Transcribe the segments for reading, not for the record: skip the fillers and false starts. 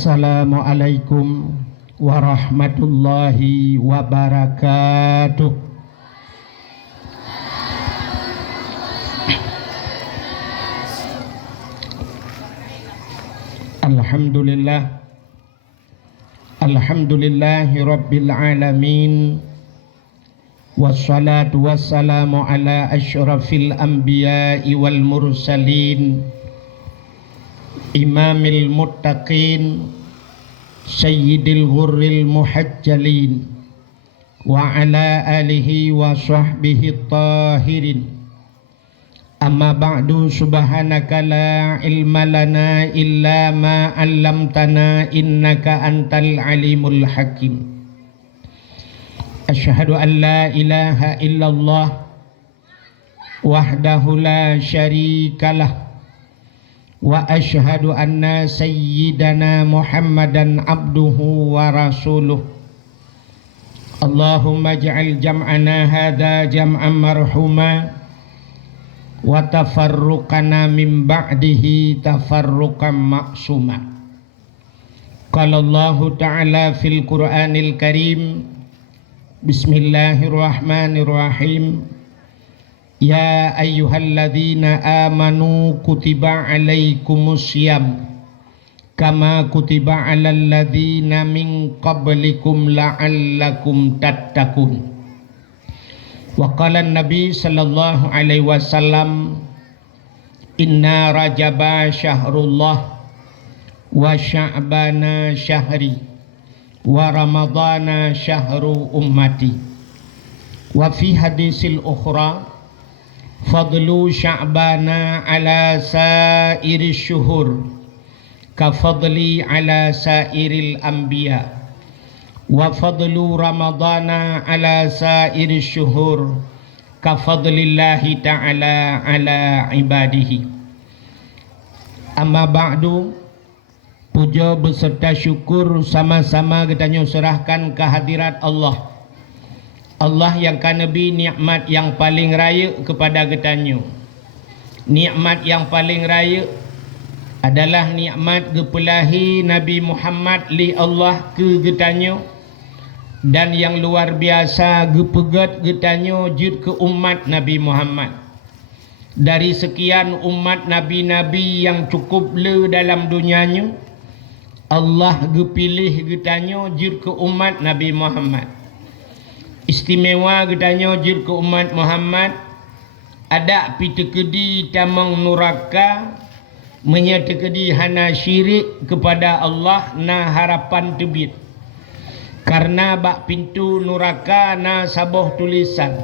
Assalamualaikum warahmatullahi wabarakatuh. Alhamdulillah, alhamdulillahi rabbil alamin, wassalatu wassalamu ala asyrafil anbiya'i wal mursalin, imamil muttaqin, sayyidil ghurril muhajjalin, wa ala alihi wa sahbihi tahirin. Amma ba'du, subhanaka la ilma lana illa ma 'allamtana innaka antal alimul hakim. Asyhadu an la ilaha illallah wahdahu la syarikalah wa asyhadu anna sayyidana Muhammadan abduhu wa rasuluh. Allahumma ij'al jam'ana hadza jam'an marhuma wa tafarruqana min ba'dihi tafarruqan ma'suma. Qala Allahu ta'ala fil Qur'anil Karim, bismillahirrahmanirrahim, ya ayyuhalladzina amanu kutiba alaikumussyam kama kutiba alal ladzina min qablikum la'allakum tattaqun. Wa qala an-nabi sallallahu alaihi wasallam, inna rajaba syahrullah wa sya'bana syahri wa ramadana syahru ummati. Wa fi hadisil ukhra, fadlu sya'bana ala sairi syuhur ka fadli ala sairil anbiya, wa fadlu ramadana ala sairi syuhur ka fadlillahi ta'ala ala ibadihi. Amma ba'du, puja beserta syukur sama-sama kita serahkan kehadirat Allah. Allah yang kan Nabi nikmat yang paling raya kepada getanyo. Nikmat yang paling raya adalah nikmat gepelahi Nabi Muhammad li Allah ke getanyo, dan yang luar biasa gepegat getanyo jid ke umat Nabi Muhammad. Dari sekian umat nabi-nabi yang cukup le dalam dunianya, Allah gepilih getanyo jid ke umat Nabi Muhammad. Istimewa getanyo jid ke umat Muhammad, ada pitekedi tamang nuraka, menyetekedi hana syirik kepada Allah na harapan tebit. Karena bak pintu nuraka na saboh tulisan,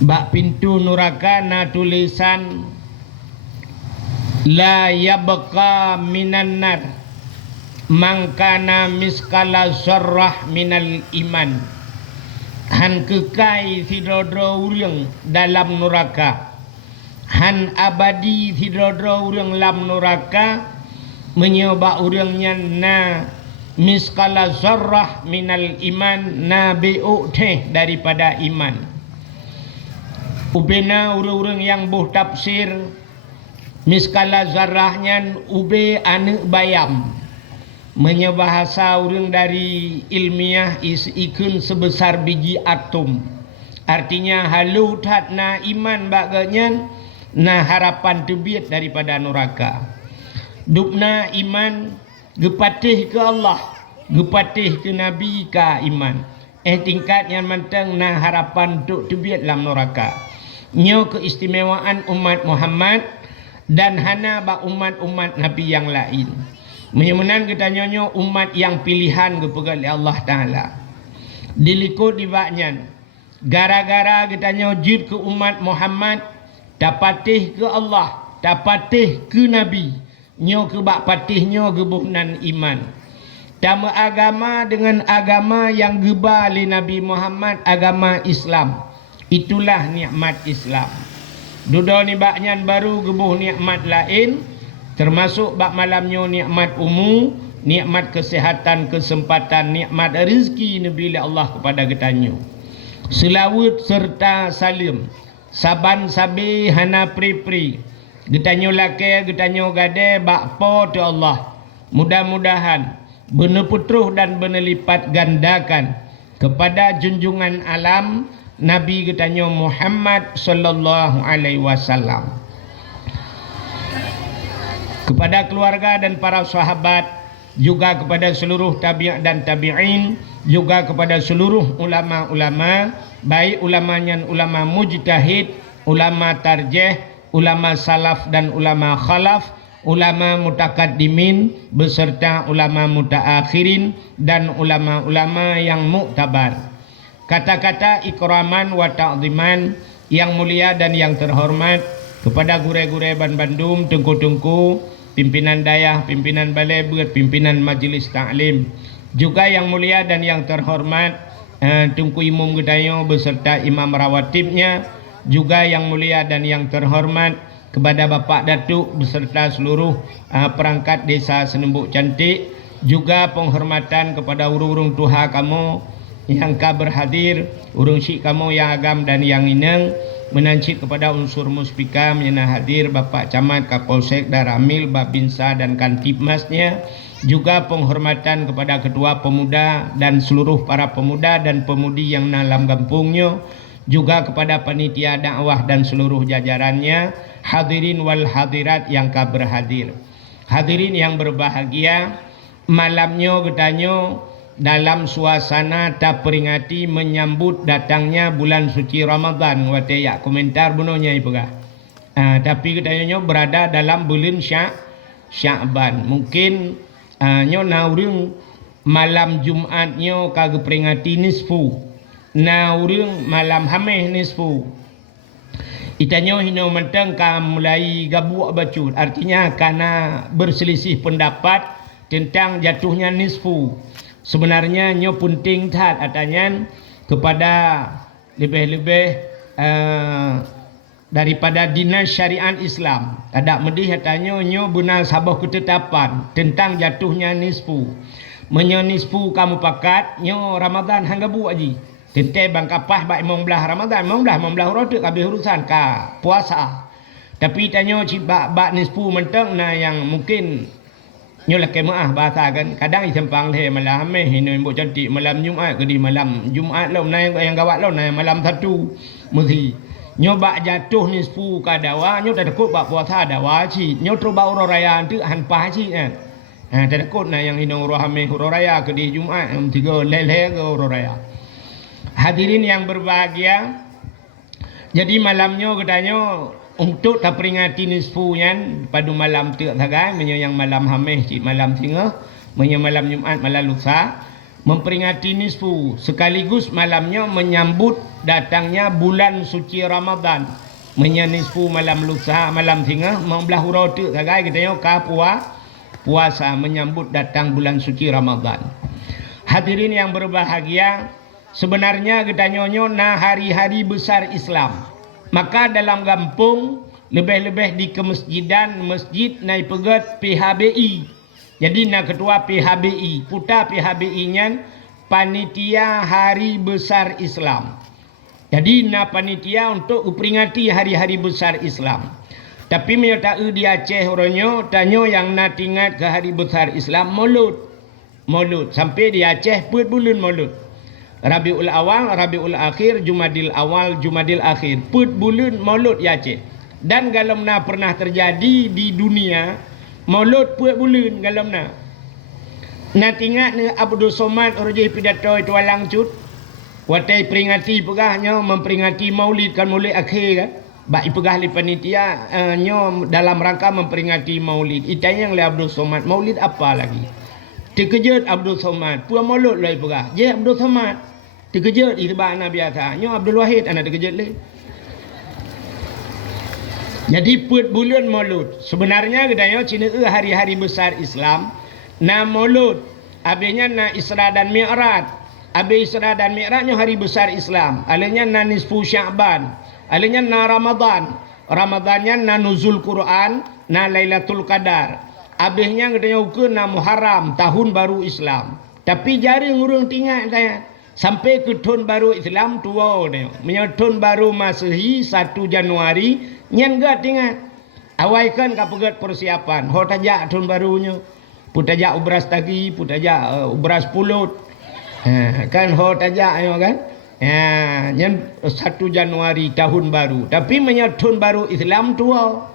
bak pintu nuraka na tulisan, la yabqa minan nar man kana miskala zarrah minal iman. Han kekai tidodro urang dalam nuraka, han abadi tidodro urang dalam nuraka, menyebab urangnya na miskala zarrah minal iman, na bi'utih daripada iman. Ubena urang-urang yang buh tafsir, miskala zarrahnya ube ane bayam, menyebahasa urang dari ilmiah ikun sebesar biji atom. Artinya halu tat na iman baganya na harapan tebit daripada neraka. Dupna iman gepatih ke Allah, gepatih ke Nabi ka iman. Tingkat yang mentang na harapan untuk tebit dalam neraka. Nyo keistimewaan umat Muhammad dan hana ba umat-umat Nabi yang lain. Menyemenan kita nyonyo umat yang pilihan kepada Allah Ta'ala. Dilikut dibaknya, gara-gara kita nyojid ke umat Muhammad, dapatih ke Allah, dapatih ke Nabi, nyo ke bak patihnya gebuhnan iman. Tama agama dengan agama yang geba oleh Nabi Muhammad, agama Islam. Itulah nikmat Islam. Dudo ni baknyan baru gebuh nikmat lain, termasuk bak malamnya nikmat umum, nikmat kesehatan, kesempatan, nikmat rezeki Nabi Allah kepada getanyo. Selawat serta salim, saban sabi hana pri-pri, Getanyo lake, getanyo gade, bakpo tu Allah. Mudah-mudahan benar putruh dan benar lipat gandakan kepada junjungan alam Nabi getanyo Muhammad sallallahu alaihi wasallam. Kepada keluarga dan para sahabat, juga kepada seluruh tabi'in dan tabi'in, juga kepada seluruh ulama-ulama, baik ulamanya ulama mujtahid, ulama tarjih, ulama salaf dan ulama khalaf, ulama mutakaddimin beserta ulama mutaakhirin dan ulama-ulama yang muktabar. Kata-kata ikraman wa ta'ziman yang mulia dan yang terhormat kepada gure-gure Ban Bandung, tengku-tengku, pimpinan dayah, pimpinan balai berat, pimpinan majlis ta'lim, juga yang mulia dan yang terhormat Tengku Imam Gedayo beserta imam rawatibnya, juga yang mulia dan yang terhormat kepada Bapak Datuk beserta seluruh perangkat desa Senembuk Cantik, juga penghormatan kepada urung-urung tuha kamu yang ka berhadir, urung syik kamu yang agam dan yang ineng, menancit kepada unsur muspikam yang hadir Bapak Camat, Kapolsek, Daramil, Babinsa dan Kantipmasnya, juga penghormatan kepada ketua pemuda dan seluruh para pemuda dan pemudi yang dalam kampungnya, juga kepada panitia dakwah dan seluruh jajarannya, hadirin wal hadirat yang ka berhadir. Hadirin yang berbahagia, malamnya getanyo dalam suasana tak peringati menyambut datangnya bulan suci Ramadan. Wate ya komentar bunonya ipegah. Tapi getanyo berada dalam bulan Sya'ban. Mungkin nyo naurung malam Jumat nyo kagak peringati nisfu. Naurung malam Hameh nisfu. Itanyo hino menteng ka mulai gabuak bacut. Artinya karena berselisih pendapat tentang jatuhnya nisfu. Sebenarnya nyo penting tat atanya kepada lebih-lebih daripada dinas syariat Islam. Ada medih katanya nyo benar sabah ketetapan tentang jatuhnya nisfu. Menyo nisfu kamu pakat nyo Ramadan hangga buat ji. Tente bang kapah bak mong belah Ramadan, mong belah rote kabeh urusan ka puasa. Tapi tanya cibak bak nisfu menteng na yang mungkin nyo lek maah bahasa kan kadang isempang le malam meh hino mbok cantik malam Jumaat ke di malam Jumaat lo na yang gawat lo na malam satu mesti nyo bak jatuh nisfu ka dawa nyo tak takut bak puasa dawa ci nyo tro bau raya tu han pa ci kan. Tak takut na yang hino rohame raya ke di Jumaat tiga lele ke raya. Hadirin yang berbahagia, jadi malamnya katanya untuk tak peringati nisfu yan pada malam tu sagai menyo yang malam Hameh cik malam singa menyo malam Jumaat malam lusa memperingati nisfu sekaligus malamnya menyambut datangnya bulan suci Ramadan. Menyo nisfu malam lusa malam singa membelah hurau tu sagai katanya ka puasa menyambut datang bulan suci Ramadan. Hadirin yang berbahagia, sebenarnya gedanyonyo na hari-hari besar Islam. Maka dalam kampung lebih-lebih di kemasjidan masjid naik pegat PHBI. Jadi na ketua PHBI, puta PHBI-nya panitia hari besar Islam. Jadi na panitia untuk memperingati hari-hari besar Islam. Tapi menyata di Aceh orangnya tanyo yang na tingat ke hari besar Islam Maulud sampai di Aceh bulan Maulud. Rabiul Awal, Rabiul Akhir, Jumadil Awal, Jumadil Akhir. Put bulan Maulud ya Aceh. Dan galamna pernah terjadi di dunia Maulud put bulan galamna. Nak ingat ni Abdul Somad orjih pidato itu walang cut. Watai peringati pegahnya memperingati Maulid kan Maulid akhir kan. Bak ipegah li panitia nyo dalam rangka memperingati Maulid. Itanya yang le Abdul Somad Maulid apa lagi? Terkejut Abdul Somad, puan Maulud lai pegah. Je Abdul Somad. Terkejut itibak anak biasa. Nyo Abdul Wahid anak terkejut le. Jadi put bulan Maulud. Sebenarnya katanya Cina hari-hari besar Islam. Na Maulud, abenya na Isra dan Mi'raj. Abe Isra dan Mi'rajnya hari besar Islam. Alanya na nisfu Sya'ban. Alanya na Ramadan. Ramadannya na nuzul Quran, na Lailatul Qadar. Abihnya katanya ukur na Muharram, tahun baru Islam. Tapi jari ngurung tinggal saya. Sampai ke tahun baru Islam tua dia. Menyebut tahun baru Masehi 1 Januari nyan gak tinggal. Awaikan kapegat persiapan. Ho tajak tahun barunya. Putajak ubras tagi, putajak ubras pulut. Kan ho tajak yo kan. Yang 1 Januari tahun baru. Tapi menyat tahun baru Islam tua.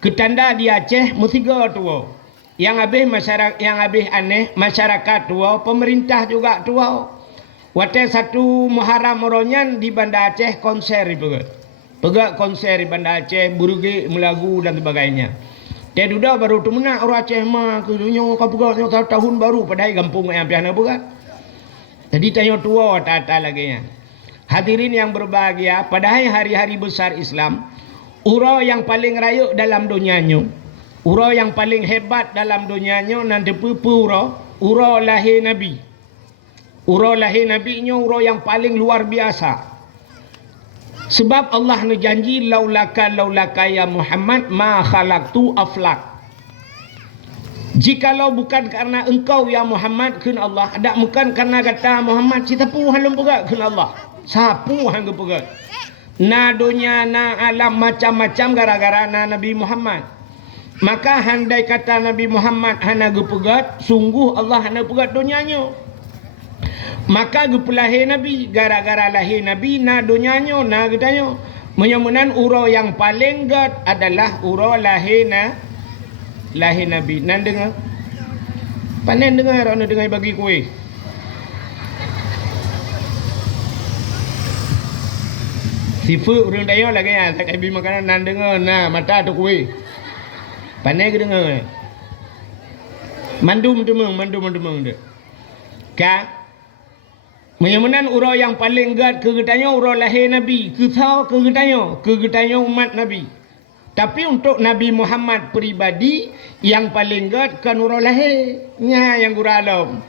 Ketanda di Aceh musiga tua. Yang habis aneh masyarakat tua, pemerintah juga tua. Waktu 1 Muharram Moronyan di Banda Aceh konser pegat. Pegat konser di Banda Aceh, burugi melagu dan sebagainya. Dia duda baru tu mana orang Aceh mah kedunya kapegatnya tahun baru padahal kampung yang piana pegat. Jadi tanya tua tata lagi ya. Hadirin yang berbahagia, padahal hari-hari besar Islam, ura yang paling rayuk dalam dunianya, ura yang paling hebat dalam dunianya nanti ura lahir Nabi. Ura lahir Nabi nya ura yang paling luar biasa. Sebab Allah menjanji laulaka ya Muhammad ma khalaqtu aflak. Jikalau bukan karena engkau ya Muhammad kun Allah, ada bukan karena kata Muhammad kita pu halum pegak kun Allah. Sapu hang pegak. Na dunia na alam macam-macam gara-gara na Nabi Muhammad. Maka handai kata Nabi Muhammad hana gepegat, sungguh Allah hana pegat dunianya. Maka gepulahir Nabi, gara-gara lahir Nabi na dunianya na getanya. Menyemunan ura yang paling gat adalah ura lahir Nabi. Nan dengar? Panen dengar orang dengar bagi kuih. Sifu urang dayo lagi ya, tak kayak makanan nan dengar na mata tu kuih. Panen ke dengar? Mandum de. Ka menyemunan ura yang paling gat kegetanya ura lahir Nabi. Kesau kegetanya umat Nabi. Tapi untuk Nabi Muhammad pribadi yang paling gat kan ura lahirnya yang guralam.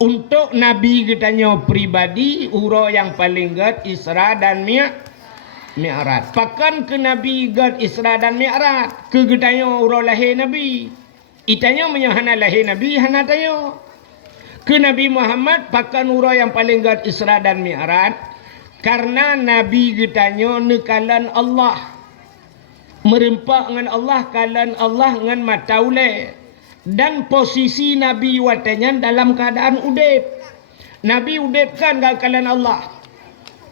Untuk Nabi getanya pribadi ura yang paling gat Isra dan Mi'raj. Pakan ke Nabi gat Isra dan Mi'raj ke getanya ura lahir Nabi. Itanya menyahana lahir Nabi hana tayo. Ke Nabi Muhammad pakan ura yang paling gat Isra dan Mi'raj karena Nabi getanya nekalan Allah. Merempak dengan Allah kalan Allah dengan mataule. Dan posisi Nabi watanya dalam keadaan udip. Nabi udip kan kalan Allah.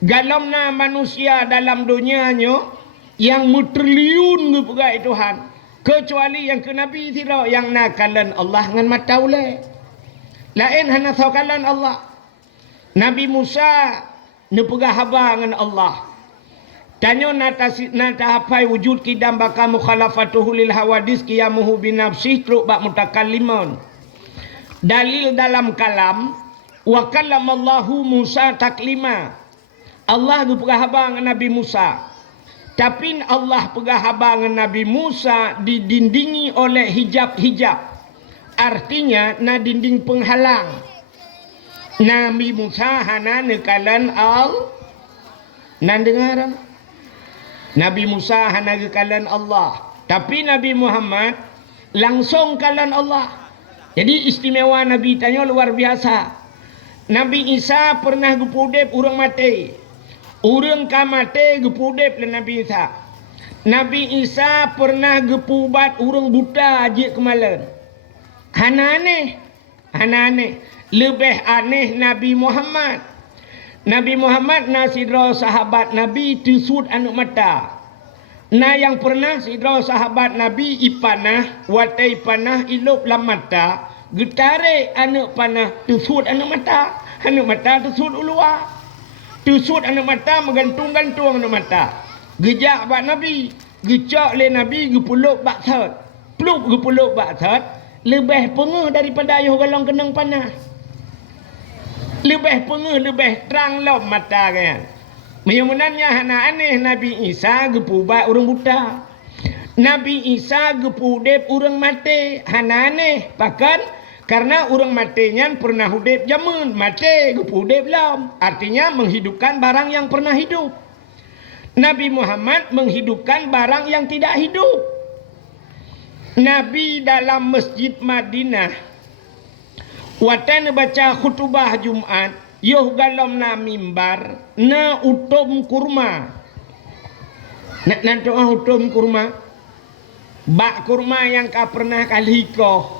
Galamna manusia dalam dunianya yang mutriliun ngepegai Tuhan. Kecuali yang ke Nabi tidak yang nakalan Allah dengan mataule. Lain hana sakalan Allah. Nabi Musa nepegah haba dengan Allah. Tanya nata hafai wujud kidam baka mukhalafatuhu lil hawadis qiyamuhu binafsih truk bak mutakallimun. Dalil dalam kalam wa kallamallahu Musa taklima. Allah pegah haba dengan Nabi Musa. Tapi Allah pegah haba dengan Nabi Musa didindingi oleh hijab-hijab. Artinya na dinding penghalang. Nabi Musa hana nekalan nan dengar. Nabi Musa hana kekalan Allah. Tapi Nabi Muhammad langsung kalan Allah. Jadi istimewa Nabi tanya luar biasa. Nabi Isa pernah gepudep urang mati. Urang ka mati gepudep le Nabi Isa. Nabi Isa pernah gepubat urang buta aje kemalan. Hana aneh. Lebih aneh Nabi Muhammad. Nabi Muhammad na sidra sahabat Nabi tusud anu mata. Na yang pernah sidra sahabat Nabi ipanah watai panah ilup lam mata. Getare anu panah tusud anu mata. Anu mata tusud ulua. Tusud anu mata menggantung-gantung anu mata. Gejak bak Nabi. Gecak le Nabi gepuluk bak thot. Pluk gepuluk bak thot. Lebih pengeh daripada ayuh galong kenang panah. Lebih pengeh, lebih terang lom mata kan. Menyemunannya hana aneh Nabi Isa gepubat orang buta. Nabi Isa gepudep orang mati. Hana aneh. Bahkan karena orang matinya pernah hudep jamun. Mati gepudep lom. Artinya menghidupkan barang yang pernah hidup. Nabi Muhammad menghidupkan barang yang tidak hidup. Nabi dalam Masjid Madinah watan baca khutbah Jumat, yoh galam na mimbar, na utum kurma. Nak doa utum kurma. bak kurma yang ka pernah kalikoh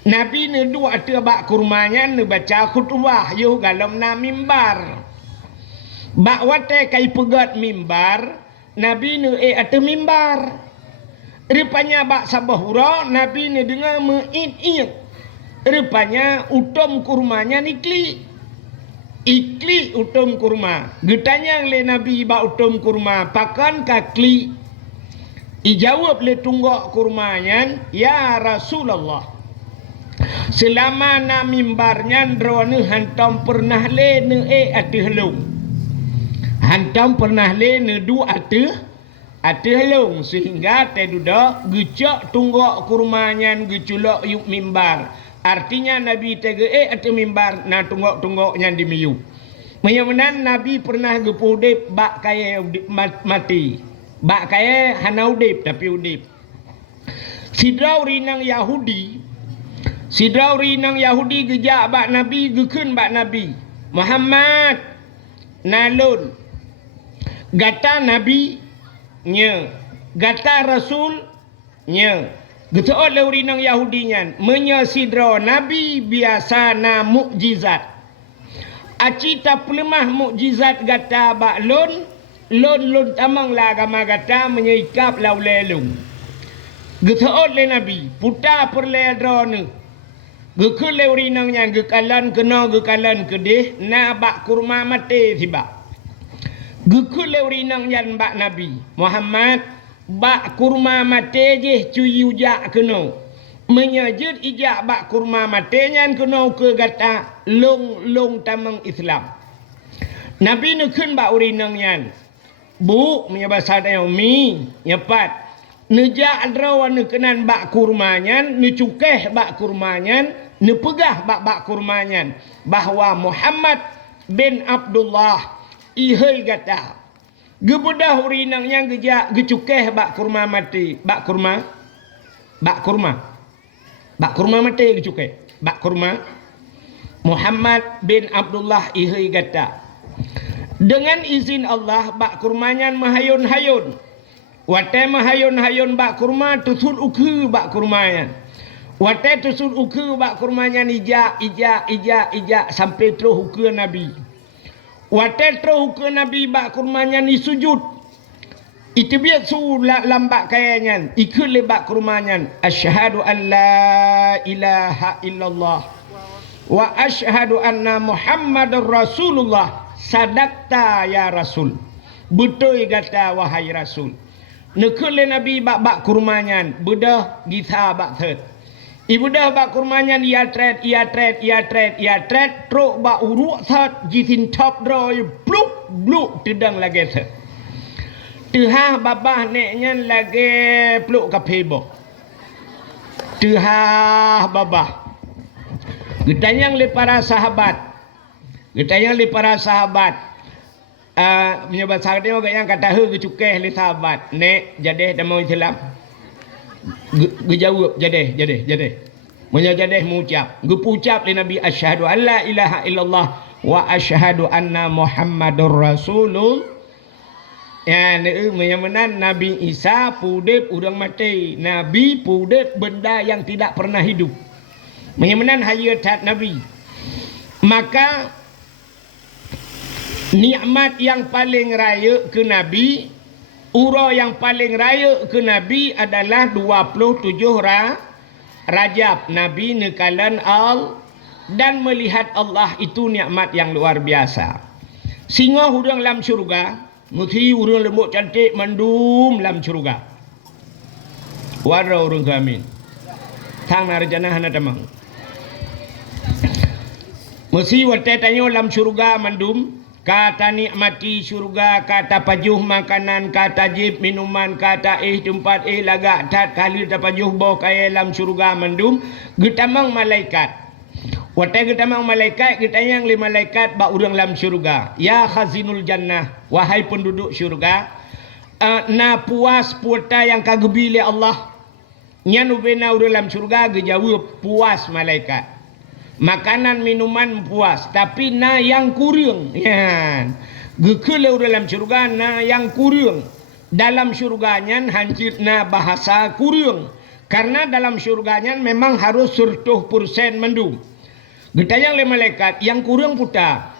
Nabi ni dua tu bak kurmanya ni baca khutbah yo dalam na mimbar. Bak wate kai pegat mimbar, Nabi ni atu mimbar. Rupanya bak sabahura Nabi ni dengar meid-id. Rupanya utum kurmanya ni kli. Ikli utum kurma. Getanya le Nabi bak utum kurma, pakan ka kli. Ijawab le tunggak kurmanya, ya Rasulullah. Selama na mimbarnya drone hantam pernah le ne ati helung. Hantam pernah le ne du ati helung sehingga te duda gecak tunggak kurmanya geculok yuk mimbar. Artinya Nabi tege ati mimbar na tunggak-tunggaknya di miyu. Menyamanan Nabi pernah gepudip bak kaya mati. Bak kaya hana udip tapi udip. Sidrau rinang Yahudi gejak bak Nabi gekun bak Nabi Muhammad nalun gata Nabi nya gata Rasul nya getot le rinang Yahudi nyan menya sidra Nabi biasa na mukjizat acita pelemah mukjizat gata bak lun tamang la agama gata menyeikap laulelung getot le Nabi puta perle drone gekul le urinangnya gekalan kena gekalan kedih na bak kurma mate tiba gekul le urinangnya bak Nabi Muhammad bak kurma mate je cuyu jak kena menyajud ijak bak kurma mate nyan kena ke gata long tamang Islam Nabi nekun bak urinangnya bu menyabasa mi nyepat nejak adrawan nekenan bak kurmanya necukeh bak kurmanya nepegah bak kurmanya bahwa Muhammad bin Abdullah ihai gata gebedah urinangnya gejak gecukeh bak kurma mati bak kurma mati gecukeh bak kurma Muhammad bin Abdullah ihai gata dengan izin Allah bak kurmanya mahayun-hayun wate mahayun-hayun bak kurma tusul ukhu bak kurmanya wate tusul ukhu bak kurmanya ijak sampai terus ukhu Nabi wate terus ukhu Nabi bak kurmanya ni sujud itu biar su lambat kayanya ikut le bak kurmanya asyhadu an la ilaha illallah wa asyhadu anna Muhammadar Rasulullah sadaqta ya Rasul betul kata wahai Rasul nekul le Nabi bak kurmanya bedah githa bak thot ibudah bak kurmanya ia tret truk bak uruk thot jitin top droy bluk tedang lagi thot tehah babah neknya lagi pluk kapebo tehah babah getanyang le para sahabat menyebat sahabat dia yang kata he gecukeh li sahabat nek jadeh demo Islam gejawab jadeh munya jadeh mengucap gepucap li Nabi asyhadu an la ilaha illallah wa asyhadu anna Muhammadur Rasulullah ya menyamanan Nabi Isa pudip urang mati Nabi pudip benda yang tidak pernah hidup menyamanan hayat Nabi maka nikmat yang paling raya ke Nabi ura yang paling raya ke Nabi adalah 27 Rajab Nabi nekalan dan melihat Allah itu nikmat yang luar biasa singa hurang dalam syurga muti urang lembut cantik mandum dalam syurga wara urang kami tang narjana hana tamang musi wate tanyo dalam syurga mandum kata nikmati syurga, kata pajuh makanan, kata jib minuman, kata tempat lagak tat kali tapajuh bau kaya dalam syurga mandum getamang malaikat wate getamang malaikat getanyang li malaikat ba urang dalam syurga ya khazinul jannah wahai penduduk syurga na puas puata yang kagebili Allah nyanu bena urang dalam syurga gejawab puas malaikat makanan minuman puas tapi na yang kurang ya gekele dalam syurga na yang kurang dalam syurganya hancurna bahasa kurang. Karena dalam syurganya memang harus 100% mendung. Getanya oleh malaikat yang kurang putar.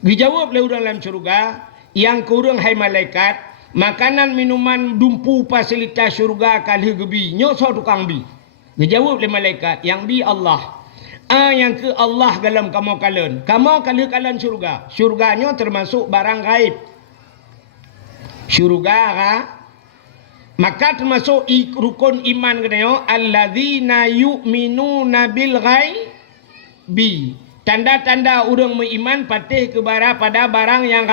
Dijawab oleh orang dalam syurga, yang kurang hai malaikat, makanan minuman dumpu fasilitas syurga kali gebi nyoso tukang bi. Dijawab oleh malaikat, yang bi Allah. Yang ke Allah dalam kamu kalian syurga. Syurganya termasuk barang gaib. Syurga maka termasuk rukun iman katanya alladzina yu'minuna bil ghaibi. Tanda-tanda orang beriman patih ke pada barang yang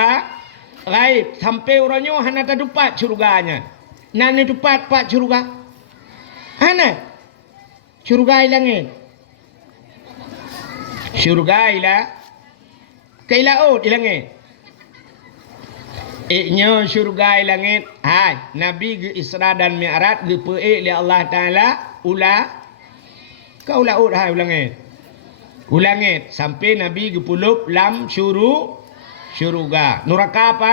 gaib. Sampai orangnya hana terdapat syurganya. Nana dapat pak syurga. Hana syurga langit. Syurga kailaut langit. Iknya syurga langit. Nabi ke Isra dan Mi'raj ke peik li Allah Ta'ala kau laut ulangit. Ulangit sampai Nabi ke pulup lam syurga. Neraka apa?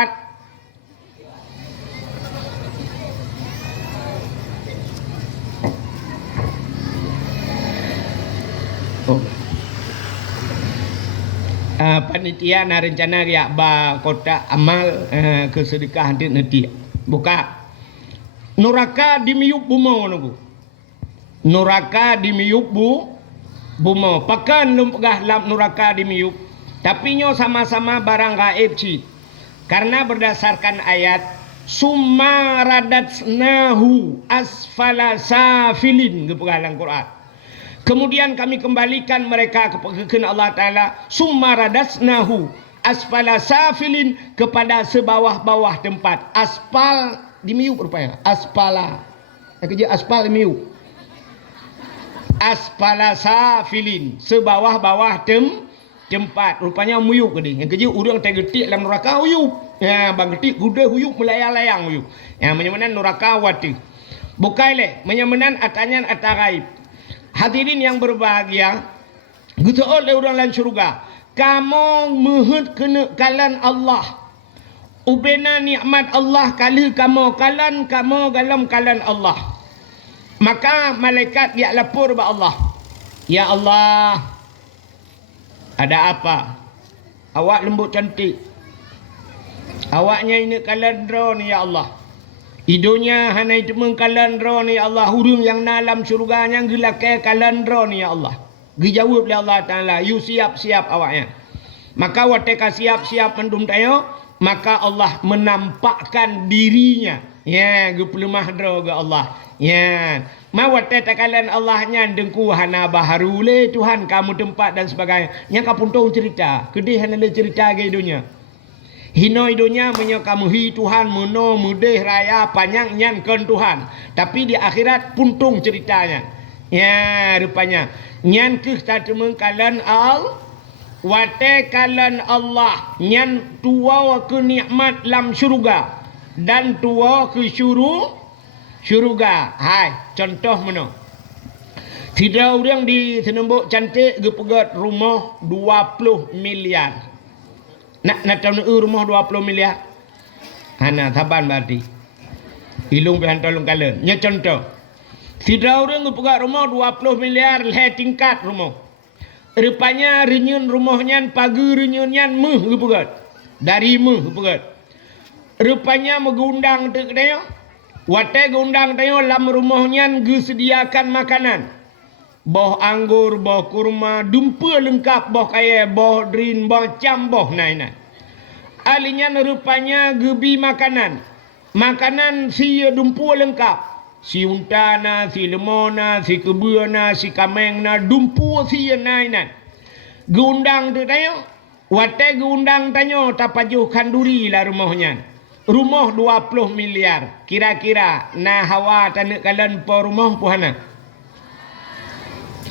Panitia na rencana ya ba kota amal kesedekah nanti buka neraka di miyup bumo nunggu neraka di miyup bumo pakan lumpgah lam neraka di miyup tapi nyo sama-sama barang gaib ci karena berdasarkan ayat summa radatsnahu asfala safilin kepegalan Quran. Kemudian kami kembalikan mereka kepada Allah Ta'ala. Summa radasnahu asfala safilin kepada sebawah-bawah tempat. Aspal di miuk rupanya. Aspala. Kerja aspal di miuk. Aspala safilin. Sebawah-bawah tempat. Rupanya miuk ni. Yang kerja orang tak getik dalam neraka huyuk. Ya, bang getik guda huyuk melayang-layang huyuk. Ya, menyamanan neraka wati. Bukaileh. Menyamanan atanyan ataraib. Hadirin yang berbahagia, gitu oleh orang lain syurga. Kamu muhut kena kalan Allah. Ubena nikmat Allah kali kamu kalan dalam kalan Allah. Maka malaikat dia lapor kepada Allah. Ya Allah, ada apa? Awak lembut cantik. Awaknya ini kalan drone ya Allah. Idonya hana itu mengkalan ron ya Allah. Hurung yang dalam syurganya gelakai kalan ron ya Allah. Dijawab oleh Allah Ta'ala. You siap-siap awaknya. Maka wateka siap-siap mendum tayo. Maka Allah menampakkan dirinya. Ya, gepelemah dro ke Allah. Ya. Ma wateka kalan Allahnya dengku hana baharu le Tuhan kamu tempat dan sebagainya. Yang kapuntung cerita. Kedih hana le cerita ke idonya. Hino idonya menyakamu hi Tuhan muno mudeh raya panjang nyan ken Tuhan. Tapi di akhirat puntung ceritanya. Ya rupanya nyan ke tatemeng kalan wate kalan Allah nyan tua ke nikmat lam syurga dan tua ke syurga. Hai contoh mana? Tidak orang di Senembok cantik gepegat rumah 20 miliar. Nak tahu rumah 20 miliar. Hana taban berarti. Hilung behan tolong kalian. Nya contoh. Tidak orang ngepegat rumah 20 miliar leh tingkat rumah. Rupanya renyun rumahnya pagi renyunnya meh ngepegat. Dari meh ngepegat. Rupanya megundang tu kedaya. Wate gundang tayo lam rumahnya gesediakan makanan. Boh anggur, boh kurma, dumpa lengkap, boh kaya, boh drin, boh cam, boh naina. Alinya rupanya gebi makanan. Makanan si dumpa lengkap. Si untana, si lemona, si kebuana, si kamengna, dumpa si naina. Gundang tu tayo. Wate gundang tayo tapajuh kanduri lah rumahnya. Rumah 20 miliar. Kira-kira na hawa tanak kalan po rumah puhana.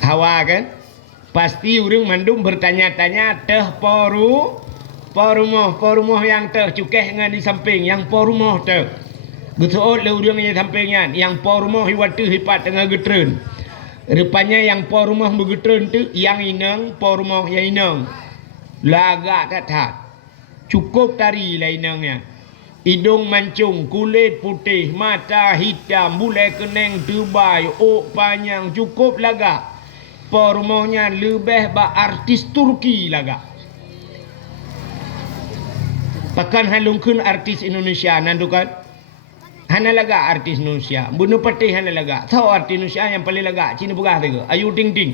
Hawa kan? Pasti orang mandum bertanya-tanya teh po rumah yang teh cukeh dengan di samping yang po rumah teh. Betul le orang yang sampingan yang po rumah hiwatu hipat tengah getren. Rupanya yang po rumah begetren tu yang inang po rumah yang inang. Lagak tak cukup tari lah inangnya. hidung mancung, kulit putih, mata hitam, bulai kening tebal, ok panjang, cukup lagak. Pormohnya lebih ba artis Turki lagak. Pakan halungkun artis Indonesia nandukan. Hana laga artis Indonesia. Bunuh peti hana laga. Tahu artis Indonesia yang paling laga Cina Pegah tu ke? Ayu Ting Ting.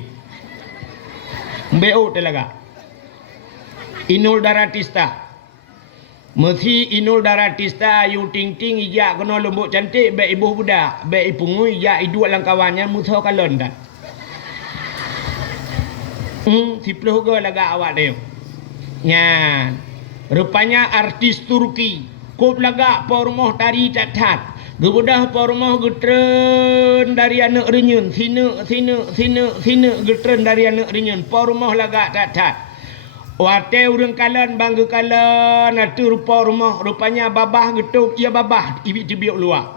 Mbeo tu laga. Inul Daratista. Mesti Inul Daratista Ayu Ting Ting ijak kena lembut cantik baik ibu budak, baik ipungui ijak iduk lang kawannya musuh kalon dah. Sipuluh ke laga awak dia. Nyan. Rupanya artis Turki kop lagak pormoh tari tatat gebudah pormoh getren dari anak renyun sine getren dari anak renyun pormoh lagak tatat wate urang kalan bangga kalan atur pormoh rupanya babah getuk ia babah ibik tibiuk luar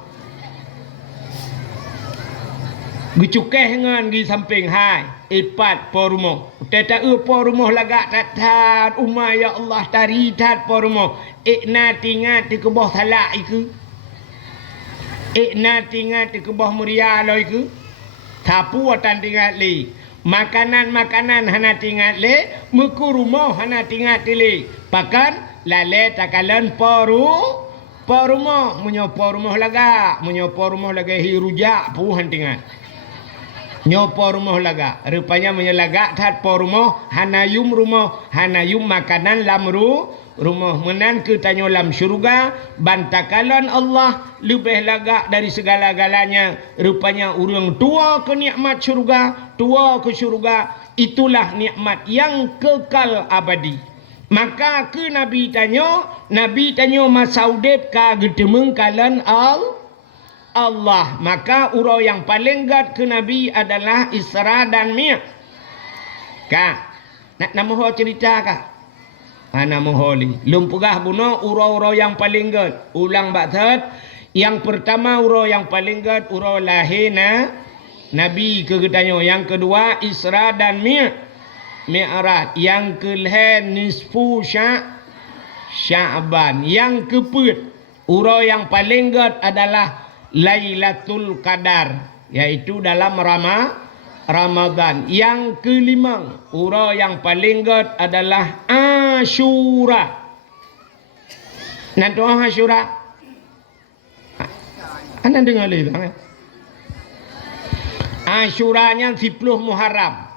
gecukeh ngan di samping hai ipat pormoh teta pormoh lagak tatat umma ya Allah taritat pormoh ikna tingat di kebah salak iku ikna tingat di kebah muria lo iku tapu watan tingat li makanan hana tingat le muku rumah hana tingat li pakan lale takalan pormoh munyo pormoh lagak hirujak puhan tingat nyopo rumah laga rupanya menyelaga tat pormoh hanayum rumah hanayum makanan lam rumah menan ke tanyo lam syurga bantakalan Allah lebih laga dari segala-galanya rupanya urang tua ke nikmat syurga tua ke syurga itulah nikmat yang kekal abadi maka ke Nabi tanyo masaudep ka gedemeng kalan Allah maka urau yang paling gat ke Nabi adalah Isra dan Mi'raj. Kak, nak nama ho cerita kak? Mana moholi? Lumpugah buno urau-urau yang paling gat. Ulang batat. Yang pertama urau yang paling gat urau lahirna Nabi ke getanyo. Yang kedua Isra dan Mi'raj. Yang kelih nisfu Sya'ban. Yang keput urau yang paling gat adalah Lailatul Qadar yaitu dalam Ramadan. Yang kelima urau yang paling gat adalah Asyura. Nanti Asyura anda dengar lagi Asyuranya 10 Muharram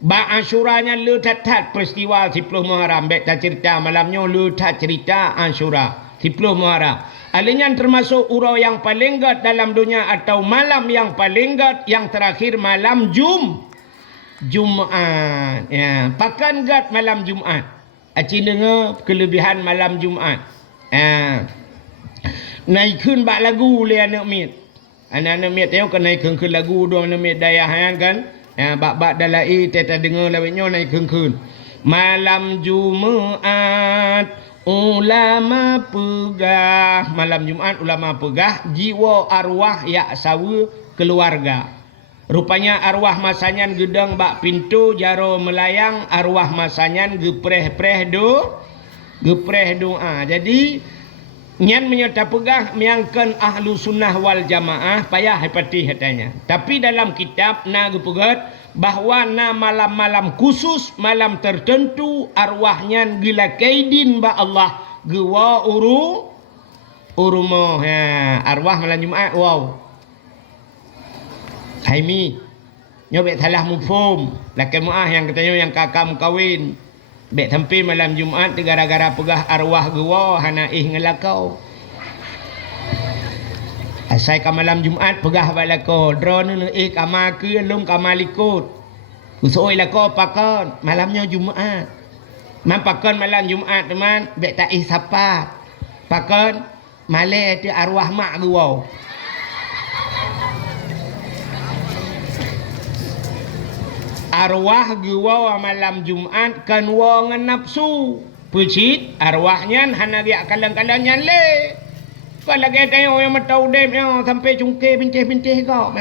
ba Asyuranya lu tat peristiwa 10 Muharram bet cerita malamnya lu tat cerita Asyura 10 Muharram. Alinyan termasuk urau yang paling gat dalam dunia atau malam yang paling gat yang terakhir malam Jumaat. Ya, pakan gat malam Jumaat. Aci dengar kelebihan malam Jumaat. Naikun bak lagu le anak mit. Anak mit tengok kan naikun ke lagu dua anak mit daya kan. Bak dalai teta dengar lawetnya naikun. Malam Jumaat ulama pegah malam Jumaat ulama pegah jiwa arwah ya sawu keluarga rupanya arwah masanyan gedang bak pintu jaro melayang arwah masanyan gepreh doa jadi nyan menyerta pegah miangkan ahlu sunnah wal jamaah payah hepati hatanya tapi dalam kitab na gepegat bahwa na malam-malam khusus malam tertentu arwahnya gila kaidin ba Allah gewa urumoh arwah malam Jumaat wow Haimi nyobek salah mufhum lakai muah yang katanya yang kakam kawin bek tampil malam Jumaat gara-gara pegah arwah gewa hana ngelakau asai ka malam Jumaat pegah balako drone kama ke lum kama likut usoi lako pakon malamnya Jumaat man pakon malam Jumaat teman bek tak sapa pakon male ti arwah mak gua arwah gua malam Jumaat kan wong nafsu pucit arwahnya hana dia kalang-kalangnya le kalau lagi tengok yang matau dem yang sampai cungkir bintih kau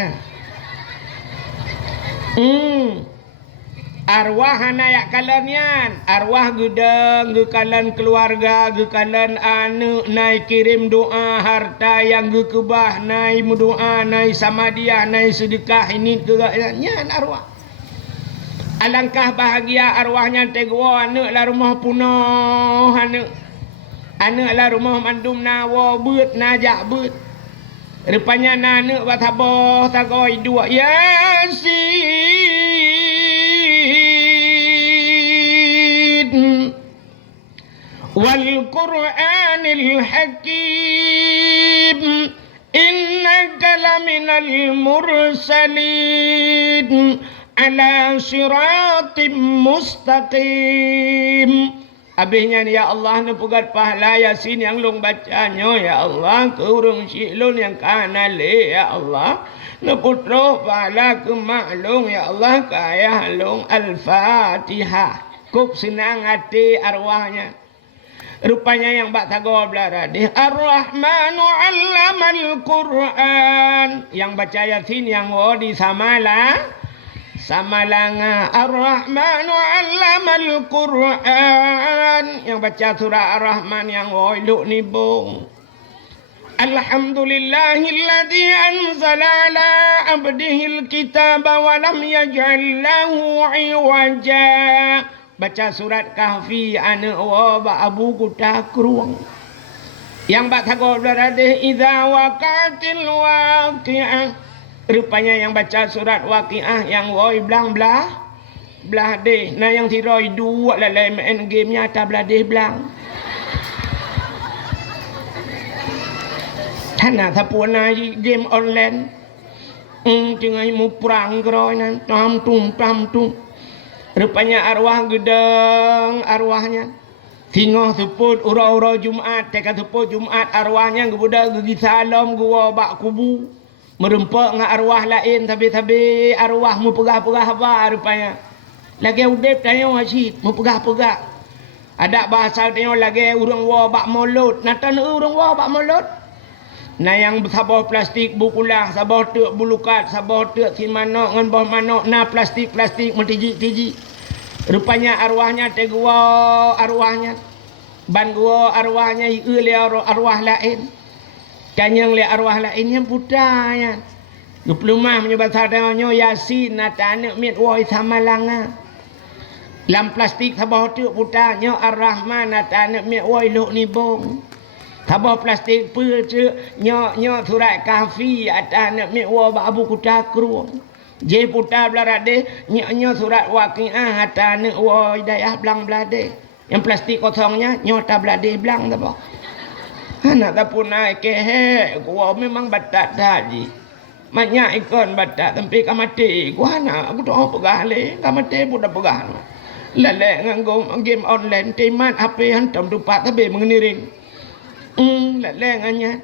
arwah anak kalian, arwah gedeng, gekalan keluarga, gekalan anak, naik kirim doa harta yang gekebah, naik mendoa, naik sama dia, naik sedekah ini kegaknya arwah. Alangkah bahagia arwahnya tegwa anak lah rumah punah anak lah rumah mandum nawa beut najak beut. Rupanya anak batabah tagay dua Yasin wal Qur'anil Hakim innaka laminal mursalin ala siratim mustaqim. Habisnya ni ya Allah ni pugat pahala Yasin yang long bacanya ya Allah ke urung silun yang kanan le ya Allah ni putra pahala ke maklum ya Allah ke ayah long Al-Fatihah. Kup senang hati arwahnya. Rupanya yang bak tagaw belaradi Ar-Rahmanu 'allamal Qur'an. Yang baca Yasin yang di Samalanga Ar-Rahmanu 'allamal Qur'an. Yang baca surah Ar-Rahman yang iluk nibung. Alhamdulillahilladzi anzala ala abdihil kitaba wa lam yaj'al lahu 'iwaja. Baca surat Kahfi anak wa abu kutakruang. Yang bak tagaw berade idza waqatil waqi'ah. Rupanya yang baca surat Waqiah yang woi belang belah deh. Nah yang tiroi dua lalai main game nyata belah deh belang. Tanah tapuna game online. Cengai mu perang keroi nan tam tum. Rupanya arwah gedeng arwahnya. Tinggal teput ura-ura Jumat, tekan teput Jumat arwahnya gebudak gigi salam gua bak kubu. Merempak dengan arwah lain tapi arwah mu pegah-pegah apa rupanya. Lagi udip tanya wajib mu pegah-pegah. Ada bahasa tanya lagi urang wa bak mulut. Natan urang wa bak mulut. Nah yang sabah plastik bukulah, sabah tek bulukat, sabah tek simano ngan bah mano na plastik mentiji-tiji. Rupanya arwahnya tegua arwahnya. Ban gua arwahnya ile arwah lain. Kanyang le arwah lain yang budaya. Geplumah menyebut sadanya Yasin nata anak mit woi Samalanga. Lam plastik sabah tu budanya Ar-Rahman nata anak mit woi luk nibung. Sabah plastik pu tu nyo surat Kahfi ata anak mit woi abu kutakruang. Je putar belarade nyo surat Waqiah ata anak woi dayah belang belade. Yang plastik kosongnya nyo ta belade belang apa? Anak tak pun naik kehe, gua memang batak tadi. Banyak ikon batak tapi kamati. Gua anak aku tak pegah le, kamati pun dah pegah. Lelek nganggo game online, timan HP hantam dupat tapi mengeniring. Lelek nganya.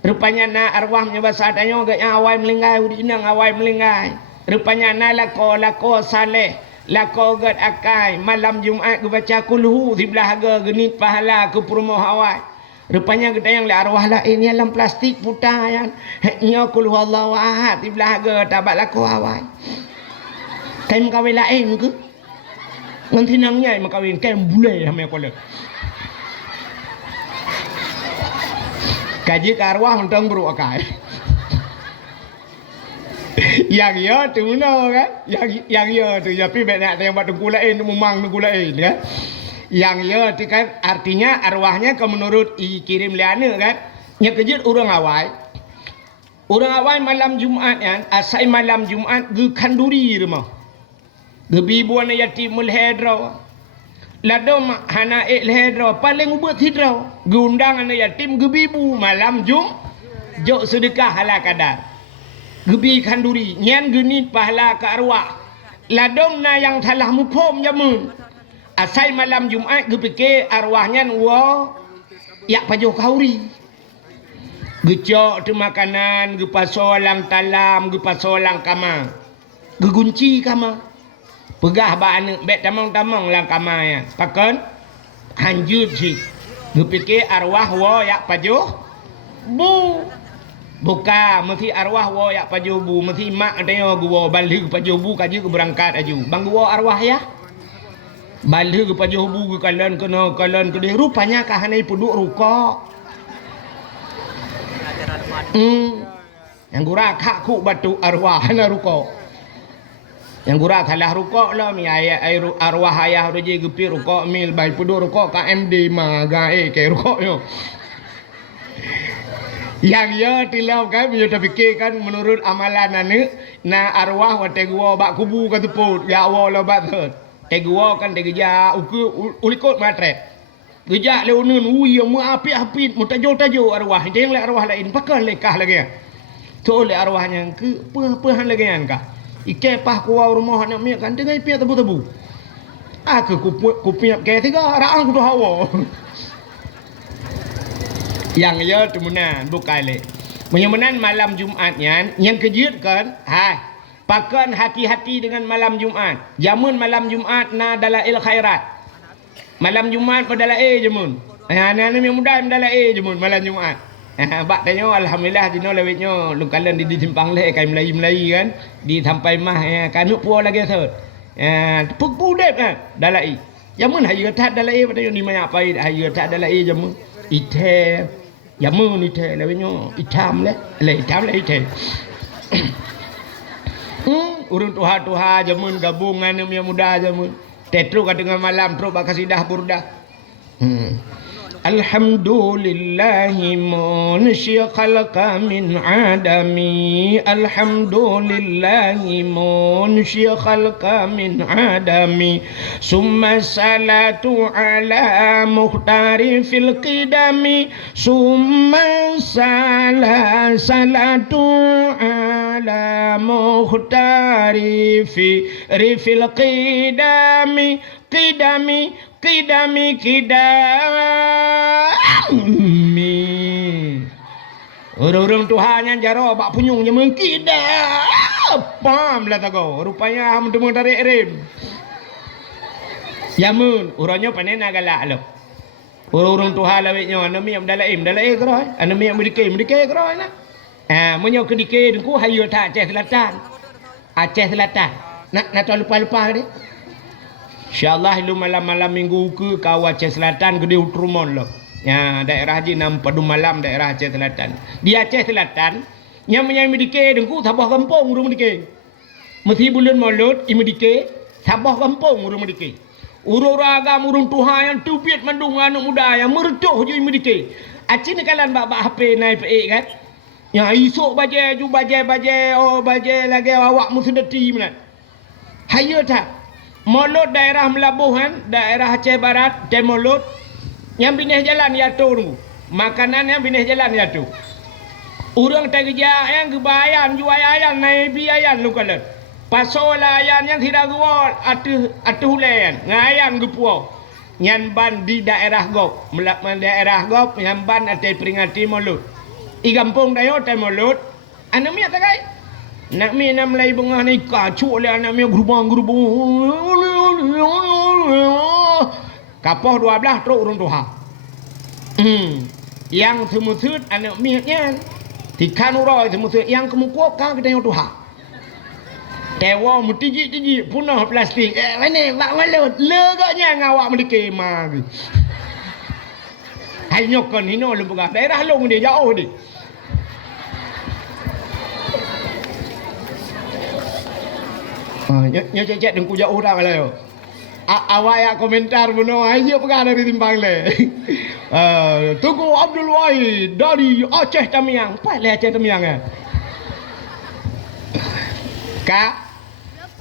Rupanya na arwahnya bahasa adanya agaknya awai melinggai, udinang awai melinggai. Rupanya na lako saleh. Lako gad akai, malam Jumat gua baca kulhu di belahaga genit pahala ke perumoh awai. Rupanya kita yang le arwah lain yang dalam plastik putayan. Heknya kul huwallahu ahad di belaga tabak laku awai. Kain kawin lain ke? Nganti nangnya makawin kain bule sama aku le. Kaji arwah mentang beru akai. Yang ya tu no kan? Yang ya tu tapi banyak yang buat tunggu lain memang tunggu lain kan? Yang ya itu kan artinya arwahnya kalau menurut kirim liana kan yang kejut orang awai malam Jumat kan asai malam Jumat ge kanduri rumah gebi buana yatimul hedra ladom hana hedra paling ubut hidra geundang anak yatim gebi bu malam jok sedekah hala kadar gebi kanduri nyan genit pahala ke arwah ladom na yang salah mupom jamun. Asai malam Jumat gepike arwahnya yak pajoh kauri. Gecok tu makanan, gepasolang talam, gepasolang kama. Gegunci kama. Pegah ba anak bet tamang-tamang lang kama ya. Pakan hanjut si. Gepike arwah yak pajoh bu. Buka mesti arwah wo yak pajubu mesti mak tengok gua balik pajubu kaji ke berangkat aju. Bang gua arwah ya. Balik ke pajubu ke kalian ke dia rupanya kahanai puduk rukok. Yang gura kak ku batu arwah na rukok. Yang gura kalah rukok lah mi ayat arwah ayah roje gepi rukok mil bai puduk rukok KMD ma gae ke rukok yo. Yang ya tilau kan dia terfikirkan menurut amalan ane na arwah wa tegua bak kubu ka teput ya Allah la bat tegua kan tegeja ulikot matret geja le unun uya mu api mu tajo arwah jeng le arwah lain pakan lekah lagi to le arwahnya ke pehan lagi ka ike pah ku rumah nak mi kan dengan pi tebu aku ku pi ke tiga raang ku hawa yang ya temunan bukan le menyemenan malam Jumatnya yang kejutkan pakan hati-hati dengan malam Jumat jamun malam Jumat na dalail khairat malam Jumat pada dalail jamun anak-anak yang muda dalail jamun malam Jumat bak tanya alhamdulillah dino lewitnya lukalan di simpang le kai Melayu kan di sampai mah ya kanuk puo lagi thot puk dep kan dalail jamun hayu tat dalail pada yang di mana apa hayu tat dalail jamun ite jamun ite lewitnya itam le ite urun tuha jamun gabungan yang muda jamun tetru ka dengan malam terus bak kasidah burdah Alhamdulillahi munsyi khalqa min adami Alhamdulillahi munsyi khalqa min adami Summa salatu ala muhtari fil qidami Summa salatu ala muhtari fil qidami Qidami Orang-orang Tuhan jaro bak punyung je mengkidam pam lah tago rupanya mendemu dari rem yamun urangnya panen galak lo orang-orang Tuhan lawitnya anami am dalaim kroi anami am dike kroi na menyo ke dike dengku hayu tak Aceh Selatan nak lupa ni InsyaAllah lu malam-malam minggu ke kau Aceh Selatan gede Utrumon lo. Ya daerah Haji Nam Padu Malam daerah Aceh Selatan. Di Aceh Selatan yang menyai medike dengku sabah kampung urung medike. Mesti bulan Maulud imedike sabah kampung urung medike. Urung ragam urung Tuhan yang tupit mandung anak muda yang mertuh je imedike. Aceh ni kalan bak HP naik pe kan. Yang isuk baje lagi awak musudati mana. Hayo tak Mulut daerah Melabuhan, daerah Aceh Barat, Mulut yang binih jalan yaitu makanan yang binih jalan yaitu urang tergeja yang kebayan juayan naik biayan lukalan pasolayan yang tidak gua atuh layan ngayan gepuo nyanban di daerah gop daerah gop nyanban ate peringati Mulut i kampung dayo Mulut anu mi takai nak mi nam lai bunga ni kacuk le anak mi gerubang kapoh 12 truk urung Tuhan yang semusut anak mi nya tikan uroi semusut yang kemukuap ka kedai Tuhan tewa mutiji punah plastik mana mak malut legaknya ngawak mendike ma hai nyokon hino lembaga daerah long dia jauh dia cek dengku jauh orang lah yo. Awak ya komentar buno ayo pegah dari timbang le. Tugu Abdul Wahid dari Aceh Tamiang. Apa le Aceh Tamiang ya? Kak,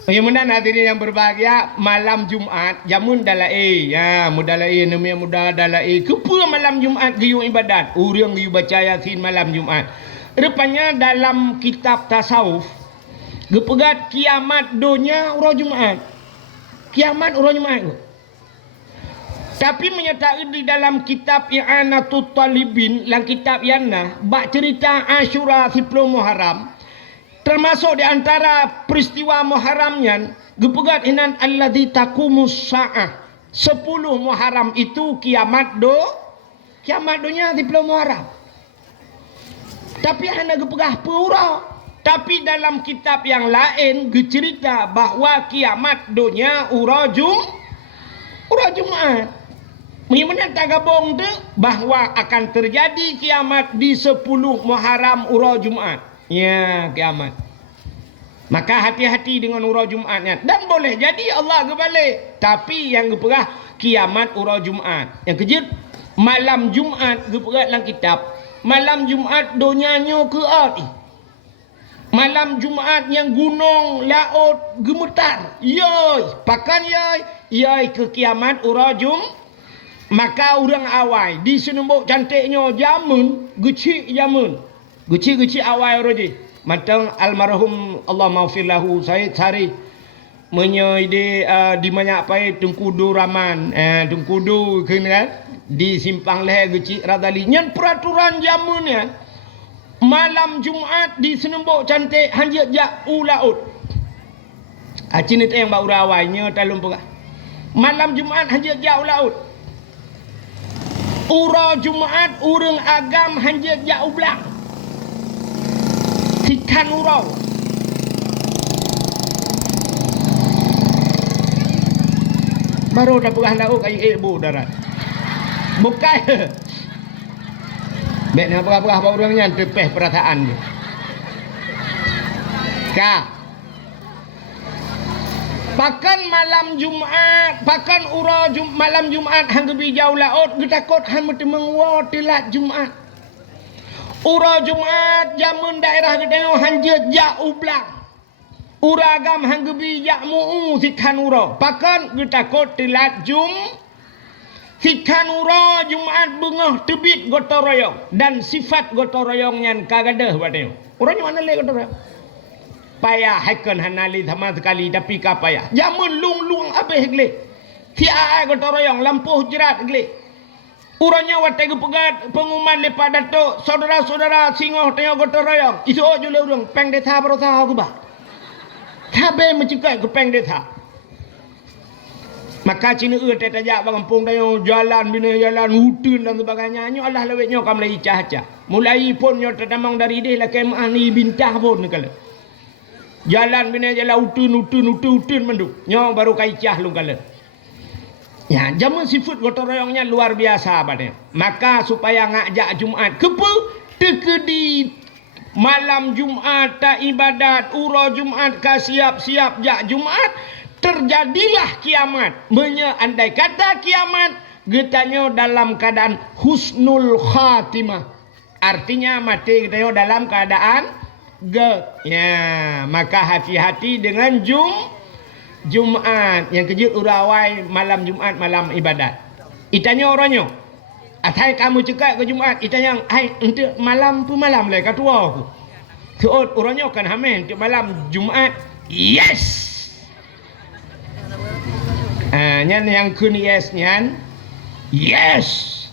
mudah-mudahan hadirin yang berbahagia malam Jumat jamun dalai ya mudalai namanya muda dalai kepa malam Jumat giyu ibadat urang giyu baca Yasin malam Jumat. Rupanya dalam kitab tasawuf gepegat kiamat dunia urang Jumat. Kiamat urang Jumat. Tapi menyertai di dalam kitab I'anatul Talibin, dalam kitab Yana, bak cerita Asyura 10 Muharram. Termasuk di antara peristiwa Muharramnya, gepegat inan alladzi taqumus sa'ah. 10 Muharram itu kiamat dunia 10 Muharram. Tapi hana gepegah pura. Tapi dalam kitab yang lain cerita bahawa kiamat dunia ura Jumaat. Bagaimana tak gabung tu bahawa akan terjadi kiamat di 10 Muharram ura Jumaat. Ya, kiamat. Maka hati-hati dengan ura Jumaatnya. Dan boleh jadi Allah kebalik. Tapi yang geperah kiamat ura Jumaat. Yang kejut malam Jumaat geperah dalam kitab. Malam Jumaat dunianya ke art. Malam Jumaat yang gunung laut gemetar. Yoi, pakan yoi. Yoi ke kiamat ura Jumaat. Maka orang awal di senembok cantiknya jamun, gecik jamun. Gecik awal roji. Matang almarhum Allah maghfir lahu Said Sari menyoide di banyak pai Tengkudu Raman, Tengkudu kan di simpang leher gecik radali. Nyen peraturan jamunnya malam Jumaat di senembok cantik hanjat jak laut. Acin itu yang bau rawainya talum pegah. Malam Jumaat hanjat jak laut. Ura Jumaat urang agam hanjat jak ublang. Tikan urau. Baru dah pegah laut kayu ibu darat. Bukan. Baiknya pegah-pegah bau orangnya tepeh perasaan dia. Ka. Pakan malam Jumaat, pakan ura malam Jumaat hang gebi jauh laut, getakot hang metemeng wa telat Jumaat. Ura Jumaat jamun daerah gedeno hanjat jak ublang. Ura agam hang gebi jak muu sikan ura. Pakan getakot telat sikan ura Jumaat bengah tebit gotong royong dan sifat gotong royong nyan kagadah badeo. Urang mana le gotong royong? Payah hakan hanali sama sekali tapi ka payah. Jamun lung abeh gle. Tia gotong royong lampuh jerat gle. Urangnya watai pegat pengumuman lepas datuk saudara-saudara singoh tengok gotong royong. Isu jule urang peng desa berusaha aku bah. Tabe mencekat ke peng desa. Maka Cina tak tajak kampung dayo jalan bina jalan hutun dan sebagainya. Nyo Allah lewetnya kam mulai icah-icah. Mulai pun nyo terdamang dari dia lah kemah ni bintah pun kala. Jalan bina jalan utun menduk. Nyo baru kaicah lu kala. Ya, jaman sifat gotong royongnya luar biasa badnya. Maka supaya ngajak Jumaat kepe tekedi malam Jumaat tak ibadat ura Jumaat ka siap-siap jak Jumaat terjadilah kiamat. Andai kata kiamat getanya dalam keadaan husnul khatimah. Artinya mati getanya dalam keadaan ya, maka hati-hati dengan Jumaat yang kejut urawai malam Jumaat malam ibadat. Itanya orangnya, atai kamu cekak ke Jumaat, itanya ai untuk malam pu malam le katua aku. Tuot orangnya kan hamen untuk malam Jumaat. Yes. Nyan yang kun yes nyan. Yes.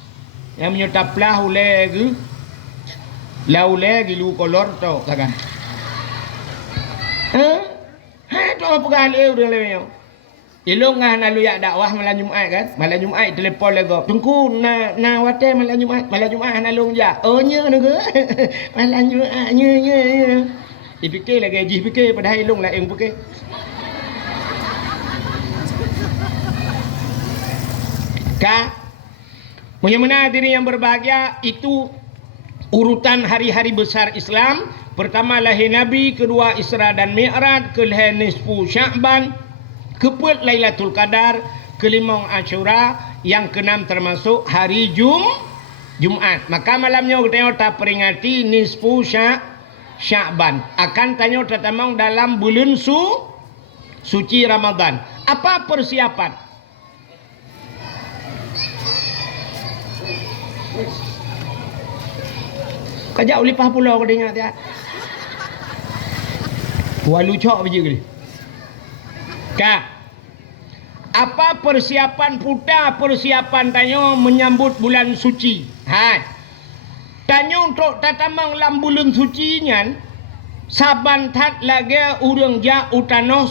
Yang menyetaplah lagi. Lau lagi lu kolor tau kagak. Tu apa kali udah lewat. Ilung ngah nalu yak dakwah malam Jumaat kan. Malam Jumaat telefon lego. Tunggu na wate malam Jumaat. Malam Jumaat nalung ja. Oh nya juga. Malam Jumaat nya. Dipikir lagi gaji fikir pada ilung lah yang fikir. Ka Bagaimana diri yang berbahagia itu urutan hari-hari besar Islam. Pertama lahir Nabi, kedua Isra dan Mi'raj, kelihatan nisfu Sya'ban, keempat Lailatul Qadar, kelima Asyura, yang keenam termasuk hari Jumaat. Maka malamnya kita peringati nisfu Sya'ban. Akan tanya tertamang dalam bulan suci Ramadan. Apa persiapan? Kajak ulipah pulau kau dengar dia. Walu cok biji gini. Kak, apa persiapan puta persiapan tanya menyambut bulan suci? Hai. Tanya untuk tatamang lam bulan suci nyan saban tat lagi urang ja utanoh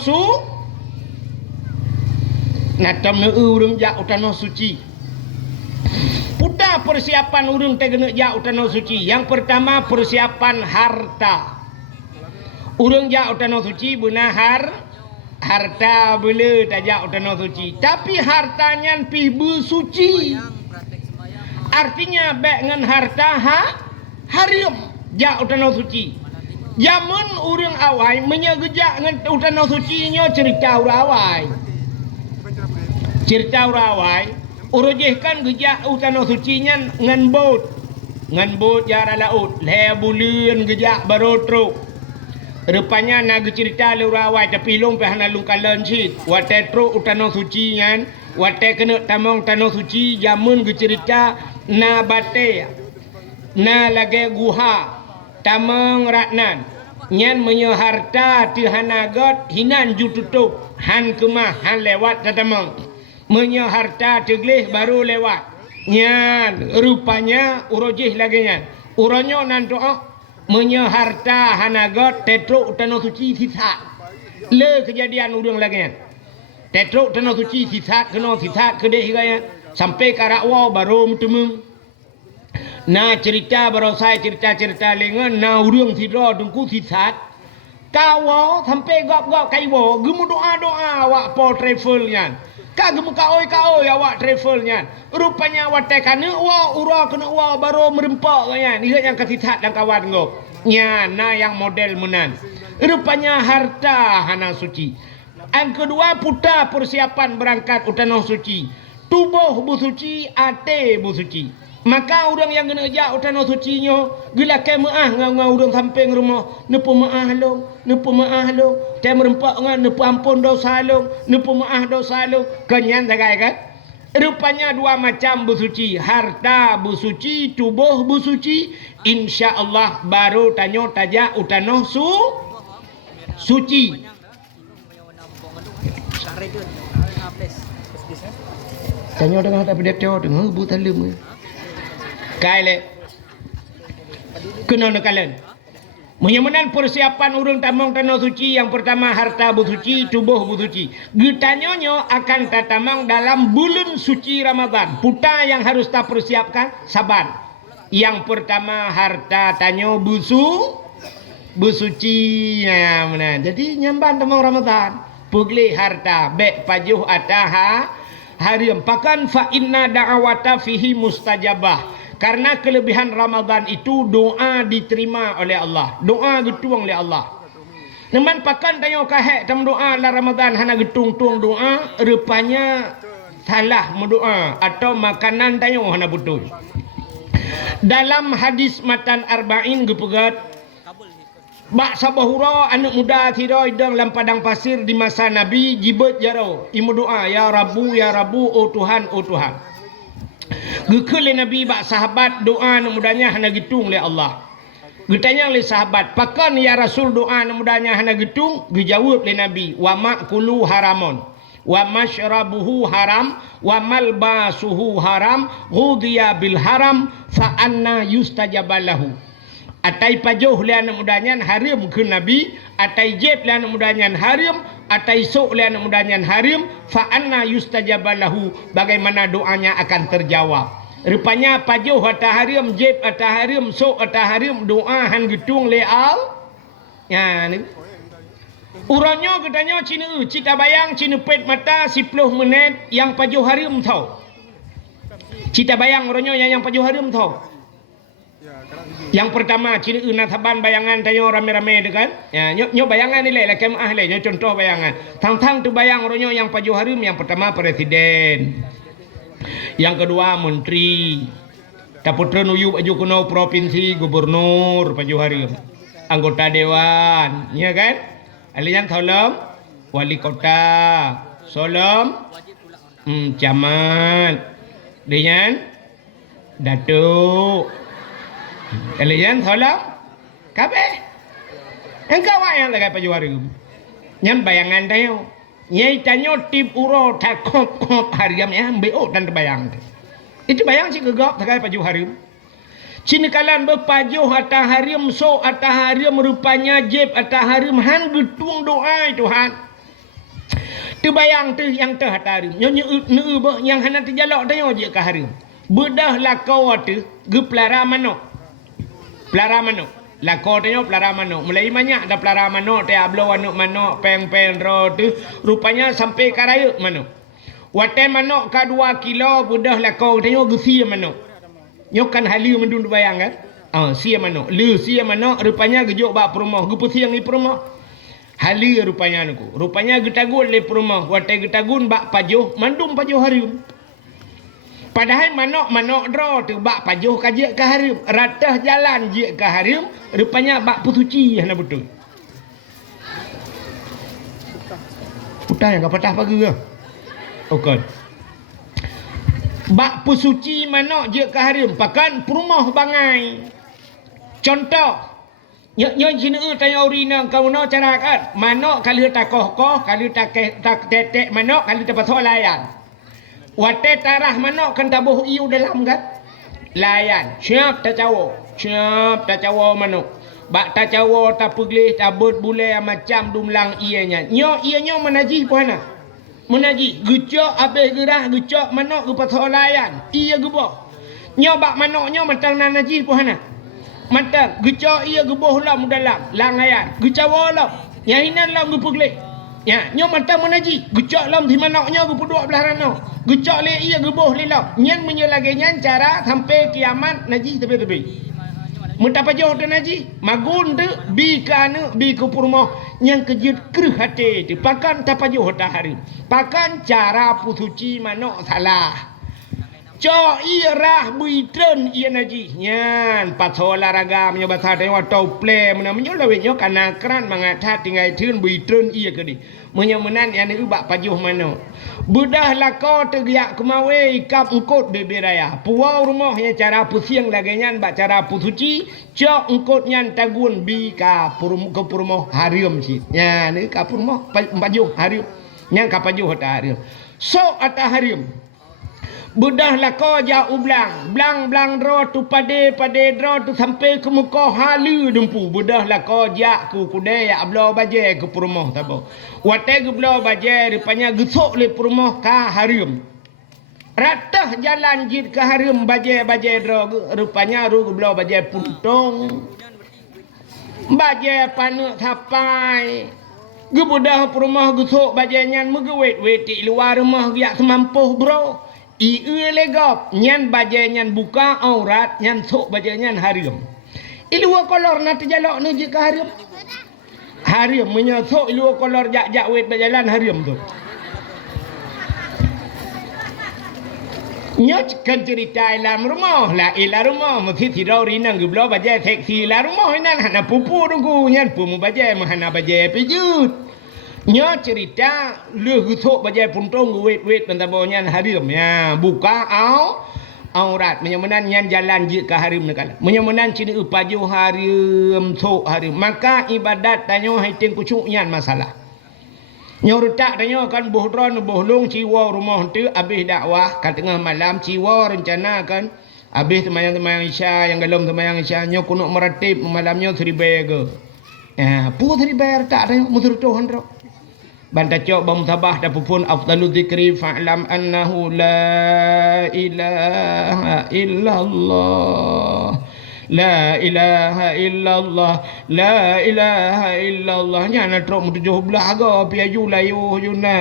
natam ne urang ja utanoh suci. Puta persiapan urang teh geuna ja utana suci. Yang pertama persiapan harta. Urang ja utana suci beunah harta beuleu tajak utana suci. Tapi hartanya pi bersuci. Artinya baik ngan harta harim ja utana suci. Zaman urang awai menyegejak ngan utana suci nya cerita urawai. Cerita urawai urujihkan gejak utana suci nya ngan bot jara laut le buleun gejak baru truk. Rupanya naga cerita le urawai tapi long pe hana lung kalan sit. Wate truk utana suci nya wate kena tamong tanah suci zaman ge cerita na bate na lage guha tamang ratnan nyan menyo harta ti hanagot hinan ju tutup han kemah han lewat tatamang menyo harta tegleh baru lewat nyan rupanya urojih lagi nyan uronyo nan doa menyo harta hanagot tetruk tanah suci sisa le kejadian urang lagi nyan tetruk tanah suci sisa kena sisa kedeh gaya sampai karakwa baru mutemung. Nah cerita baru saya cerita lengan na urang sidro dengku sisat kawo sampai gop kaiwo gemu doa awak po travelnya ka gemu kaoi awak travelnya rupanya awak tekane wa ura kena wa baru merempak kan ieu yang kesisat dan kawan gop nya na yang model menan rupanya harta hana suci. Yang kedua puta persiapan berangkat utana suci tubuh bu suci ate bu suci. Maka orang yang kena ajak utana suci nyo gila ke maah ngau orang samping rumah nepu maah lo te merempak ngan nepu ampun dosa lo nepu maah dosa lo kenyan tagai kan rupanya dua macam bersuci harta bersuci tubuh bersuci insyaallah baru tanyo tajak utana suci. Tanyo dengan tak pedetio dengan bu talem kaile kena nekalan menyamanan persiapan urang tamang tanah suci yang pertama harta bersuci tubuh bersuci getanyonyo akan tatamang dalam bulan suci Ramadan puta yang harus tak persiapkan saban yang pertama harta tanyo bersuci ya mana jadi nyamban tamang Ramadan pugli harta bek pajuh ataha hariam pakan fa inna da'awata fihi mustajabah. Karena kelebihan Ramadan itu doa diterima oleh Allah. Doa getuang oleh Allah. Neman pakan tayo kahek tam doa la Ramadan hana getung-tung doa rupanya salah mendoa atau makanan tayo hana betul. Dalam hadis matan arba'in gepegat bak sabahura anak muda tiro idang lam padang pasir di masa Nabi jibet jaro imu doa ya Rabbu oh Tuhan Gekele Nabi bak sahabat doa mudanya hana gitung oleh Allah. Getanya oleh sahabat, pakan ya Rasul doa mudanya hana gitung, gejawab oleh Nabi, wa ma'kulu haramun, wa masyrabuhu haram, wa malbasuhu haram, ghudiya bil haram, fa anna yustajabalahu. Atai pajoh le anak mudanya harim ke Nabi, atai jeb le anak mudanya harim, atai sok le anak mudanya harim, fa anna yustajabalahu, bagaimana doanya akan terjawab. Rupanya pajoh atah harim, jeb atah harim, sok atah harim, doa han getung le al. Ya ni. Uranyo katanya cita bayang cina pet mata 10 menit yang pajoh harim tau. Cita bayang uranyo yang pajoh harim tau. Yang pertama cina nataban bayangan tayo rame-rame dekan ya nyo bayangan ni le kemah le nyo contoh bayangan tang tu bayang ronyo yang pajuh harim yang pertama presiden yang kedua menteri taputra nuyu baju kuno provinsi gubernur pajuh harim anggota dewan ya kan alian tolong wali kota solom camat dengan datuk kalian tolong kabeh engkau yang lagai pajuh harim nyam bayangan tayo nyai tanyo tip uro tak kop hariam ya mbeo dan bayang itu bayang si gegap lagai pajuh harim cini kalan berpajuh atah harim so atah harim rupanya jeb atah harim han getung doa Tuhan tu bayang tu yang teh atah harim nyo yang hana terjalak tayo je ke harim Bedah lakau tu ge pelara manok. Pelara manok. Lakau tanya pelara manok. Mulai banyak dah pelara manok, dia ablo anuk manok, peng-peng ro tu rupanya sampai karaya manok. Watai manok ka 2 kilo bedah lakau tanya ge sia manok. Nyokan halu mendun bayang kan? Sia manok. Lu sia manok rupanya gejok bak perumah, ge pusiang ni perumah. Hali rupanya nuku. Rupanya getagun le perumah. Watai getagun bak pajuh, mandum pajuh harum. Padahal manok draw tu bak pajuh kaje ke harum. Ratah jalan je ke harum, rupanya bak pusuci hana betul. Putah yang patah pagi ke? Okey. Bak pusuci manok je ke harum, pakan perumah bangai. Contoh, nyo sini tanya urina kau no cara kan. Manok kali tak koh, kali tak tetek manok, kali tak pasal layan. Wate tarah manok kan tabuh iu dalam kan? Layan. Siap tak cawo manok. Bak tak cawo tak peglih tak bud bulai macam dumlang ianya. Nyo menajih puana. Menajih. Gecok habis gerah gecok manok ke pasal layan. Ia gebah. Nyo bak manok nyo matang nan najih puana. Matang gecok ia gebah lam dalam langayan. Gecawo lam. Yang hinan lam ge peglih. Ya, nyo matang menaji, gecok lam di manoknya ge peduk belah rano. Gecok le ia geboh le lam. Nyen menyelagi nyen cara sampai kiamat naji tepi-tepi. Muta pajoh tu naji, magun tu bi kana bi ke purmo yang kejut kreh hati tu. Pakan tapajoh ta hari. Pakan cara pusuci manok salah. Cho ia rah buitren ia naji nyan patho olahraga menyo bahasa tengwa tau play mena menyo lawe nyo kana kran mangathat tingai thun buitren ia kedi menyo menan yang ni bak pajuh mano budah lako tegiak kemawe ikap engkot beberaya puau rumah yang cara pusiang lagi nyan bak cara pusuci cho engkot nyan tagun bi ka ke purmo harium si nyan ni ka purmo pajuh harium nyan ka pajuh ta harium so ata harium budah lako jauh blang draw tu pade draw tu sampai ke muka halu dempu budah lako jak ku kudai ya ablo baje ke perumah tabo watai ke blo baje rupanya gesok le perumah ka harum ratah jalan jid ke harum baje draw rupanya ru blo baje puntong baje panuk sapai ge budah perumah gesok baje nyan megewet weti luar rumah giak semampuh bro Iu legop nyan baje nyan buka aurat nyan sok baje nyan harum. Ilu kolor na terjalok nu je ke harum. Harum menyosok ilu kolor jak wet berjalan harum tu. Nyot kan cerita dalam rumah lah rumah mesti tirau rinang geblo baje seksi la rumah nan hana pupu tunggu nyan pumu baje mahana baje pejut. Nyo cerita lu gusok bajai puntong wet pentabonyan harim ya buka aurat menyemenan nyan jalan je ke harim nekala menyemenan cini upaju harim sok harim maka ibadat tanyo haiting kucuk nyan masalah nyo rutak tanyo kan bohdron bohlung ciwa rumah tu habis dakwah kat tengah malam ciwa rencana kan habis semayang isya yang galom semayang isya nyo kunuk meratib malamnya 1000 ke ya pu 1000 tak tanyo mutur tuhan ro Banta cok bam tabah da pupun afdalu dzikri fa'lam annahu la ilaha illallah la ilaha illallah la ilaha illallah nyana trok 17 ga piaju layu yuna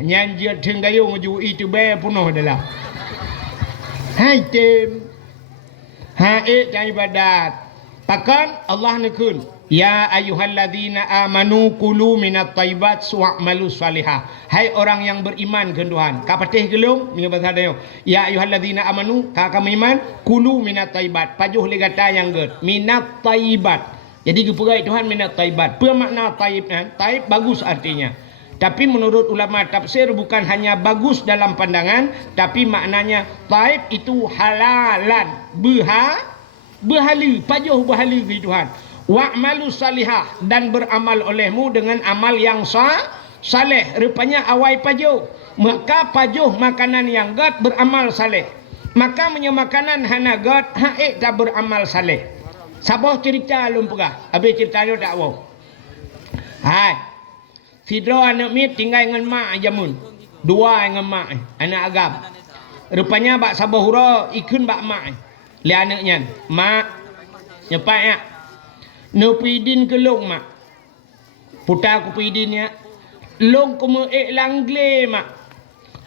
nyan je tenggayu nguju itu be punuh dalam hai tem jangan ibadat. Pakan Allah nekun. Ya ayyuhalladzina amanu kulu minat thayyibat wa'malu salihah. Hai orang yang beriman ke Tuhan. Ka patih gelung ni bahasa dia. Ya ayyuhalladzina amanu ka kami iman kulu minat thayyibat. Pajuh le kata yang ged. Minat thayyibat. Jadi geperai Tuhan minat thayyibat. Apa makna thayyib kan? Thayyib bagus artinya. Tapi menurut ulama tafsir bukan hanya bagus dalam pandangan, tapi maknanya taib itu halalan, berhala, pajuh berhala di Tuhan. Wa'malu salihah dan beramal olehmu dengan amal yang saleh. Rupanya awai pajuh. Maka pajuh makanan yang gad beramal saleh. Maka menyemakanan hana gad haik tak beramal saleh. Sabah cerita lumpah. Habis ceritanya tak wow. Hai. Sidro anak mit tinggal dengan mak jamun. Dua dengan mak anak agam. Rupanya bak sabahura ikun bak mak. Le anaknya, mak nyepai ya. No pidin ke long mak. Putar aku pidin ya. Long ko langgle mak.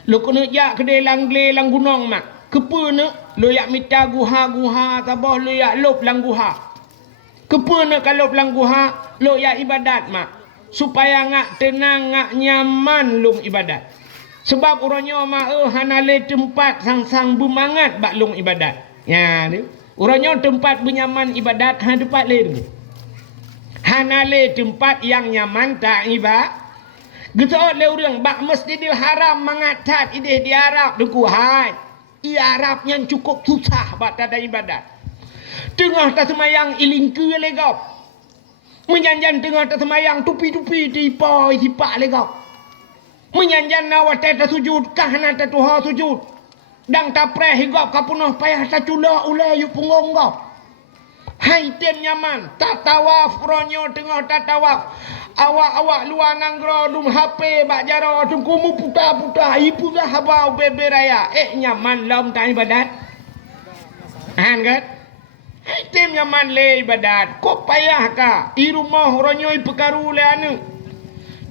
Lo kena jak kedai langgle lang gunung mak. Kepuna lo yak mita guha tabah lo yak lop lang guha. Kepuna kalau lang guha lo yak ibadat mak. Supaya ngak tenang ngak nyaman long ibadat. Sebab orangnya mak hanale tempat sang-sang bermangat bak long ibadat. Ya ni. Orangnya tempat bernyaman ibadat ha tempat lain. Hanale tempat yang nyaman tak ibadat. Gitu le orang bak Masjidil Haram mangatat ide di Arab duku hai. I Arab yang cukup susah bak tada ibadat. Tengah tak semayang ilingke legap. Menyanjan tengah tak semayang tupi-tupi tipoi tipak legap. Menyanjan nawat tak sujud kahna tak tuha sujud. Dang tak preh higap kapunah payah tak cula ulai yu punggung gap. Hai tem nyaman tak tawaf ronyo tengah tak tawaf. Awak-awak luar nanggro dum HP bak jaro dum kumu puta-puta ipu dah habau bebe raya. Nyaman lam tak ibadat. Han kan? Hai tem nyaman le ibadat. Kau payah ka? I rumah ronyo i perkaru le anu.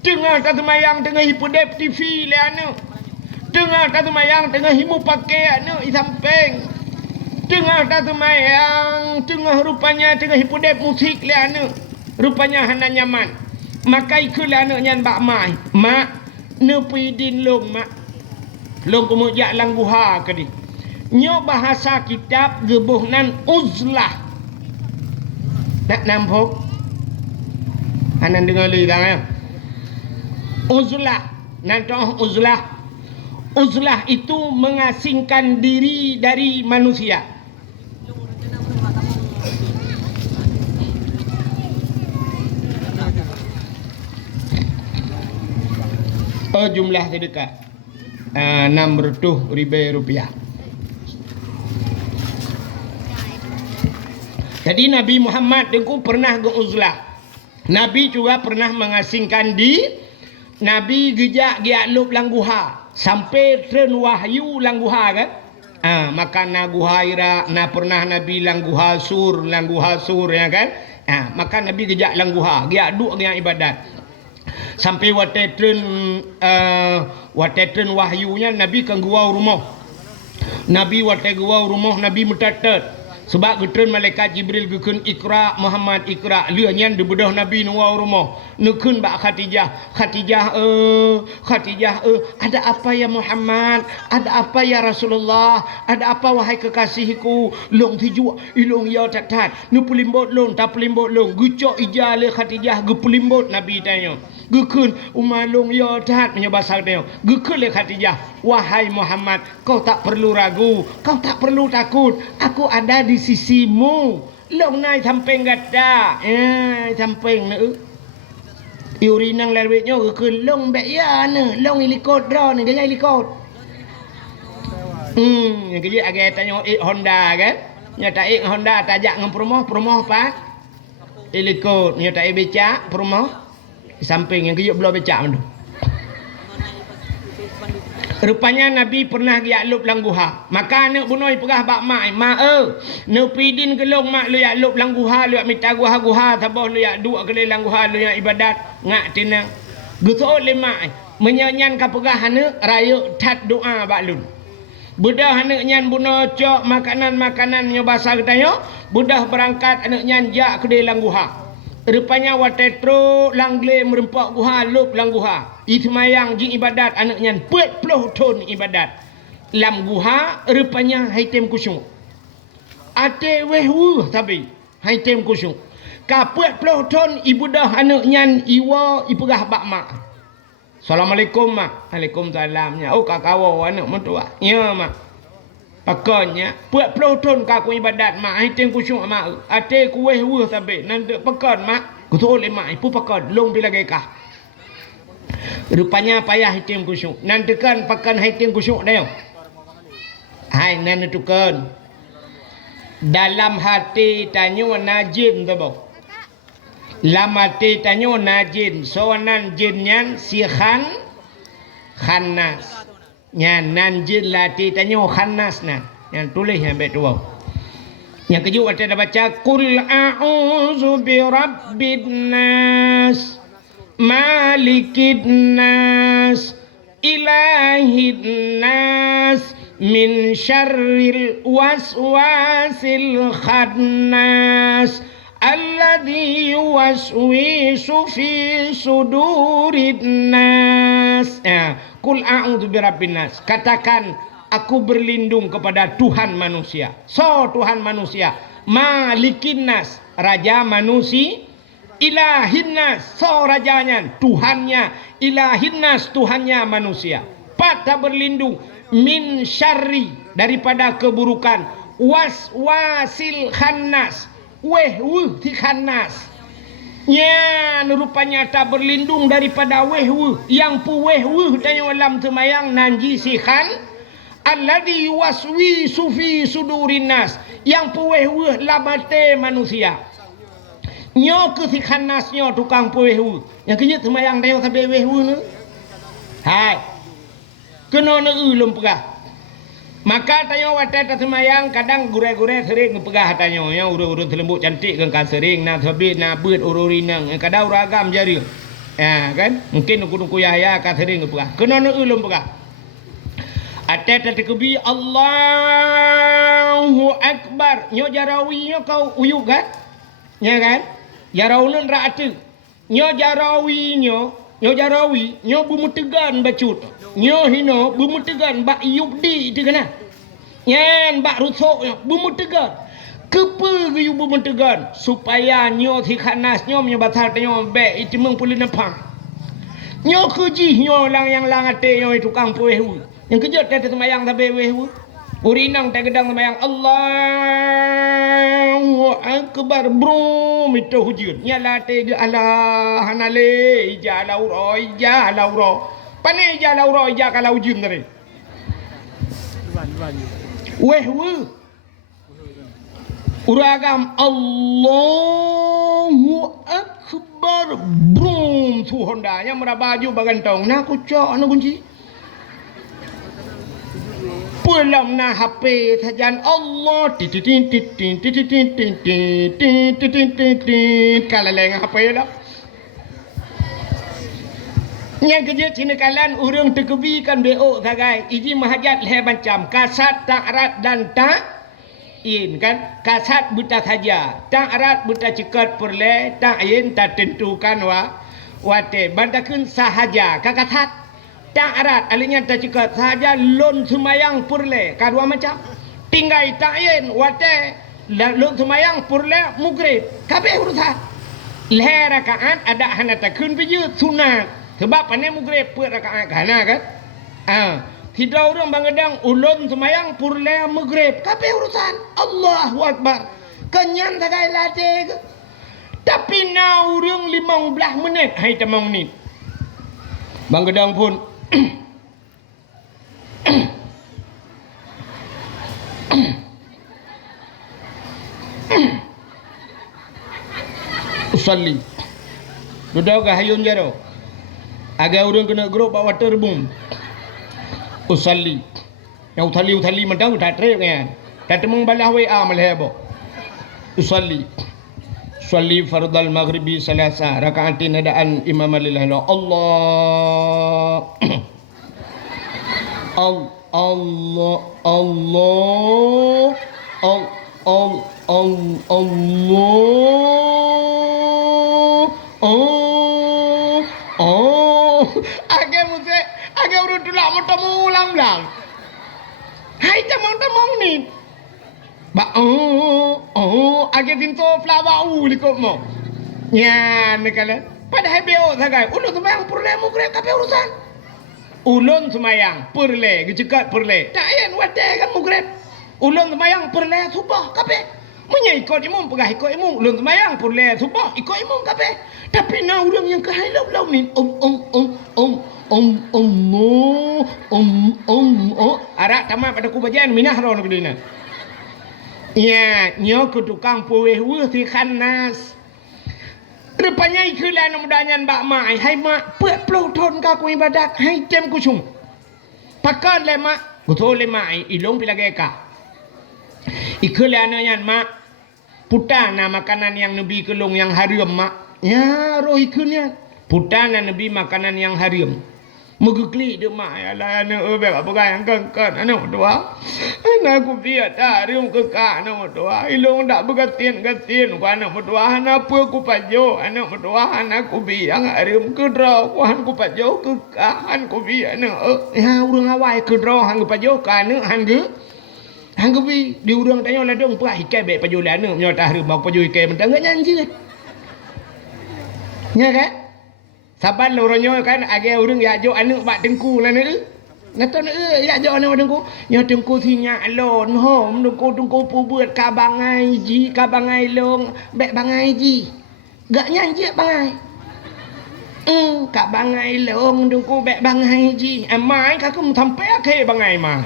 Tengah tak semayang tengah hipodep TV le anu. Tengah tak semayang tengah himu pakai anu i samping. Tengah tak semayang tengah rupanya tengah hipodep musik le anu. Rupanya hana nyaman. Maka ikulah anaknya bak mai. Mak nepidin long mak. Long kemujak lang guha ke di. Nyo bahasa kitab gebuhnan uzlah. Nak nampuk? Hanan dengar li tang ya. Uzlah. Nantoh uzlah. Uzlah itu mengasingkan diri dari manusia. Jumlah sedekah 600,000 rupiah. Jadi Nabi Muhammad dengku pernah ke uzlah. Nabi juga pernah mengasingkan di Nabi gejak gialup langguha sampai tren wahyu langguha kan. Maka na guhaira na pernah Nabi langguha sur ya kan. Maka Nabi gejak langguha giak duk giak ibadat. Sampai watetren wahyunya Nabi kan gua rumah. Nabi watet gua rumah Nabi metatet. Sebab getren malaikat Jibril gekun Iqra Muhammad Iqra lianyan di bedah Nabi nuwa rumah. Nekun bak Khadijah. Khadijah ada apa ya Muhammad? Ada apa ya Rasulullah? Ada apa wahai kekasihku? Long tiju ilong ya tatat. Nu pulimbot long tak pulimbot long. Gucok ijale Khadijah gepulimbot Nabi tanya. Gekun umalung ya tahat menyebasal tanya. Gekun le Khadijah, wahai Muhammad, kau tak perlu ragu, kau tak perlu takut. Aku ada di sisimu. Long nai samping gada. Samping ne. Yuri nang lewetnya gekun long bek ya ne, long ilikot dra ne dengan ilikot. Yang kerja agak tanya Honda kan? Nyata Honda tajak ngam perumoh apa? Ilikot nyata becak perumoh. Di samping yang kejut belah becak tu. Rupanya Nabi pernah gialup langguha. Maka anak bunoi pegah bak mak. Mak no pidin kelong mak lu yak lup langguha lu yak minta guha tabah lu yak duk ke langguha lu yak ibadat ngak tenang. Gusto le mak menyanyan ka pegah anak raya tat doa bak lun. Budah anak nyan buno cok makanan nya basah katanya. Budah berangkat anak nyan jak ke langguha. Rupanya watetro langle merempak guha lup lang guha. Itmayang jing ibadat anaknya 40 ton ibadat. Lam guha rupanya haitem kusung. Ate wehwu tapi haitem kusung. Ka 40 ton ibu dah anaknya iwa ipegah bak mak. Assalamualaikum mak. Waalaikumsalamnya. Oh kakawa anak mentua. Ya mak. Pakanya 40 ton kaku ibadat mak haitem kusung mak. Ate ku wehwu tapi nanti pakan mak. Kutu oleh mak ipu pakan long bila gekah. Rupanya payah haitem kusung. Nanti kan pakan haitem kusung dah. Hai nan tukan. Dalam hati tanya najim tu boh. lama te tanyo najin soanan jinyan si khannas nyan nanjin la te tanyo khannas na yang tulis yang betul. Yang kedua ada baca qul a'udzu birabbin nas malikin nas ilahin nas min syarril waswasil khannas alladzi yuwaswisu fi sudurin nas. Qul a'udzu birabbin nas, katakan aku berlindung kepada Tuhan manusia. So Tuhan manusia, malikin nas, raja manusia, ilahin nas, so rajanya, Tuhannya, ilahin nas, Tuhannya manusia. Pada berlindung min syarri, daripada keburukan, waswasil khannas, ti khannas. Ya, rupanya tak berlindung daripada yang pu tanya alam temayang nanji si khan alladhi waswisu fi sudurin nas, yang pu labate manusia. Nyo ke si khannas nyo tukang pu yang kenyat temayang dayo tabe ne. Hai. Kena ulum pegah. Maka tayo watet semayang kadang gure-gure sering pegah tanyo yang urut-urut lembut cantik kan sering na thabi na beut ururinang kadang ragam jari. Ya kan? Mungkin nuku-nuku yaya ka sering pegah. Kena ulum pegah. Atet tekebi Allahu akbar. Nyo jarawi nyo kau uyuk kan? Ya kan? Jaraulun raatu. Nyo jarawi nyo bumutegan bacut. Nyo hino bumutegan bak yubdi tu kana. Yan bak rusuk bumutegan. Kepa geyu bumutegan supaya nyo si khanas nyo menyebatar nyo be itu meng pulin apa. Nyo keji nyo lang yang langate nyo tukang puehu. Yang kejut kata semayang tabe wehu. Urinang tak gedang semayang Allahu akbar bro itu hujud. Nyala te Allah hanale ija lauro ija lauro. Pane ija lauro ija kalau hujud tadi. Wehu. Uragam Allahu akbar bro tu Honda yang merabaju bagantong na kucok na kunci. Pulam na HP sajan Allah kalaleng HP lah. Yang kerja cina kalan urang terkebi kan BO sagai. Iji mahajat leh macam kasat tak arat dan tak in kan. Kasat buta saja, tak arat buta cekat perle, tak in tak tentukan wate bandakun sahaja kakasat. Tak arat alinya tak cekat sahaja lon semayang purle kadua macam tinggai takin wate lon semayang purle mugrib kabeh urusan leh rakaat ada hana takun biju sunat sebab pane mugrib per rakaat kana kan tidak orang bangedang ulun semayang purle mugrib kabeh urusan Allahu akbar kenyan sagai latih tapi na urang 15 menit hai temong ni bangedang pun usalli dudau ga hayun jaro aga urang kena grup bawa terbum usalli yang uthali mandang udah trek kan tak temung balah WA malhebo usalli fardal maghribi salasa rakaatin adaan imam lillahi Allah Allah age urut tulak motomu ulang-ulang hai temong ni ba age tinto flawau likop mo nyan kala padahal beo sagai ulun semayang purle mugreb kape urusan ulun semayang purle gejekat purle tak ayan wate kan mugreb ulun semayang purle subah kape munya ikut imam pegah ikut imam ulun semayang purle subah ikut imam kape tapi na urang yang kahailau ni arak tamat pada kubajan minah ron kedina. Ya, nyo ke tukang puweh si khanas. Rupanya ikulah namudanya mbak mai. Hai mak, buat puluh tahun aku ibadat. Hai jam ku cung. Pakan le mak. Ku tahu le mak. Ilong pila geka. Ikulah namanya mak. Putana makanan yang Nabi kelong yang haram mak. Ya roh ikunya. Putana Nabi makanan yang haram. Megekli dia mak. Alah anak bebek apa yang kengkan. Anak doa. Anak aku biar haram kekak anak doa. Ilong tak bergantian-gantian. Anak berdoa. Anak apa aku pajo. Anak berdoa. Anak aku biar haram kedraw. Anak aku pajo kekak. Anak aku biar anak. Ya orang awal kedraw. Anak pajo ke anak. Anak bi di urang tanya lah dong. Perah ikai baik pajo lah anak. Menyata haram. Aku pajo ikai. Mentang tak nyanyi kan. Ya kan? Saban lorongnya kan agak orang ya jo anak bak tengku lah ni. Nata ya jo anak tengku. Nya tengku sinya alon hom tengku pu buat ka bangai ji ka bangai long bek bangai ji. Gak nyanyi bangai. Ka bangai long tengku bek bangai ji. Mai ka kum sampai ke bangai mai.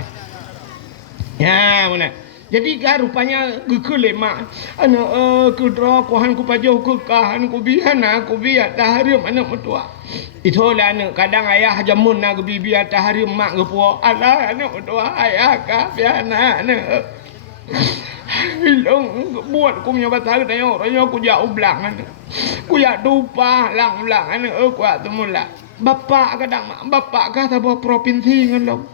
Ya mana. Jadi rupanya gekele mak. Anak kedra kuhan ku pajoh ku kahan ku bihan aku biar taharim anak mertua. Itulah anak kadang ayah jamun nak biar taharim mak gepuak. Alah anak mertua ayah ka biar anak. Ilong buat ku punya batal tanya orangnya ku jauh belang anak. Ku ya dupa lang-lang anak ku temula. Bapak kadang mak bapak ka tabah provinsi ngalong.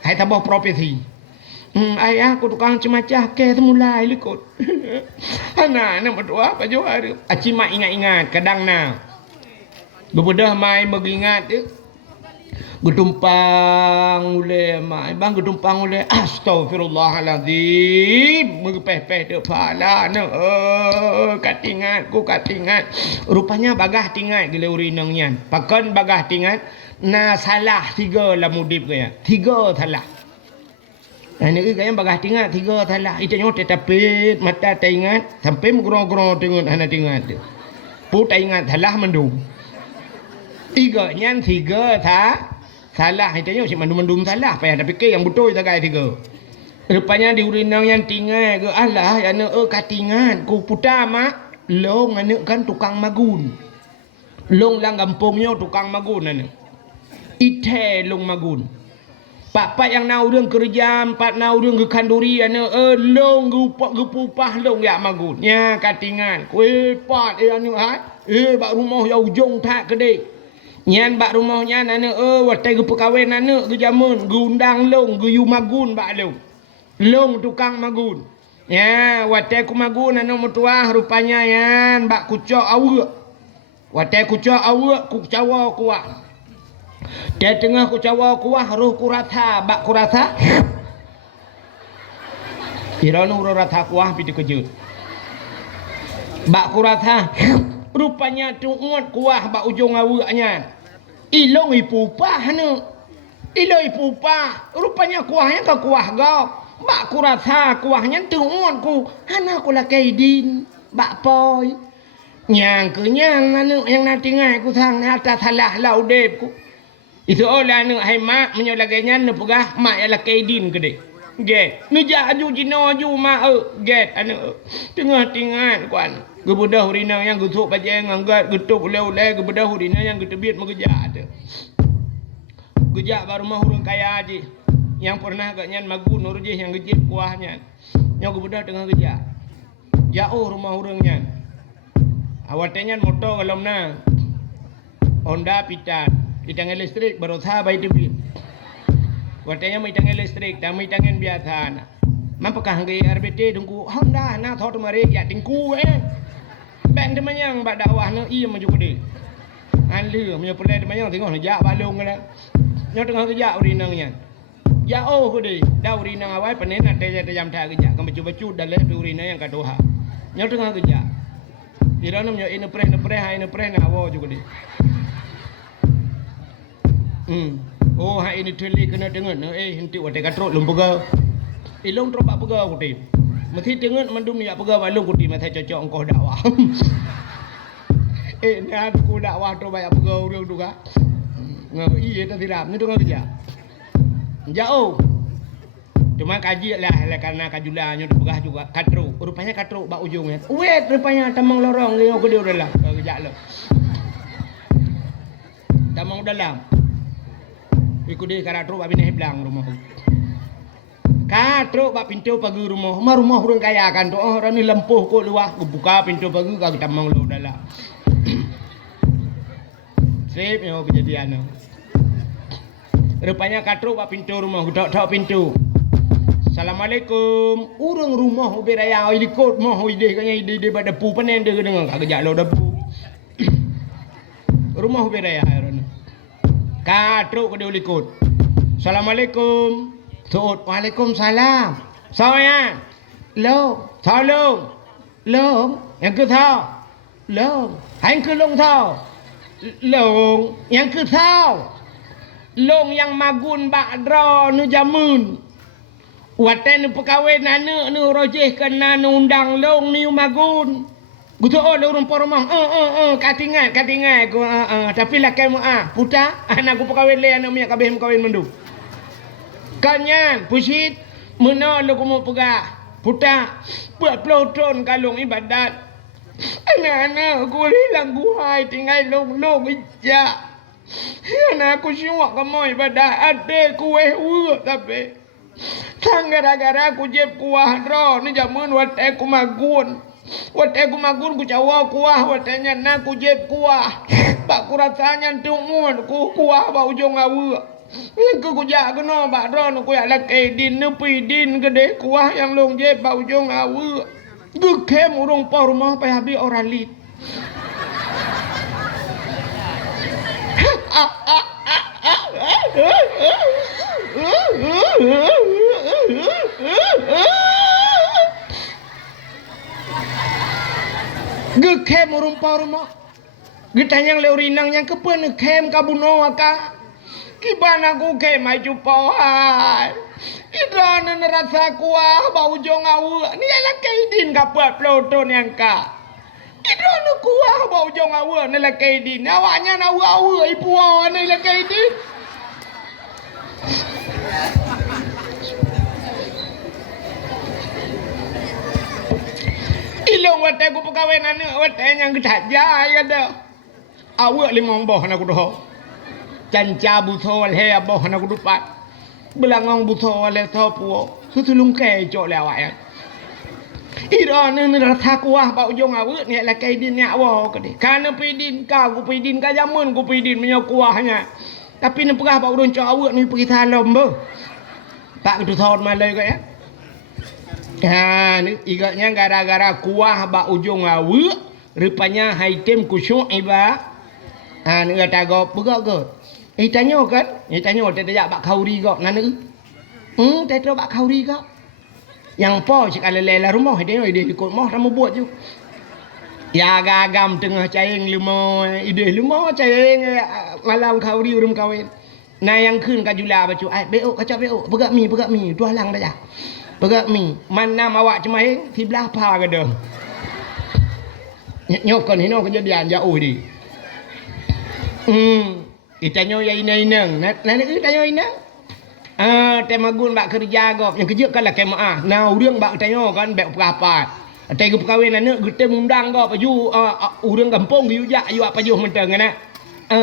Hai tabah provinsi. Ayah aku tukang cemacah ke semula ikut. Anak berdoa baju hari. Aci mak ingat-ingat kadang na. Bebedah mai mengingat tu. Gedumpang oleh mak bang gedumpang oleh astagfirullahalazim. Megepeh-peh de pala na. Katingat ku katingat. Rupanya bagah tingat gila urinang nyan. Pakan bagah tingat na salah 3 lah mudip ke ya. 3 salah. Anak itu yang bagah tinggal 3 salah. Itu nyote tapi mata tak ingat sampai menggerong-gerong tengok anak tinggal tu. Pu tak ingat salah mendung. 3 nyan 3 salah. Itu nyote si mendung salah. Payah tapi ke yang betul tak kaya 3. Rupanya di urinang yang tinggal ke Allah anak katingan ku putar mak long anak kan tukang magun. Long lang kampungnya tukang magun anak. Ite long magun. Pak yang naurung kerja, pak naurung ke kanduri ana long gupah long ya magun. Nya katingan. Kue pat anu hat. Bak rumah ya ujung tak gede. Nyan bak rumahnya ana watai gupu kawin ana ke jamun gundang long gu yu magun bak long. Long tukang magun. Ya watai ku magun ana mutuah rupanya yan bak kucok awak. Watai kucok awak ku cawa kuah. Dia tengah ku cawa kuah roh kurata bak kurata. Iranu roh rata kuah pi dikejut. Bak kurata rupanya tuut kuah bak ujung awaknya. Ilong ipupah nu. Ilong ipupah rupanya kuahnya ke kuah gau. Bak kurata kuahnya tuut ku hana ku lakaidin bak poi. Nyang kenyang anu yang nanti ngai ku sang atas salah laudep ku. Itu oleh anak hai mak menyolaganya nepegah mak ialah kaidin gede. Get. Ngejak aju jino aju mak get anak tengah tingan kuan. Gebedah urinang yang gutuk pajeng anggat getuk oleh-oleh gebedah urinang yang getebit megejak ada. Gejak baru mah urang kaya aja. Yang pernah agaknya magun urjih yang gejip kuahnya. Yang gebedah tengah gejak. Jauh rumah urangnya. Awatnya motor kalau na. Honda pitan. Itang listrik baru sah bayi tebit. Watanya mai tang listrik, dah mai tangan biasa na. Mampakah ngai RBT dungku Honda na thot mari ya tingku Bang demanyang bak dakwah na iya maju gede. Anlu punya pelai demanyang tengok na jak balung na. Nya tengah kerja urinangnya. Ya gede. Dah urinang awal panen ada jam tak kerja. Kan baju-baju dalam urinang yang kadoha. Nya tengah kerja. Irana nya ina preh na awo juga deh. Oh ha ini teli kena dengar henti wate katrok lumpuga. Ilong tropak pega kuti. Mesti dengar mandum ya pega balung kuti mata cocok engkau dakwah. Nah aku dakwah tu banyak pega urang tu ka. Iya tak tirap ni tu kerja. Jauh. Cuma kaji lah karena kajulanya begah juga katro. Rupanya katro bak ujungnya. Wait rupanya tamang lorong leo ke dia udah lah. Kejak lo. Tamang dalam. Ikut dia katro bak bineh belang rumah. Katro bak pintu pagi rumah. Rumah orang kaya kan tu. Orang ni lempuh kok luah. Buka pintu pagi kau tamang lo dalam. Sip yo kejadian. Rupanya katro bak pintu rumah. Dak pintu. Assalamualaikum. Urang rumah ubi raya ikut mah ide kanya ide pada pu panen dia dengan kagak lo debu. Rumah ubi raya ron. Katruk ke dia ikut. Assalamualaikum. Tuut Waalaikumsalam. Saya. Lo, tolong. Long, yang ke thao. Long, hang ke long thao. Long, yang ke thao. Long yang magun bak dra nu jamun. Watan pekawin anak ni rojeh kena undang long ni magun. Gutu oh lu rumpah rumah. Katingat ku tapi lah kamu puta anak ku pekawin le anak minyak kabeh kawin mendu. Kanyan pusit mena lu ku mau pegah. Puta buat pelotron kalung ibadat. Anak-anak ku hilang guhai tinggal long ija. Anak aku syuak kamu ibadat ade kueh tapi Tang gara-gara aku jeb kuah ro ni jamun wat aku magun. Wat aku magun ku cawa kuah watanya na ku jeb kuah. Pak ku rasanya tungun ku kuah ba ujung awu. Ku jak kena bak ro ku ya lak din nepi din gede kuah yang long jeb ba ujung awu. Gekem urung pa rumah pa habis orang lit. Gekem rumpah rumah. Getanyang leurinang yang kepen kem kabuno aka. Kibana ku kem ai jupauan. Idana nerasa kuah bau jong awu. Ni ala kaidin kapuat ploton yang ka. Idana kuah bau jong awu ni la kaidin. Awaknya na awu ipu awu ni la kaidin. Ilong watai ku pegawai anak watai yang gedak jai ada. Awak limong boh nak doh. Canca butol he boh nak dupat. Belangong butol le topu. Tutulung ke jok le awak ya. Ira ni rasa kuah bau jong awak ni la kai din nya awa ke de. Kana pidin ka ku pidin ka jamun ku pidin menyo kuahnya. Tapi ni perah bau ron cok awak ni pergi salom bo. Pak tu thon malai ko ya. Ni igaknya gara-gara kuah bak ujung awak rupanya haitem kusyuk iba. Ni kata go begak ke. Tanya kan? Tanya tak bak kauri go nana. Tak tahu bak kauri go. Yang po cik ala rumah dia ikut mah ramu buat je. Ya gagam tengah caing limo ide limo caing malam kauri urum kawin. Nah yang kun kajula bacu beo kacau beo begak mi dua lang dah. Begak mi, mana awak cemaing sebelah pa ke dah. Nyokon hino kejadian jauh di. Itanyo ya inang. Nana itanyo inang. Temagun bak kerja gop. Yang kerja kan lah kemah. Nah, urang bak tanyo kan bek berapa. Tegu perkahwin anak getem undang gop aju urang kampung yu jak yu apa ju menteng kan.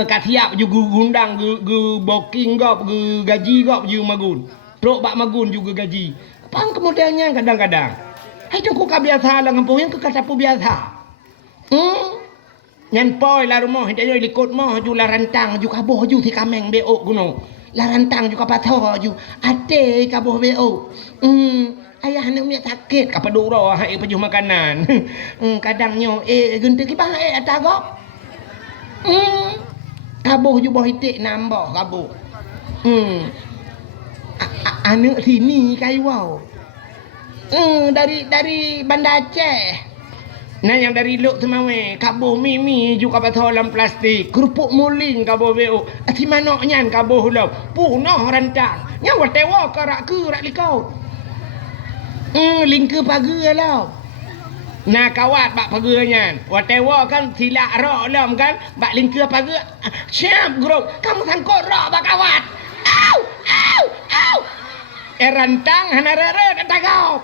Katiap ju gundang gu booking gop gu gaji gop ju magun. Trok bak magun juga gaji. Pang kemudiannya kadang-kadang. Itu ku biasa lah kampung yang kekatapu biasa. Nyan poi la rumah dia ikut mah ju la rantang ju kaboh ju ti kameng beo gunung. La rantang ju kapatho ju ate kaboh beo. Ayah nak minyak sakit kapa duro hai pejuh makanan. Kadangnya gente ki bang atagop. Kaboh ju boh itik nambah kaboh. Anak sini kai wow. Dari Banda Aceh. Nah yang dari luk tu mawe kabuh mimi juga patolam plastik kerupuk muling kabuh beo ati manoknya kabuh lo punah rantang nyawa tewa karak ke rak likau lingke pagi lo nah kawat bak paganya watewa kan silak rok lom kan bak lingke pagi siap grup kamu sangkut rok bak kawat au rantang hanarere tagaw.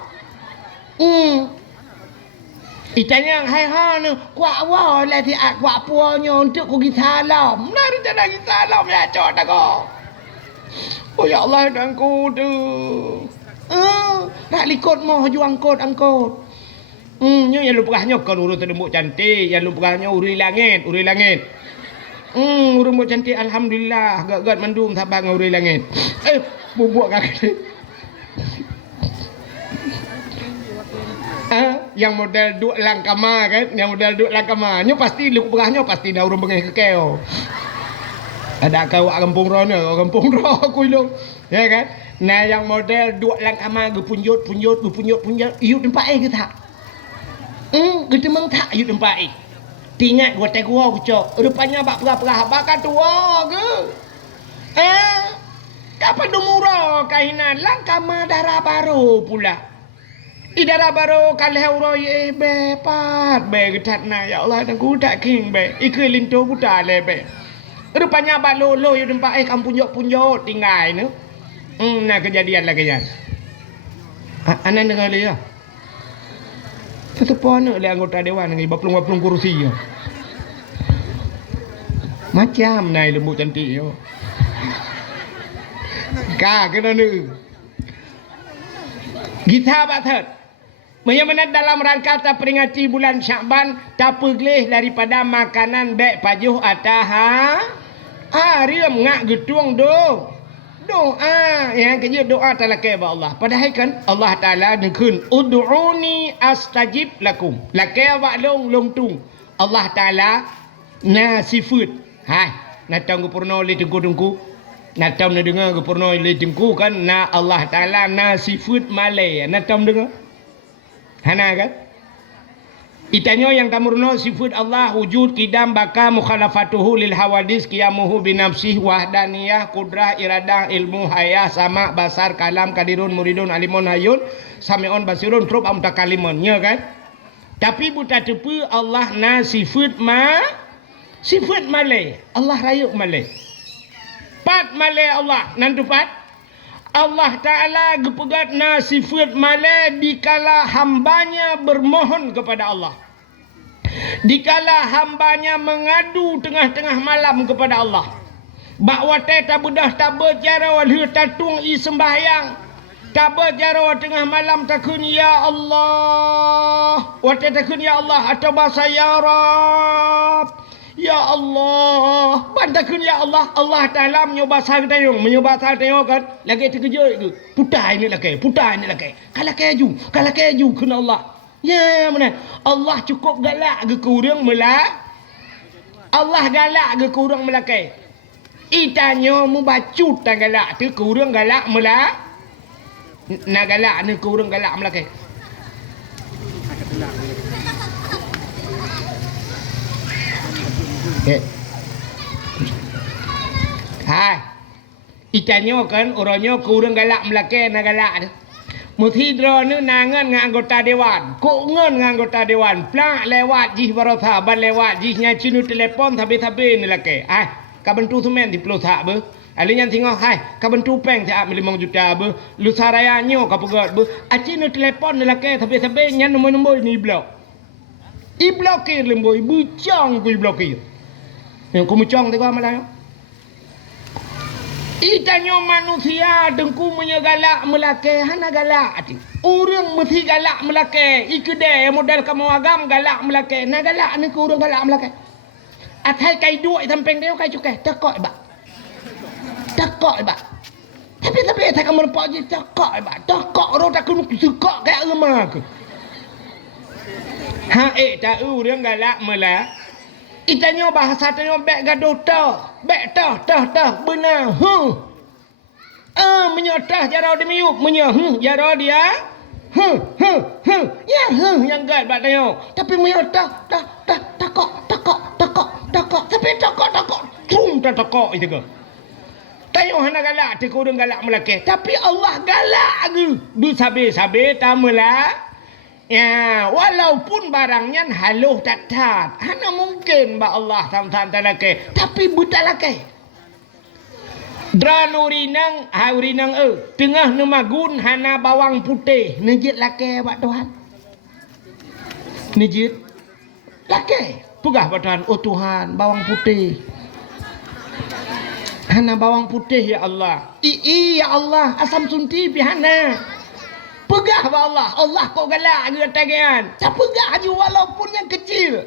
Itanya hai han kwa wa la ti kwa puo nyo untuk ku salam. Nari tada salam ya cok tago. Oh ya Allah dangku tu. Nak likut mau ju angkot. Nyo yang lupahnya kan urut rembut cantik, yang lupahnya uri langit. Rembut cantik alhamdulillah, gak mendum sabang uri langit. Bubuk kaki. Yang model duk langkama kan, nyo pasti lupahnya pasti dah urung bengai kekeo. Ada kau kampung rono, aku ilung. Ya kan? Nah yang model duk langkama gepunjut, iu tempat ke tak? Kita memang tak iu tempat Tingat gua tegua aku cok. Rupanya bak perah bakal tua ke? Kapan dumura kainan langkama darah baru pula. Idara baru kalau uroi bepat getat na ya Allah dan ku tak king be. Ikut linto buta le be. Rupanya bak lolo iu tempat kampung punjot tinggal ni. Nah kejadian lagi ya. Anak dengar dia. Satu pohon oleh anggota dewan ni baplung kursi yo. Macam nai lembu cantik yo. Kena ni. Kita batat. Menyamanan dalam rangka peringati bulan Syakban tak pergelih daripada makanan baik pajuh atah riam ngak getuang doa yang kerja doa talakai ba Allah. Padahal kan Allah Taala nekun ud'uni astajib lakum. Lakai ba long tung. Allah Taala na sifat. Hai, natang gupurno le tengku. Natam na dengar gupurno le tengku kan na Allah Taala na sifat malai. Natam dengar. Hana kan? Itanya yang tamurno sifat Allah wujud kidam baka mukhalafatuhu lil hawadis qiyamuhu binafsih wahdaniyah kudrah iradah ilmu hayah sama basar kalam kadirun muridun alimun hayun sami'un basirun trub amtakalimun ya kan. Tapi buta tepu Allah na sifat malai Allah rayuk malai pat malai Allah nantu pat Allah Ta'ala gepegat na sifat malai dikala hambanya bermohon kepada Allah. Dikala hambanya mengadu tengah-tengah malam kepada Allah. Bahawa tak budah tak berjara walhu tatung i sembahyang. Tak berjara tengah malam takun ya Allah. Wate takun ya Allah atau bahasa ya Rab. Ya Allah, bantakun ya Allah. Allah Taala menyoba sar tayung kan. Lagi terkejut itu. Putai ni lagi. Kalau keju kena Allah. Ya mana? Allah cukup galak ke kurang melak. Allah galak ke kurang melakai. Itanya mu bacut tak galak tu kurang galak melak. Nak galak ni kurang galak melakai. Hai. Ikannya kan orangnya kurang galak melakai nak galak tu. Muthidra ni nangan dengan anggota dewan. Kok ngan dengan anggota dewan. Plak lewat jih barotha ban lewat jihnya cinu telefon tabe-tabe ni lakai. Kabentu semen di Pulau Tak be. Alinya tengok hai kabentu peng tak 5 juta be. Lu sarayanya ka pegat be. Cinu telefon ni lakai tabe-tabe nyan nombor ni blok. I blokir lemboy bucang ku blokir. Yang kumucang tengok malah. Itanya manusia dengku menyegalak melakai hana galak ati. Orang mesti galak melakai. Ikede model kamu agam galak melakai. Na galak ni ku orang galak melakai. Atai kai duit samping dia kai cukai. Takok ba. Tapi atai kamu nampak je takok ba. Takok ro tak kena suka kai rumah ke. Tak orang galak melak. Itanya bahasa tanya bek gaduh bek benar menyotah jara dia miup jara dia yang gad bak tanya tapi menyotah takok tapi takok takok itu ke tanya hana galak te kurang galak melake tapi Allah galak ke du sabe tamelah. Ya, walaupun barangnya haluh tatat, hana mungkin ba Allah tam-tam talake, tapi buta lake. Dran urinang haurinang tengah nemagun hana bawang putih nejit lake bak Tuhan. Nejit lake pegah bak Tuhan. Oh Tuhan, bawang putih. Hana bawang putih ya Allah. Ya Allah, asam sunti pi hana. Pegah bak Allah. Allah kau galak ke tangan. Saya pegah je walaupun yang kecil.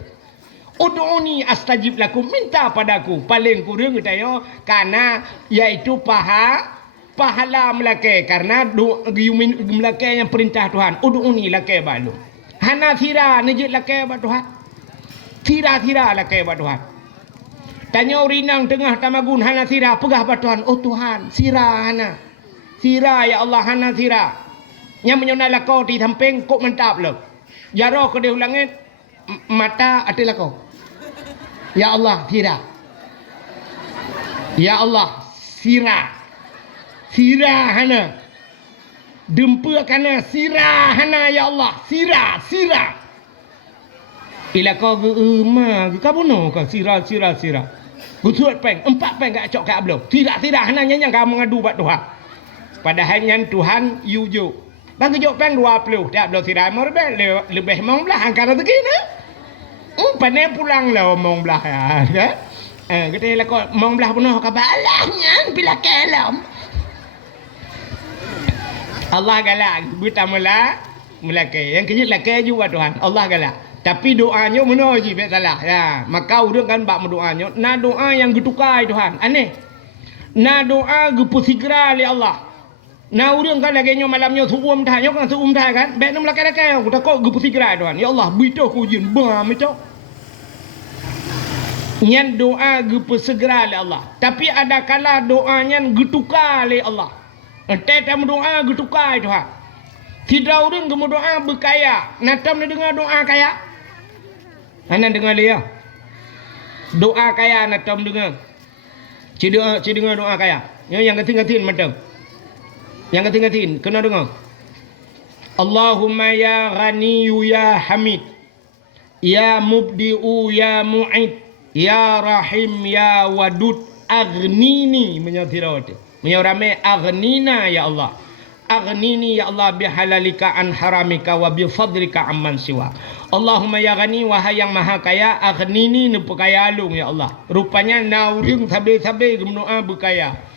Ud'uni astajib lakum, minta padaku paling kurang katanya karena yaitu pahala melake karena melake yang perintah Tuhan. Ud'uni lake balu hana thira nejit lake ba Tuhan, thira lake ba Tuhan. Tanya urinang tengah tamagun hana thira pegah ba Tuhan. Oh Tuhan, sira hana thira ya Allah, hana thira yang menyona lakau di samping kok mentap lo jaro ke di langit mata adalah kau. Ya Allah, sira. Ya Allah, sira. Sira hana. Dempa kana sira hana ya Allah. Sira. Ila kau ge ma, ka buno ka sira. Gusuat peng, 4 peng gak cok ka belum. Sira hana yang kamu ngadu buat Tuhan. Padahal yang Tuhan yuju. Bang jok peng 20, tak belum sira mau lebih mau belah angkara begini. Pandai pulang lah omong belah ya. Kita lah kau omong belah penuh kabalahnya bila kelam. Allah galak buta mula ke. Yang kejut lah ke juga Tuhan. Allah galak. Tapi doanya mana je tak salah. Ya, maka urang kan bak doanya. Na doa yang getukai Tuhan. Aneh. Na doa gepu segera li Allah. Na urang kan lagi nyo malamnya suum dah, kan suum dah kan. Baik nam lakai aku tak kau gepu segera Tuhan. Ya Allah, beritahu ku jin bam itu. Nyan doa gepu segera li Allah. Tapi ada kala doanya getukar li Allah. Tetam doa getukar Tuhan. Tidak urang gemu doa berkaya. Natam ni dengar doa kaya. Ana dengar dia. Doa kaya natam dengar. Dengar doa kaya. Yang keting-keting macam. Yang keting-keting kena dengar. Allahumma ya Ghaniyu ya Hamid, ya Mubdi'u ya Mu'id, ya Rahim ya Wadud, aghnini menyatirati. Menyarame aghnina ya Allah. Aghnini ya Allah bihalalika an haramika wa bifadlika amman siwa. Allahumma ya Ghani, wahai yang maha kaya, aghnini nupu kaya alung ya Allah. Rupanya nauring sabe-sabe gemdoa berkaya.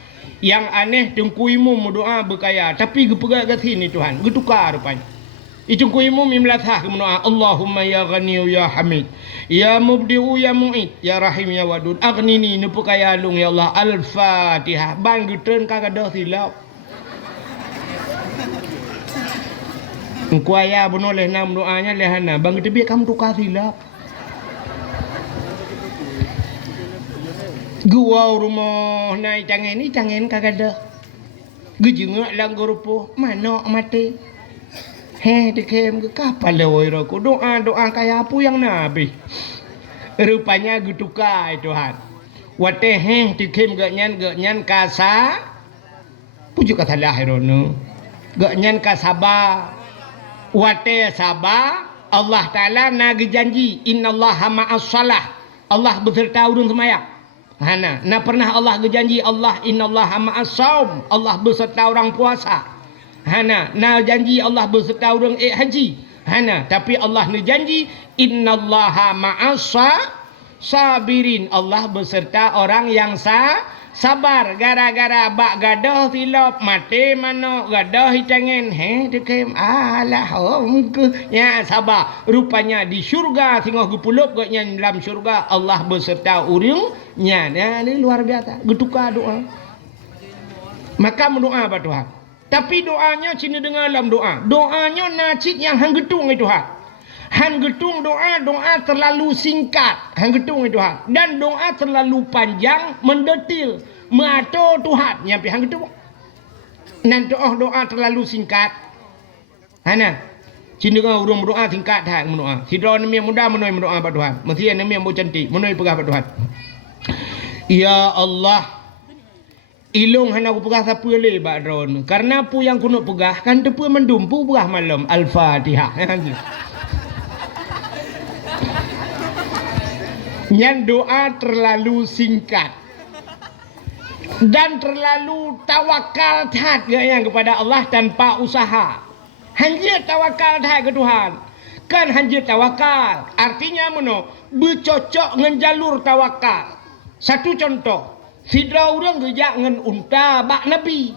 Yang aneh tengkuimu berdoa berkaya tapi gepegak kat sini Tuhan getukar rupanya. Itu kuimu mimlatah berdoa Allahumma ya Ghani ya Hamid, ya Mubdi'u ya Mu'id, ya Rahim ya Wadud, aghnini nupu kaya alung ya Allah. Al-Fatihah. Bang getren kagak silap. Kuaya boleh nam doanya lehana bang tebi kamu tukar silap. Gua rumah naik cangen kagak ada. Gejengak lang grupo mana mati. Dekem ke kapal lewoi roku doa kaya apa yang nabi. Rupanya getukai Tuhan. Wate dekem gaknyan kasa. Puju kata lahirono. Gaknyan kasaba. Wate sabah. Allah Ta'ala nagi janji. Innallaha ma'as salah. Allah beserta urun semayang. Hana, pernah Allah berjanji Allah innallaha ma'as saum, Allah beserta orang puasa. Hana, janji Allah beserta orang haji. Hana, tapi Allah janji innallaha ma'as sabirin, Allah beserta orang yang sabar. Gara-gara bak gadah silap mati mano gadah hitangen dekem alah ya sabar. Rupanya di syurga tengah gepulup gaknya dalam syurga Allah beserta urungnya. Ini luar biasa getuka doa. Maka mendoa apa Tuhan. Tapi doanya cina dengar dalam doanya nacit yang hang getung itu Tuhan. Han getung doa terlalu singkat. Han getung itu Tuhan. Dan doa terlalu panjang mendetil. Mato Tuhan nyampe hang getung. Nan doa terlalu singkat. Hana. Cina urung berdoa singkat dah berdoa. Sidra ni muda menoi berdoa pada Tuhan. Mesti ni yang cantik menoi pegah pada Tuhan. Ya Allah. Ilung hana aku pegah siapa le bak drone. Karena pu yang kuno pegah kan tepu mendumpu pegah malam. Al-Fatihah. Yang doa terlalu singkat. dan terlalu tawakal taat yang kepada Allah tanpa usaha. Hanya tawakal taat ke Tuhan. Kan hanya tawakal. Artinya mana? Bercocok dengan jalur tawakal. Satu contoh. Sidra orang gejak dengan unta bak Nabi.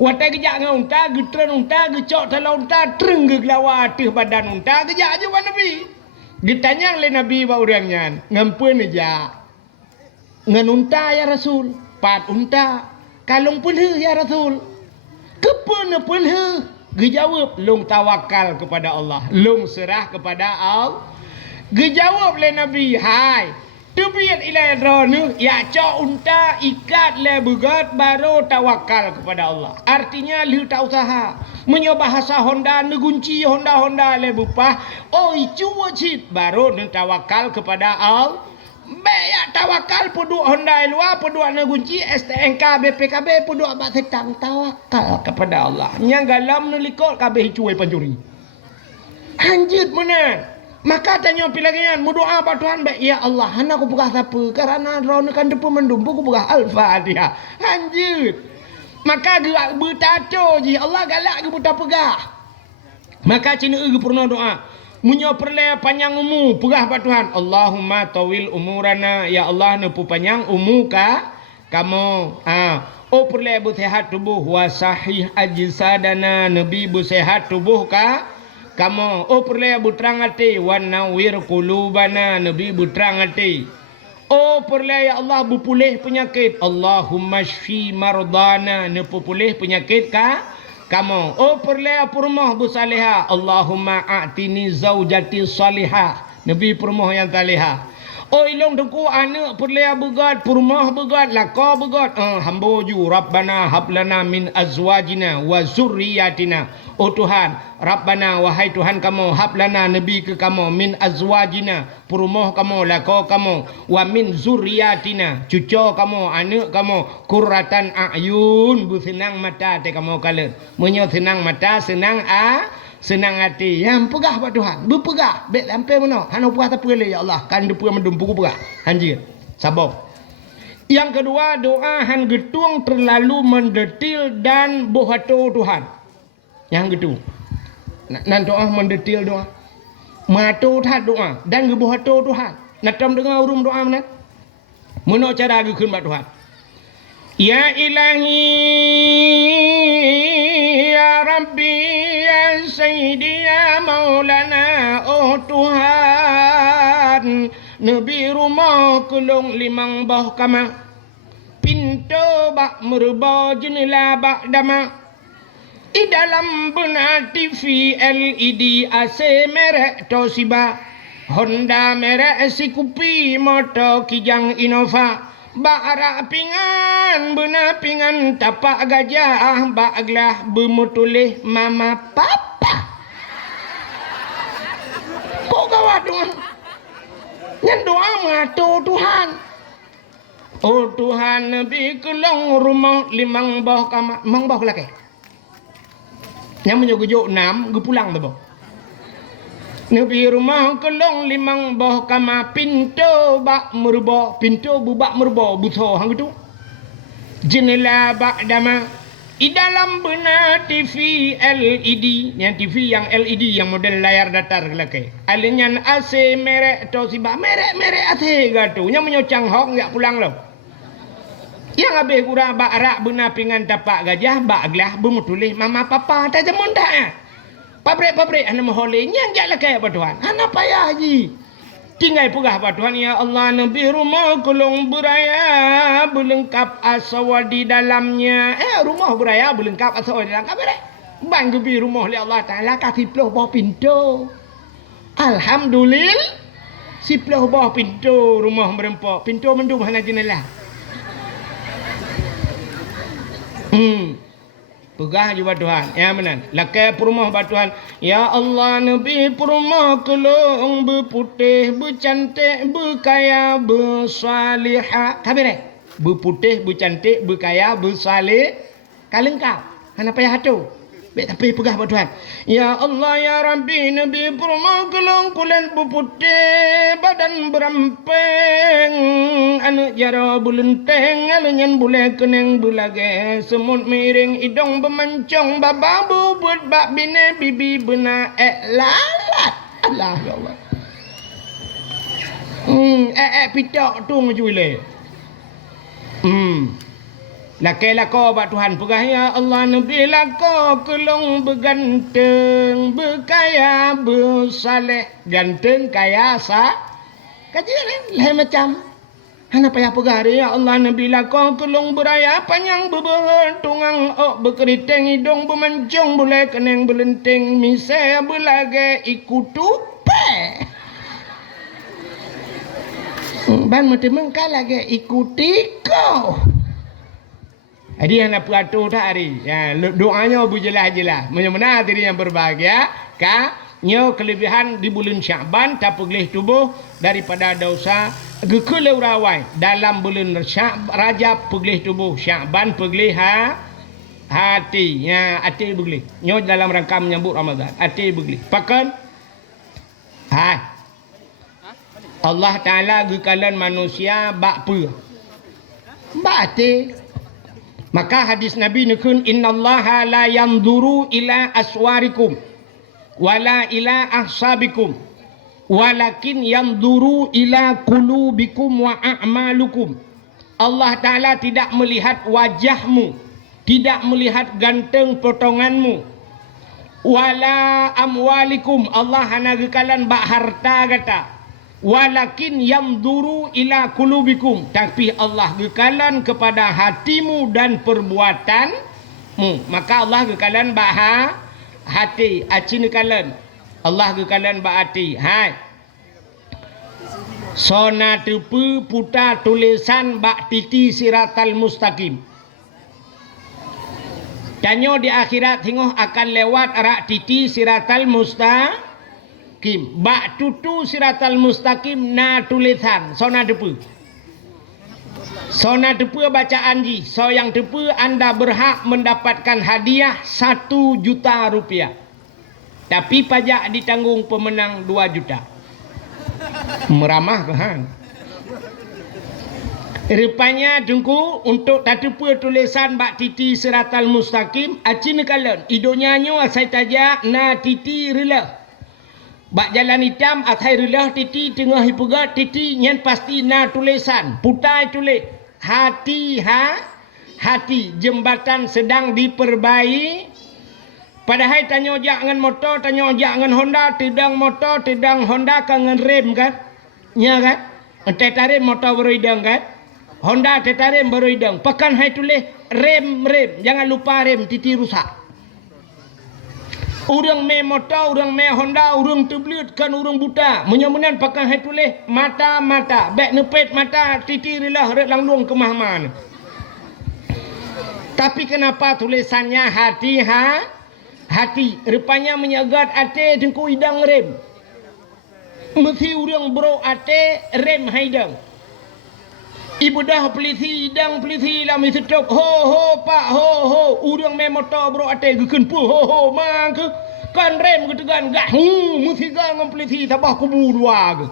Watai gejak dengan unta, getren unta, gecok dalam unta, tereng geglawa atih badan unta, gejak aja bak Nabi. Ditanya oleh Nabi bak orangnya, ngampun aja. Dengan unta ya Rasul. Pat unta. Kalung pelha ya Rasul. Kepana pelha? Gejawab, long tawakal kepada Allah. Long serah kepada Allah. Gejawab oleh Nabi, hai. Tubiat ilai ronu, ya cok unta ikat le begat baru tawakal kepada Allah. Artinya lu tak usaha. Menyoba bahasa Honda negunci Honda le bupah. Oi cuba cit baru tawakal kepada Allah. Baik tawakal puduk Honda luar puduk negunci STNK BPKB puduk abak setang tawakal kepada Allah. Yang galam nelikot kabeh cuai pencuri. Anjut mana? Maka tanya pilangan berdoa pada Tuhan baik ya Allah hana aku pegah siapa karena rona kan depa mendum aku pegah Al-Fatihah. Anjut. Maka gerak bertato je Allah galak ke buta pegah. Maka cina ge pernah doa. Munyo perle panjang umur pegah pada Tuhan. Allahumma tawil umurana ya Allah nepu panjang umur ka kamu. Oh perle bu sehat tubuh wa sahih ajsadana nabi bu sehat tubuh ka kamu. Oh perle bu terang hati wa nawir qulubana nabi bu terang hati. Oh perle ya Allah bu pulih penyakit. Allahumma shfi mardana nepu pulih penyakit ka kamu. Oh perle purmoh bu salihah. Allahumma a'tini zaujati salihah. Nabi purmoh yang salihah. Oh ilong duku anak perle begat purmoh begat laka begat. Hamba ju Rabbana hablana min azwajina wa zurriyatina. Oh Tuhan, Rabbana wahai Tuhan kamu hablana nabi ke kamu min azwajina purmoh kamu laka kamu wa min zurriyatina cucu kamu anak kamu qurratan a'yun bu senang mata te kamu kala munyo senang mata senang senang hati yang pegah pada Tuhan berpegah bet sampai mana hana pegah tak le ya Allah kan depu mendum puku pegah anjir sabab. Yang kedua doa han getung terlalu mendetil dan bohato Tuhan. Yang gitu. Nan doa mendetil doa. Mato tat doa dan gebohato Tuhan. Natam dengar urum doa mana? Meno cara gekeun bak Tuhan. Ya ilahi ya Rabbi ya Sayyidi ya Maulana oh Tuhan Nabi rumah kulung limang bah kama pintu bak merba jendela bak dama. Di dalam benar TV LED AC merek Toshiba Honda merek Sikupi Moto Kijang Innova Bak pingan benar pingan tapak gajah bak aglah bermutulih mama papa. Kok gawat Tuhan? Yang doa mengatu Tuhan. Oh Tuhan Nabi kelong rumah limang bawah kamar mang bawah laki. Yang menyugujuk 6 ge pulang tu boh. Nabi rumah kelong limang bawah kamar pintu bak merba pintu bubak merba buso hang gitu. Jendela bak dama. Di dalam benar TV LED, yang TV yang LED yang model layar datar laki. Alinyan AC merek Toshiba merek AC gatu. Yang menyocang hok enggak pulang loh. Yang habis kurang bak arak benar pingan tapak gajah bak aglah bermutulih mama papa tak jamun dah. Pabrik anda mohole nyanjak lah kaya Tuhan. Hana payah haji. Tinggal pegah Tuhan ya Allah nabi rumah kolong beraya berlengkap asawal di dalamnya. Rumah beraya berlengkap asawal di dalam kabeh. Bang gebi rumah li Allah Taala kasih ploh bawah pintu. Alhamdulillah si ploh bawah pintu rumah merempok. Pintu mendum hana jendela. Pegah juga Tuhan. Ya benar. Lakai perumah buat Tuhan. Ya Allah Nabi perumah kelong berputih, bercantik, berkaya, bersalihah. Kabir berputih, bercantik, berkaya, bersalih. Kalengkap. Hana payah hatu. Tapi pegah pada Tuhan. Ya Allah ya Rabbi Nabi permogelong kulen puputih badan berampeng anak jara bulenteng alenyan bule keneng bulage semut miring idong bemancong bababu buat bak bine bibi bena lalat. Allah ya Allah. Pitok tu ngejule. Lako bak Tuhan pegah ya Allah Nabi lako kelong beganteng berkaya bersaleh ganteng kaya kajian leh macam hana payah pegah ya Allah Nabi lako kelong beraya panjang beberhel tungang berkeriteng hidung bermancung boleh keneng belenteng misai belage ikutupe ban mati mengkal lagi ikuti kau. Jadi anak peratur tak hari. Ya, doanya berjelas-jelas. Mana-mana diri yang berbahagia. Nyo kelebihan di bulan Syaban tak pergelih tubuh daripada dosa gekeleu rawai dalam bulan Rajab pergelih tubuh Syaban pergelih hati. Ya, hati pergelih. Nyo dalam rangka menyambut Ramadan. Hati pergelih. Pakan Allah Taala gekalan manusia bak apa? Bak hati. Maka hadis Nabi nukun innallaha la yanzuru ila aswarikum wala ila ahsabikum walakin yanzuru ila qulubikum wa a'malukum. Allah Ta'ala tidak melihat wajahmu, tidak melihat ganteng potonganmu, wala amwalikum. Allah hanya gekalan bak harta kata. Walakin yanzuru ila qulubikum, tapi Allah gekalan kepada hatimu dan perbuatanmu. Maka Allah gekalan bah hati acin kalan. Allah gekalan bah hati. Hai. Sona tepu puta tulisan bak titi siratal mustaqim. Tanyo di akhirat tengok akan lewat arak titi siratal mustaqim. Bak tutu siratal mustaqim na tulisan sona depu. Sona depu bacaan ji. So yang depu anda berhak mendapatkan hadiah 1 juta rupiah. Tapi pajak ditanggung pemenang 2 juta. Meramah kan? Rupanya dengku untuk tatupu tulisan bak titi siratal mustaqim acin kalon idonya nyo asai tajak na titi rela. Bak jalan hitam akhairullah titi tengah hipugat titi nyen pasti na tulisan putai tulis hati hati jembatan sedang diperbaiki. Padahal tanya ojak dengan motor, tanya ojak dengan Honda, tidang motor, tidang Honda dengan rem kan? Nya kan? Tetarim motor baru hidang kan? Honda tetarim baru hidang. Pakan hai tulis rem, jangan lupa rem titi rusak. Orang me motor, orang me Honda, orang terbelut kan orang buta. Menyamunan pakai hai tulis mata. Bek nepet mata titi rilah red langlung ke mahman. Tapi kenapa tulisannya hati hati? Rupanya menyagat ate dengku hidang rem. Mesti orang bro ate rem haidang. Ibu dah peliti hidang peliti lah mesti tok ho pak ho urang me motor bro ate geken pu ho mang ke kan rem ke tegan gah mesti gang peliti tabah kubu dua ke.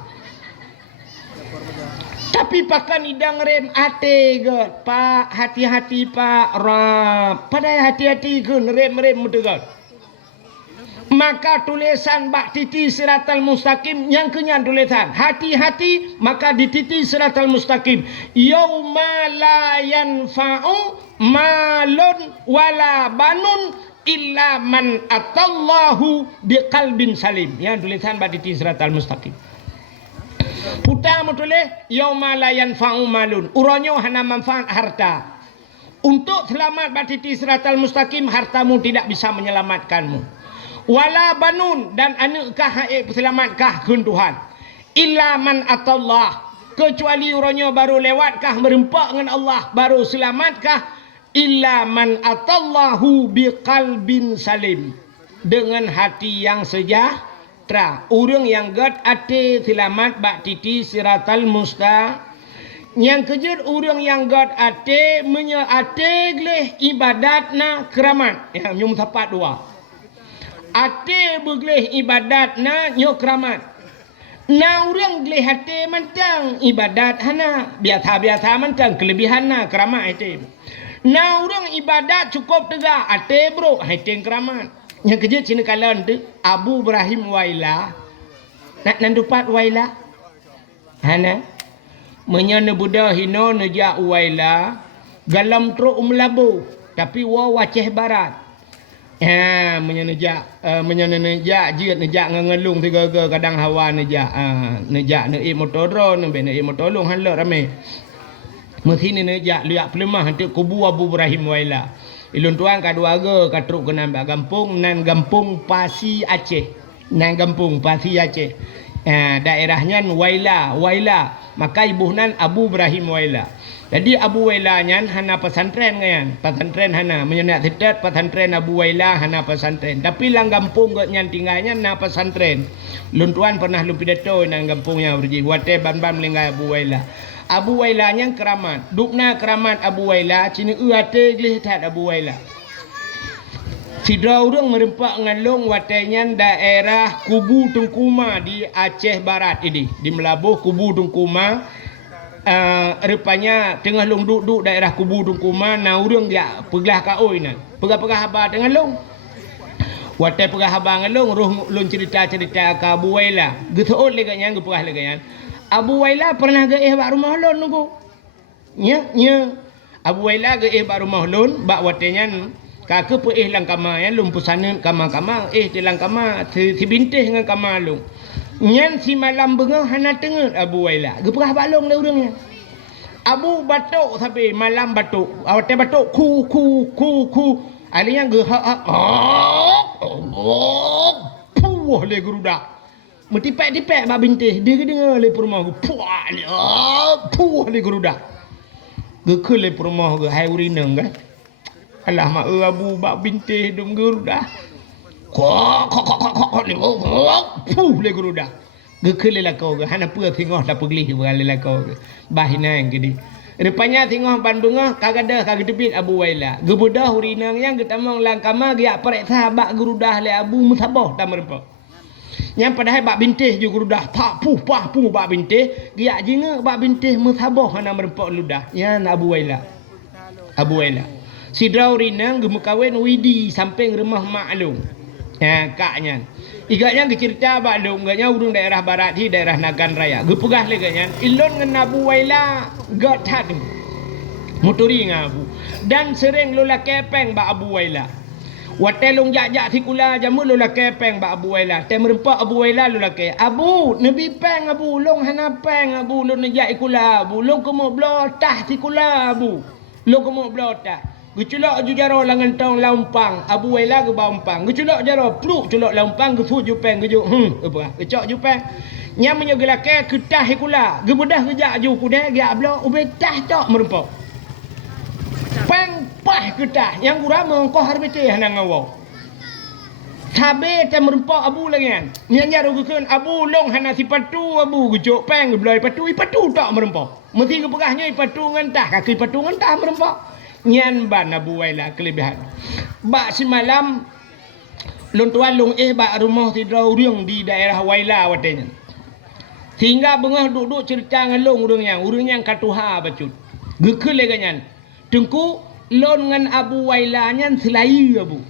Tapi pakan hidang rem ate ke pak hati-hati pak rap pada hati-hati ke rem mutegan. Maka tulisan bak titi siratal mustaqim yang kenyan tulisan hati-hati maka di titi siratal mustaqim yauma la yanfa'u malun wala banun illa man atallahu biqalbin salim. Yang tulisan bak titi siratal mustaqim putar tulis yauma la yanfa'u malun uronyo hana manfaat harta. Untuk selamat bak titi siratal mustaqim hartamu tidak bisa menyelamatkanmu. Wala banun dan anukkah selamatkah kun Tuhan illa man atallah kecuali orangnya baru lewatkah merempak dengan Allah baru selamatkah illa man atallahu biqalbin salim dengan hati yang sejahtera. Orang yang gad ate selamat bak titi siratal mustaqim Yang kejut orang yang god ate menye ate gleh ibadat na keramat. Ya, nyum sapat dua. Ate begleh ibadat na nyo keramat. Na orang gleh ate mantang ibadat hana biasa-biasa mantang kelebihan na keramat ate. Na orang ibadat cukup tegak ate bro ate keramat. Yang kejut sini kalan tu Abu Ibrahim Waila. Nak nandupat Waila. Hana menyana Buddha hino neja Waila galam truk melabu tapi wa waceh barat. Menyana neja jiat neja ngelung tiga kadang hawa neja neja ne motoro ne bene motolong hanlo rame. Mesin ni neja liak pelemah hantu kubu Abu Ibrahim Waila. Ilun tuan kadua ge katruk kenambak gampung nan gampung Pasi Aceh. Nan gampung Pasi Aceh. Daerahnya Waila, maka ibuhnan Abu Ibrahim Waila. Jadi Abu Waila nyan hana pesantren ngayan, pesantren hana menyenak sedet pesantren Abu Waila hana pesantren. Tapi lang gampung ge nyan tinggalnya na pesantren. Lun tuan pernah lu pidato nang gampungnya berji wate ban-ban melinggai Abu Waila. Abu Waila yang keramat, dukna keramat Abu Waila cini uate glih tat Abu Waila. Sidra urang merempak ngalung watenyan daerah Kubu Tungkuma di Aceh Barat ini. Di Melabuh Kubu Tungkuma. Rupanya tengah long duduk daerah Kubu Tungkuma. Na urang dia pegah kaoi nan. Pegah-pegah habar tengah long. Wate pegah habar ngalung roh lun cerita-cerita ke Abu Waila. Getuot leganya gepegah leganya. Abu Waila pernah gaih bak rumah lun nunggu. Nya. Abu Waila gaih bak rumah lun bak watenyan kaka pu lang kama ya lum pusana kama di lang kama si bintih dengan kama lum nyan si malam bengah hana tengah Abu Waila geperah balong dah urangnya Abu batuk sampai malam batuk awak batuk ku alinya ge puh le geruda metipek-tipek bak bintih dia dengar le rumah puh le geruda gekul le rumah ge hai urineng kan alah mak Abu bak bintih dum geruda. Kok ni puh le geruda. Gekele la kau ge hana pua tengok dah pergi berale la kau ge. Bahina yang gede. Rupanya tengok bandungah kagada kagedebit Abu Waila. Gebudah urinang yang getamong langkama dia parek sahabat geruda le Abu Musabah tak merempak. Yang padahal bak bintih je geruda tak puh bak bintih dia jinga bak bintih Musabah hana merempak ludah. Yan Abu Waila. Sidra urinang gemukawin widi samping rumah maklum. Kaknya. Igaknya cerita baklum gaknya urung daerah barat di daerah Nagan Raya. Gepegah leganya ilon ngan Abu Waila got hadu. Muturi ngabu. Dan sering lola kepeng ba Abu Waila. Watelung jak-jak sikula jamu lola kepeng ba Abu Waila. Tem rempak Abu Waila lola ke. Abu nabi peng Abu long hana peng Abu lon jak ikula Abu long kemo blotah sikula Abu. Long kemo blotah. Geculok ju jaro langan tong laumpang Abu Waila ke baumpang geculok jaro pluk culok laumpang ge fu jupeng ge ju apa gecok jupeng nyam menyo gelake ketah ikula gebedah gejak ju kuda ge ablo ubetah tok merempok pang pah ketah yang gura mengko harbete hanang ngawo sabe te merempok Abu langan nyang jaro gekeun Abu long hana sipatu Abu gejok peng gebloi patu tok merempok mesti ge pegahnya patu ngantah kaki patu ngantah merempok nyan ban Abu Waila kelebihan. Bak semalam lon tuan long bak rumah tidra urang di daerah Waila watenya. Hingga bengah duduk cerita ngalong urang yang katuha bacut. Gekel leganyan. Tengku lon ngan Abu Waila nyan selayu Abu.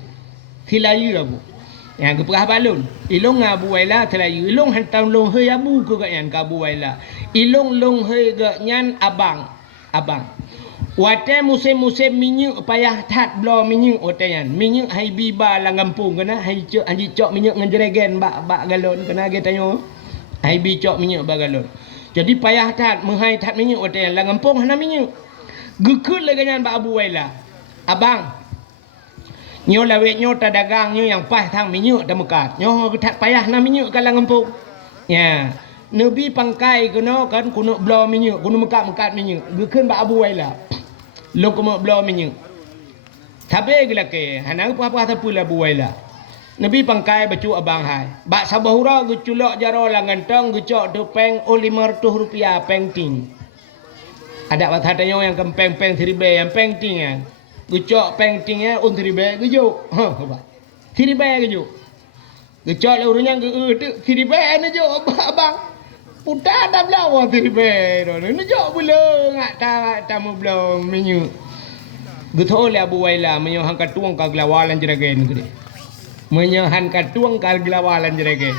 Yang gepegah balon. Ilong Abu Waila selayu. Ilong hantam long he Abu ke ganyan ka Abu Waila. Ilong long he ganyan abang. Wate musim-musim minyak payah tat blo minyak wateyan. Minyak hai biba lang kampung kena hai cok minyak ngejeregen bak galon kena ge tanyo. Hai bi cok minyak bak galon. Jadi payah tat menghai tat minyak wateyan lang kampung hana minyak. Gekut le ganyan bak Abu Waila. Abang. Nyo lawet nyo ta dagang nyo yang pas tang minyak ta mekat. Nyo tat payah na minyak ka lang kampung. Ya. Nabi pangkai kena kan kuno blo minyak, kuno mekat minyak. Gekun bak Abu Waila. Lo komo blo minyak. Tabe gelake, hanang apa-apa tapula Abu Waila. Nabi pangkai bacu abang hai. Bak sabahura geculok jaro langan tong gecok tu peng o 500 rupiah peng ting. Ada watanya yang kempeng-peng thiribe yang pengting ya. Gucok pengting ya un thiribe gujuk. Ha ba. Thiribe gujuk. Gucok le urunya tu thiribe ne jo abang. Putar dah belawa thiribe do. Ne jo bula ngak ta mu belaw menyu. Guthol Abu Waila menyohan katuang ka glawalan jeragen gede. Menyohan katuang ka glawalan jeragen.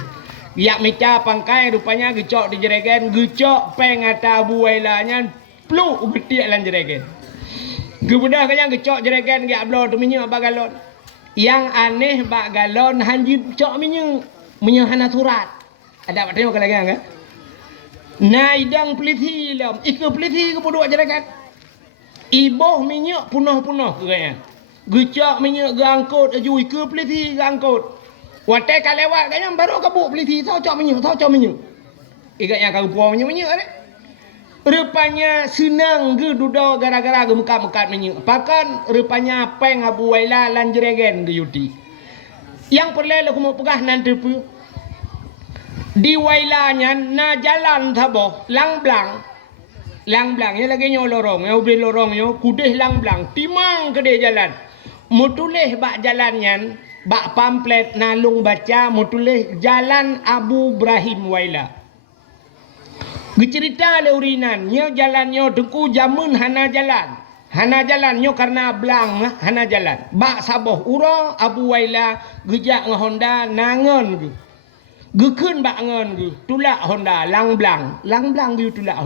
Yak meca pangkai rupanya gucok di jeragen, gucok peng ata Abu Waila nyan pluk getiak lan jeragen. Gebudah kaya gecok jeragen gak blo tu minyak bak galon. Yang aneh bak galon hanji cok minyak hana surat. Ada pak tengok lagi kan? Naidang peliti lam, iku peliti ke bodoh jeragen. Iboh minyak punah-punah kaya. Gecok minyak gangkut aju iku peliti gangkut. Watai ka lewat kaya baru kabuk peliti tau cok minyak. Ikat yang kau puang minyak ni. Rupanya senang ke duda gara-gara ke mekat-mekat minyak. Pakan rupanya peng Abu Waila lan jeragen ke yuti. Yang perlu aku mau pegah nanti pu. Di Wailanya na jalan thaboh lang blang. Lang blang ya lagi nyo lorong, ya ubri lorong yo kudeh lang blang. Timang ke dia jalan. Mutuleh bak jalannya, bak pamflet nalung baca mutuleh jalan Abu Ibrahim Waila. Cerita le urinan nyo jalan nyo tengku jamun hana jalan nyo karena belang hana jalan bak saboh ura Abu Waila gejak nge Honda nangon ge gekun bak ngon ge tulak Honda lang blang ge tulak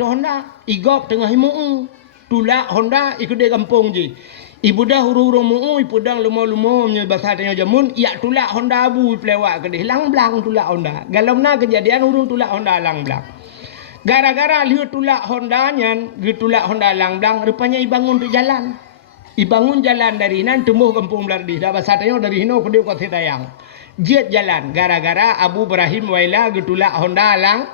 tu Honda igop tengah himu tulak Honda ikut de kampung je ibu dah huru-huru mu ibu dah lumo-lumo nya bahasa tanya jamun ya tulak Honda Abu pelewak ke lang blang tulak Honda galomna kejadian urung tulak Honda lang blang gara-gara lihat tulak Honda nyan tulak Honda lang blang rupanya ibangun tu jalan dari nan tumbuh kampung belardi dah bahasa tanya dari hino ke dia kota tayang jet jalan gara-gara Abu Ibrahim Waila tulak Honda lang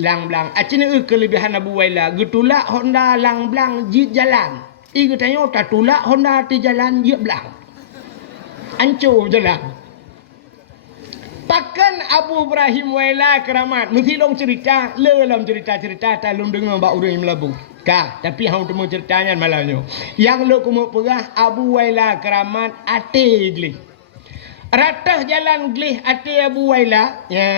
blang acine kelebihan Abu Waila tulak Honda lang blang jet jalan Iku tanya tak tulak Honda di jalan dia belang. Ancur jalan. Pakan Abu Ibrahim Waila keramat. Mesti long cerita. Dalam cerita-cerita talum dengar bak urang melabu. Kah, tapi hang temu ceritanya malahnya. Yang lo kumu pegah Abu Waila keramat ate glih. Ratah jalan glih ate Abu Waila. Ya,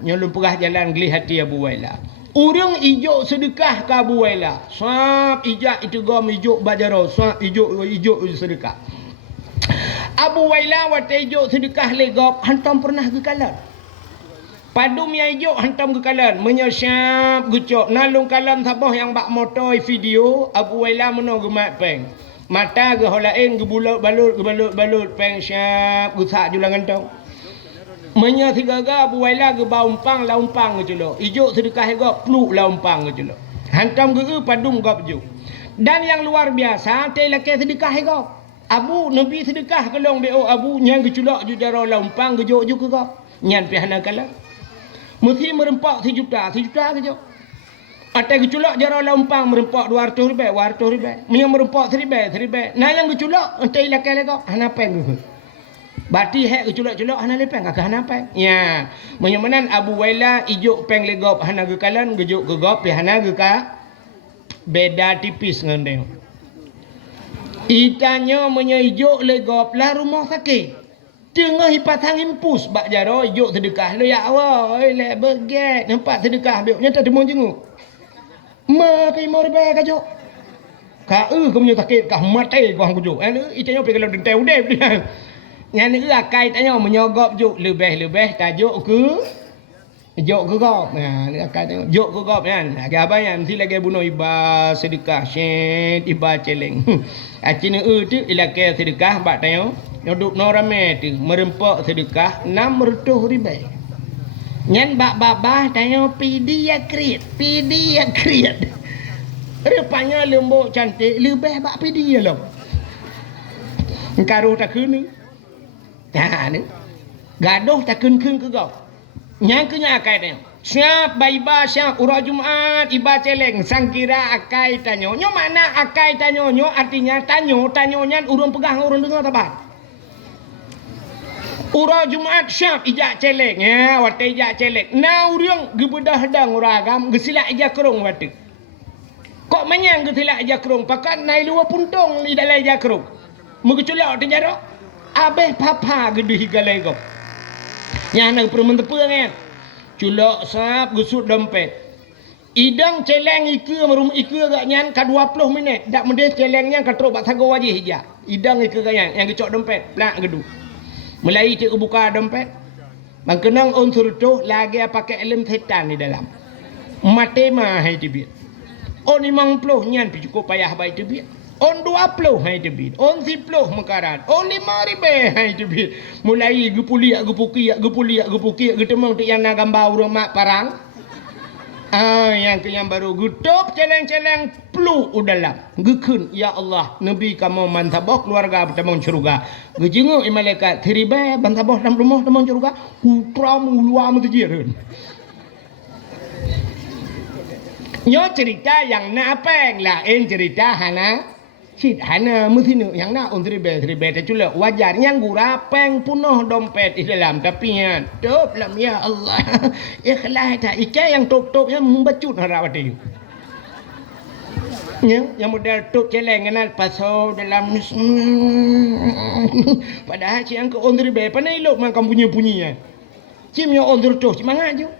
nyolong pegah jalan glih ate Abu Waila. Urang ijuk sedekah ke Abu Waila. Sap ijak itu gom ijuk bajaro. Sap ijuk sedekah. Abu Waila watai ijuk sedekah legop hantam pernah ke kalan. Padum yang ijuk hantam ke kalan. Menyesyap gucok. Nalung kalan sabah yang bak motor video. Abu Waila meno gemat peng. Mata ke holain ke balut peng syap gusak julangan tau. Menya tiga-tiga Abu Waila ke baumpang laumpang ke culo. Ijuk sedekah gop pluk laumpang ke culo. Hantam ke padum gop juk. Dan yang luar biasa tei laki sedekah gop. Abu Nabi sedekah ke long beo Abu nyang ke culo ju jaro laumpang ke juk ke gop. Nyan pihana kala. Mesti merempak 1 juta ke juk. Ate ke culo jaro laumpang merempak 200 ribu. Menya merempak 1000. Nah yang ke culo tei laki gop hana peng ke. Bati hek ke culak-culak hana lepeng kakak hana peng. Ya, menyamanan Abu Waila ijuk peng legop hana ke kalan gejuk ke gop ya hana ke ka beda tipis ngan dia. Itanya menyijuk legop lah rumah sakit. Tengah hipatang impus bak jaro ijuk sedekah lo ya Allah, oi le beget nampak sedekah biok nyata temu jenguk. Ma pi mor be kajuk. Ka kamu sakit kah mati kau kujuk. Itanya pe kalau denteu dep dia. Yang ni akai tanya menyogop juk lebih tajuk ke juk ke gop. Nah, ni akai tanya juk ke gop kan. Agak apa yang mesti lagi bunuh iba sedekah syed iba celeng. Acine tu ilakai sedekah bak tanya nyoduk norame tu merempak sedekah 600 ribu. Nyan bak tanya pidi ya kreat. Rupanya lembut cantik lebih bak pidi ya lo. Karuh tak kena. Nah, ni gaduh tak keng ke kau. Yang kena akai dia. Siap baiba siap urah Jumaat iba celeng sangkira akai tanyo. Nyo mana akai tanyo nyo artinya tanyonya urang pegang urang dengar tabat. Urah Jumaat siap ijak celeng. Ya, wate ijak celeng. Na urang gebedah dang uragam gesila ijak kerong wate. Culok manyang ke tilak jakrung. Pakat nai luar puntung di dalam jakrung. Muka culok tu jarak. Abeh papa gede higalai kau. Yang nak permen tepung kan. Culok sap gusut dompet. Idang celeng ike merum ike agak nyan ka 20 minit. Dak mende celengnya ka teruk bak sago wajih hija. Idang ike gak yang kecok dompet. Plak gedu. Mulai cik buka dompet. Bang kenang unsur tu lagi pakai ilmu setan di dalam. Matema hai tibit. On 50 nyan pi cukup payah baik tibit. On 20 hai tibit. On 10 mekarat. On 5,000 hai tibit. Mulai gepuliak gepuki getemang tu yang nak gambar urang mak parang. Yang baru gutup celeng-celeng pelu udalam. Gekun ya Allah Nabi kamu mantabah keluarga bertamang syurga. Gejenguk malaikat teribai bantabah dalam rumah tamang syurga. Kupramu luar mutujirun. Nyo cerita yang nak apa lain cerita hana sit hana mutinu yang nak teribai tercula wajar yang gurapeng punuh dompet di dalam tapi ya top lam ya Allah ikhlas tak ikan yang top yang membacut harawati ya yang model top celeng kenal pasal dalam padahal si angka on teribai panai elok makan punya cim yang on terus semangat je.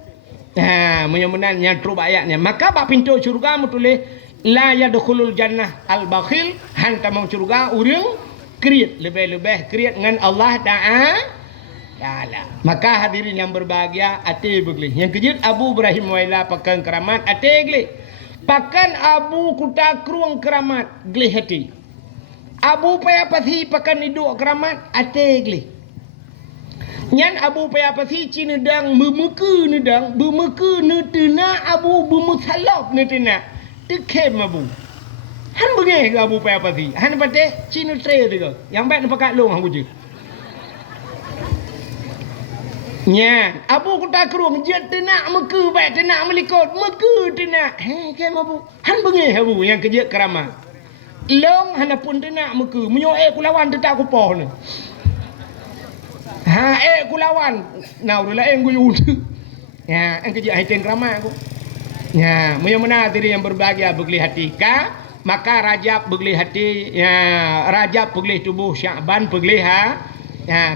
Mudah-mudahan yang teruk ayatnya. Maka bak pintu syurga tulis la yadkhulul jannah al-bakhil hantamang syurga urang kriat lebih-lebih kriat dengan Allah Ta'ala. Maka hadirin yang berbahagia ate begli. Yang kejut Abu Ibrahim Waila pakan keramat ate gli. Pakan Abu Kutakruang keramat gli hati. Abu Payapasi pakan hiduk keramat ate gli. Nyan Abu Payapasi cina dang memuka nedang bermuka netena Abu bermusalaf netena tekem Abu han bengeh ke Abu Payapasi han pate cina tre tu yang baik nak pakat long hang je nya Abu Kutakruang je tenak meka baik tenak melikot meka tenak kem Abu han bengeh Abu yang kerja keramat long han pun tenak meka menyoek ku lawan tetak ku poh ni ku lawan. Nào rồi là em gue udah. Ya, ang kerja haitin krama aku. Ya, mudah-mudahan diri yang berbahagia begli hati ka, maka Rajab begli hati, ya Rajab begli tubuh Sya'ban begli ya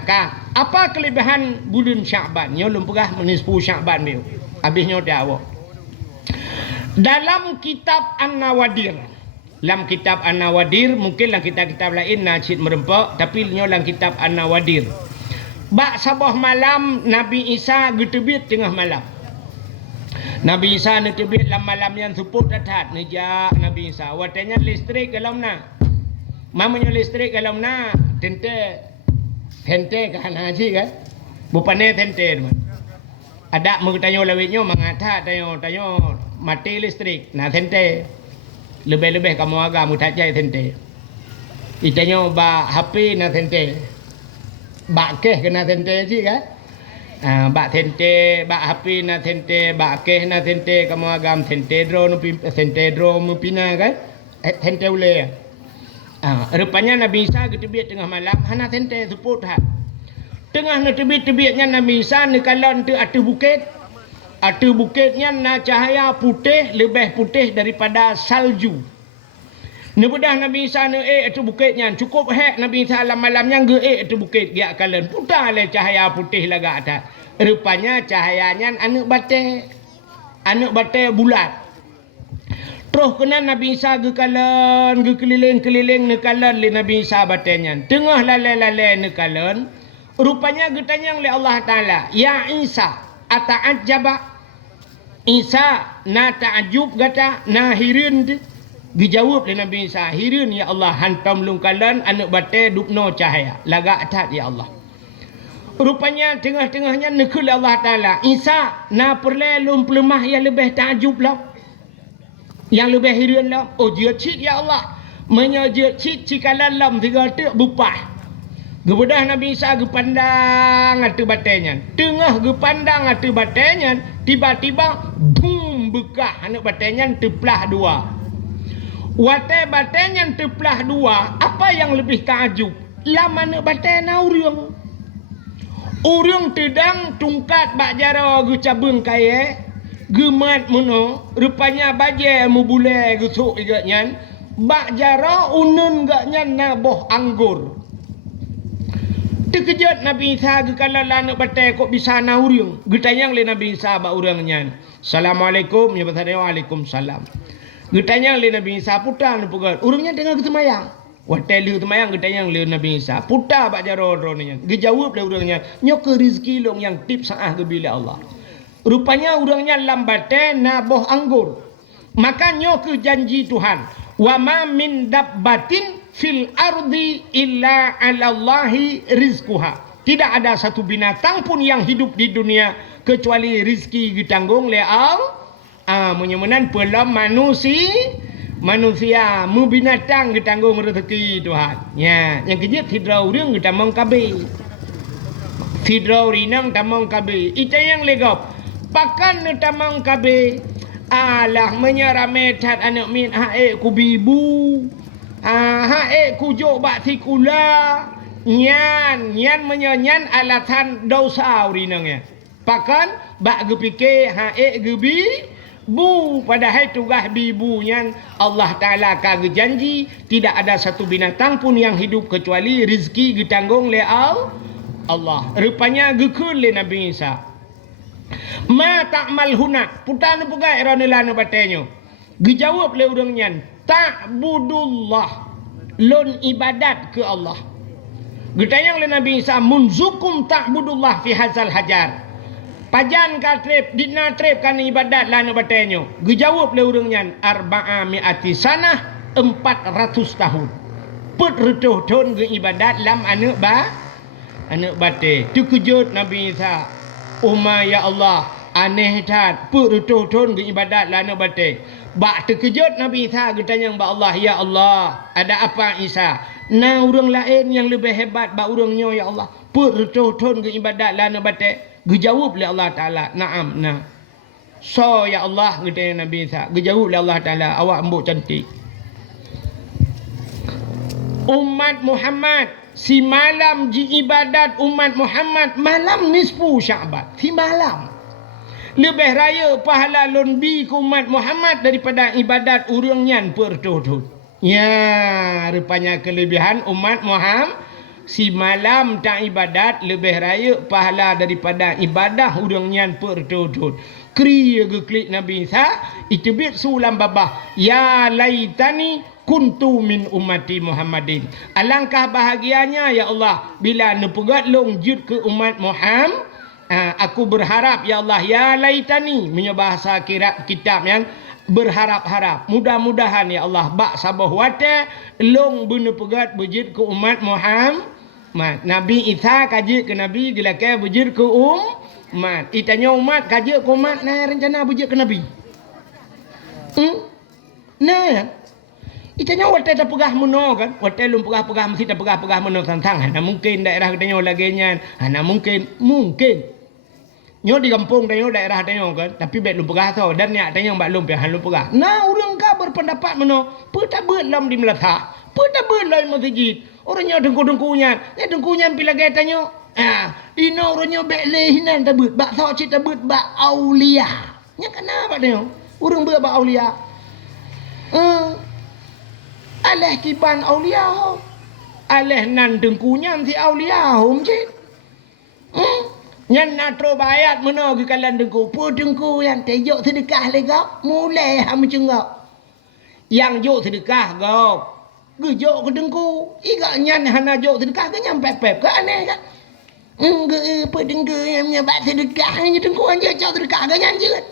ka. Apa kelebihan bulan Sya'ban? Nyo lum pegah menispu Sya'ban meu. Habisnya dah awak. Dalam kitab An-Nawadir. Dalam kitab An-Nawadir mungkin dalam kitab-kitab lain Najid merempak tapi nyo dalam kitab An-Nawadir. Bak sabah malam Nabi Isa getebit tengah malam. Nabi Isa getebit dalam malam yang suput datat nejak Nabi Isa. Watanya listrik dalam na. Mamanya listrik dalam na. Tente kan haji kan. Bupane tente. Ada mengetanya lawitnya mengata tanya mati listrik. Nah tente. Lebih-lebih kamu agak mutajai tente. Itanya ba HP na tente. Bak keh kena tente je kan. Bak tente, bak HP na tente, bak keh na tente, kamu agam tente dro mupina kan. Tente ule. Rupanya Nabi Isa ketebit tengah malam, hana tente suput hat. Tengah na tebit-tebitnya Nabi Isa ni kalon tu atu bukit. Atu bukitnya na cahaya putih, lebih putih daripada salju. Nebedah Nabi Isa ni itu bukitnya cukup hek Nabi Isa malamnya ge itu bukit dia kalen putar le cahaya putih laga atas. Rupanya cahayanya anak bate bulat. Terus kena Nabi Isa ge kalen ge keliling-keliling ni kalen le Nabi Isa batenya. Tengah lale-lale ni kalen rupanya ge tanyang le Allah Taala, "Ya Isa, ata'ajjaba?" Isa na ta'ajub gata na hirin dijawab oleh Nabi Isa, hirin ya Allah hantam lungkalan anak bate dukno cahaya laga atat ya Allah. Rupanya tengah-tengahnya nekul Allah Taala, Isa na perle lum pelemah yang lebih takjub lah, yang lebih hirin lah. Oh dia cik ya Allah, menyajak cik cikalan lam tiga tek bupah. Gebedah Nabi Isa gepandang atu batenya, tengah gepandang atu batenya, tiba-tiba boom bekah anak batenya teplah dua. Watai baten yang terpelah dua, apa yang lebih takjub? Lama nak baten na urang tedang tungkat bak jara gu cabung kaya, gemat mono rupanya baje mu bule gusuk iga nyan bak jara unun gak nyan naboh anggur terkejut Nabi Isa gekala lana batai kok bisa na urang getanyang le Nabi Isa ba urang nyan assalamualaikum nya batane waalaikumsalam getanyang le Nabi Isa putar nu pegat urangnya tengah kesemayang watai le kesemayang getanyang le Nabi Isa putar bak jara ronnya gejawab le urangnya nyok rezeki long yang tip saah ke bila Allah. Rupanya urangnya lambate naboh anggur. Makanya ke janji Tuhan. Wa ma min dabbatin fil ardi illa 'alallahi rizquha. Tidak ada satu binatang pun yang hidup di dunia kecuali rizki ditanggung oleh Allah. Menyemenan pelam manusia mu binatang ditanggung rezeki Tuhan. Ya, yang kejut hidrau urang tamang kabe. Hidrau rinang tamang kabe. Ita yang legap. Pakan tamang kabe alah menyarame tat anak min hae ku bibu hae ku jo bak tikula nyan menyanyan alatan dosa urinangnya pakan bak gepike hae gebi bu padahal tugas bibu nyan Allah Taala ka janji tidak ada satu binatang pun yang hidup kecuali rezeki ditanggung oleh Allah. Rupanya gekul le Nabi Isa ma ta'mal huna putan pegai ranelana batenyo dijawab le urang nyan ta'budullah lon ibadat ke Allah getanyang le Nabi Isa munzukum ta'budullah fi hazal hajar pajan ka trip dina trip kan ibadat lana batenyo dijawab le urang nyan arba'a mi'ati sanah 400 tahun put retuh ton ke ibadat lam anak bate terkejut Nabi Isa ya Allah aneh tat purutuh-tuh ke ibadat lana bate bak terkejut Nabi Isa getanyang ba Allah ya Allah ada apa Isa na urang lain yang lebih hebat ba urangnya ya Allah purutuh-tuh ke ibadat lana bate dijawab oleh Allah Taala na'am nah so ya Allah getanya Nabi Isa dijawab oleh Allah Taala awak embuk cantik umat Muhammad si malam ji ibadat umat Muhammad malam nisfu Sya'ban si malam lebih raya pahala lonbi ke umat Muhammad daripada ibadat urang nyan pertuh-tuh ya rupanya kelebihan umat Muhammad si malam tak ibadat lebih raya pahala daripada ibadah urang nyan pertuh-tuh kriya geklik Nabi Isa itibit sulam babah ya laitani kuntu min ummati Muhammadin alangkah bahagianya ya Allah bila nepegat longjut ke umat Muhammad aku berharap ya Allah ya laitani punya bahasa kitab yang berharap-harap mudah-mudahan ya Allah bak sabah wate long benepegat bejit ke umat Muhammad Nabi Isa kaji ke Nabi dilakai bejit ke umat itanya umat kaji ke umat nah rencana bejit ke Nabi nah itanya wate dah pegah meno kan wate lum pegah mesti dah pegah meno tantang hana mungkin daerah katanya lagenya hana mungkin nyo di kampung tanya daerah tanya kan tapi bet lum pegah tau dan nya tanya mbak lum pian lum pegah nah urang ka berpendapat meno peta beut lam di melatha peta beut lai masjid orangnya dengku-dengkunya dengkunya pila gaya tanya ino orangnya bet lehinan ta beut bak tau cita beut bak aulia nya kenapa tanya urang beut bak aulia aleh kiban aulia aleh nan dengkunya si aulia cik nyan natro bayat meno ke kalan dengku pu dengku yang tejok sedekah legap mulai ham cengak yang jok sedekah gop gejok ke dengku iga nyan hana jok sedekah ke nyampe pep ke aneh kan ge pu dengku yang nyebat sedekah nya dengku anja jok sedekah ke nyan jeut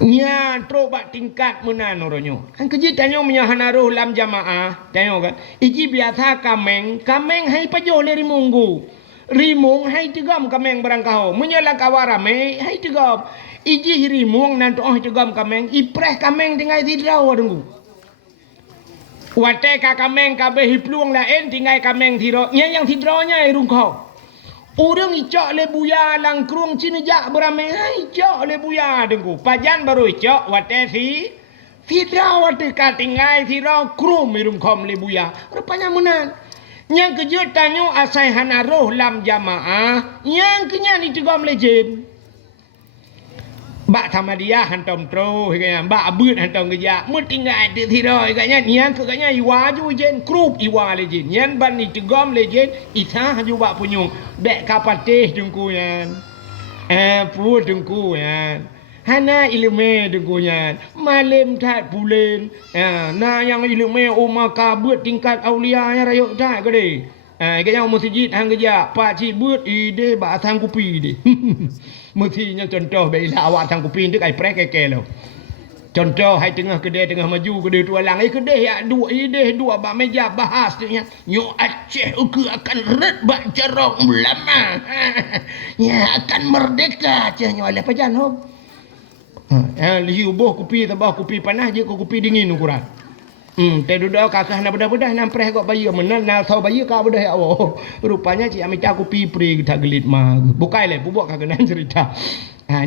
nya trobat tingkat menan oronyo kan keji tanyo menyahana roh lam jamaah tanyo kan iji biasa kameng hai pajo le rimung hai tigam kameng barangkau menyala kawarame hai tigam iji rimung nan to tigam kameng ipreh kameng tinggal tidraw dengku wate ka kameng kabeh hipluang lain tinggal kameng tiro nya yang tidrawnya irung kau urang icok le buya lang krung cinejak berame hai icok le buya dengku pajan baru icok wate si fidra wate katingai sira krum irung kom le buya rupanya menan yang kejut tanyo asai hana roh lam jamaah yang kenya ni tegam lejen bak sama dia hantom tro kaya bak abut hantom kerja mu tinggal di tiroi kaya nian ke kaya iwa ju jen krup iwa le jen nian ban ni tegom le jen itah ju bak punyung bek kapateh jungku yan pu jungku yan hana ilmu jungku yan malam tak bulan na yang ilmu umma kabut tingkat aulia ya rayuk tak ke de kaya masjid hang kerja pak cik but ide bak sang kupi de mestinya contoh bila awak sang kupi tu ai prek ke lo contoh hai tengah kedai tengah maju kedai tualang kedai ya dua ide dua bak meja bahas dia nyo Aceh uku akan red bak cerong lama ya akan merdeka cenyo oleh pajan hom liu boh kupi tabah kupi panas je kupi dingin ukuran te duduk kakak nak bedah-bedah nak preh kok bayi menan nak tahu bayi kau bedah ya Allah rupanya cik ambil aku pipri tak gelit mah bukai le bubuk kakak nan cerita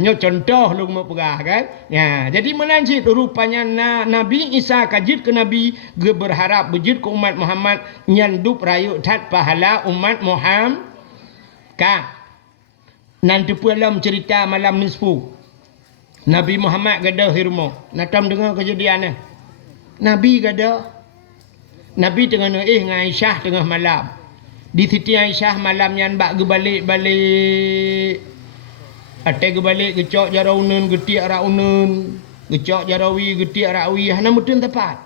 nyo contoh lu mau pegah kan ya jadi menan cik rupanya Nabi Isa kajit ke Nabi ge berharap bejit ke umat Muhammad nyandup rayu tat pahala umat Muhammad ka nanti pulam cerita malam nisfu Nabi Muhammad gadah hirmo natam dengar kejadian Nabi gada Nabi tengah dengan Aisyah tengah malam di Siti Aisyah malam yang bak ge balik ate ge balik gecok jaraunen getiak raunen gecok jarawi getiak rawi hana mutun tepat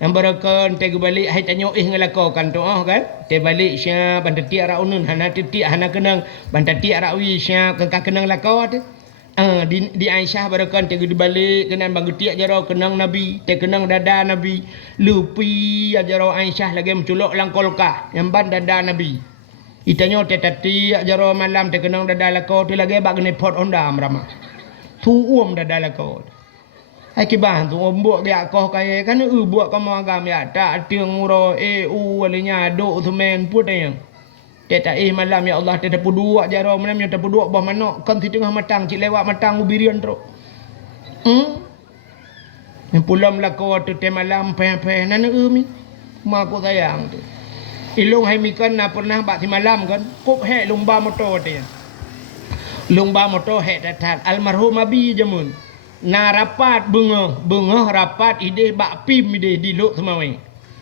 yang barakan te ge balik hai tanyo ngelakokan tu kan te balik syah bandatiak raunen hana titik hana kenang bandatiak rawi syah kengkang kenang lakau tu di Aisyah barakan te dibalik kenan bagetiak jarau kenang Nabi te kenang dada Nabi lupi jarau Aisyah lagi menculuk langkolkah yang ban dada Nabi itanyo te tati jarau malam te kenang dada lakau tu lagi bag ne pot onda merama tu dada lakau ai kibah tu buat dia koh kaya kan buat kamu agam ya tak tiang muro walinya do tu men put yang Teta malam ya Allah teta pudua jaro malam ya teta pudua bah manok kan di tengah matang cik lewat matang ubirian teruk. Yang pulam lakau tu te malam pe nana mi. Mak aku sayang tu. Ilung hai mikan na pernah bak di malam kan kop he lumba motor dia. Lumba motor he tatat almarhum abi jamun. Na rapat bunga rapat ide bak pim ide di lok semawe.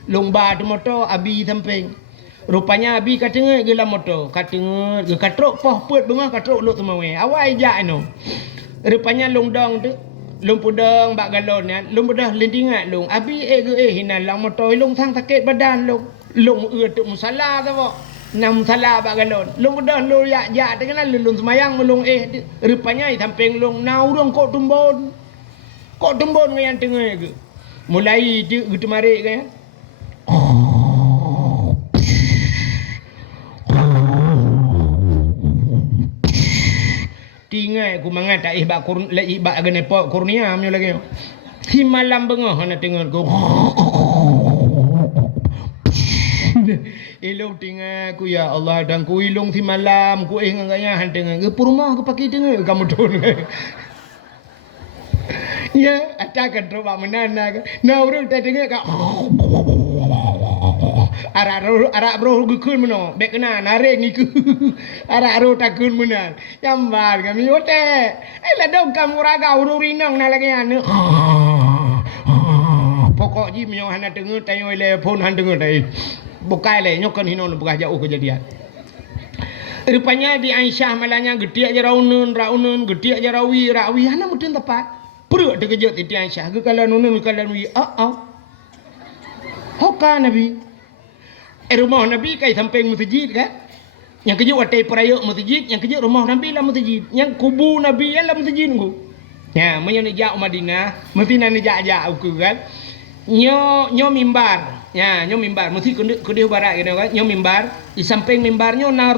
Lumba tu motor abi samping. Rupanya abi katengah gelam motor katengah ge katrok poh put bunga katrok luk semawe awai jak anu rupanya lungdong tu lung pudang bak galon ya lung bedah lindingat lung abi hinan lang motor lung sang sakit badan lung tu musala tu bok nam musala bak galon lung bedah lu jak dengan lung semayang melung rupanya samping lung nau rong kok tumbon yang tengah ke mulai je gitu mari kan tinggal aku mangat tak bak bak agane pok kurnia amyo lagi si malam bengah ana tengok ku ilung tinggal aku ya Allah dan ku ilung si malam ku nganganya han tengok ke rumah aku pakai tengok kamu don ya atakan coba menana na urang tak tengok ka arak bro gukun meno bek kena naring iku arak ro takun menan jambar kami ote la dong kamu raga ururinang na lagi anu pokok ji menyo hana dengar tayo le phone han dengar dai bukai le nyokan hinon bukai jauh kejadian rupanya di Aisyah malanya getiak je raunen getiak je rawi hana mudun tepat perut terkejut di Aisyah ke kalau nunun kalau wi hoka Nabi rumah Nabi kai samping masjid kan yang kejut atai perayuk masjid yang kejut rumah Nabi lah masjid yang kubu Nabi lah masjid ku ya menyo nejak Madinah mesti nan nejak aku kan nyo mimbar ya nyo mimbar mesti kedih barat gitu kan nyo mimbar di samping mimbarnya na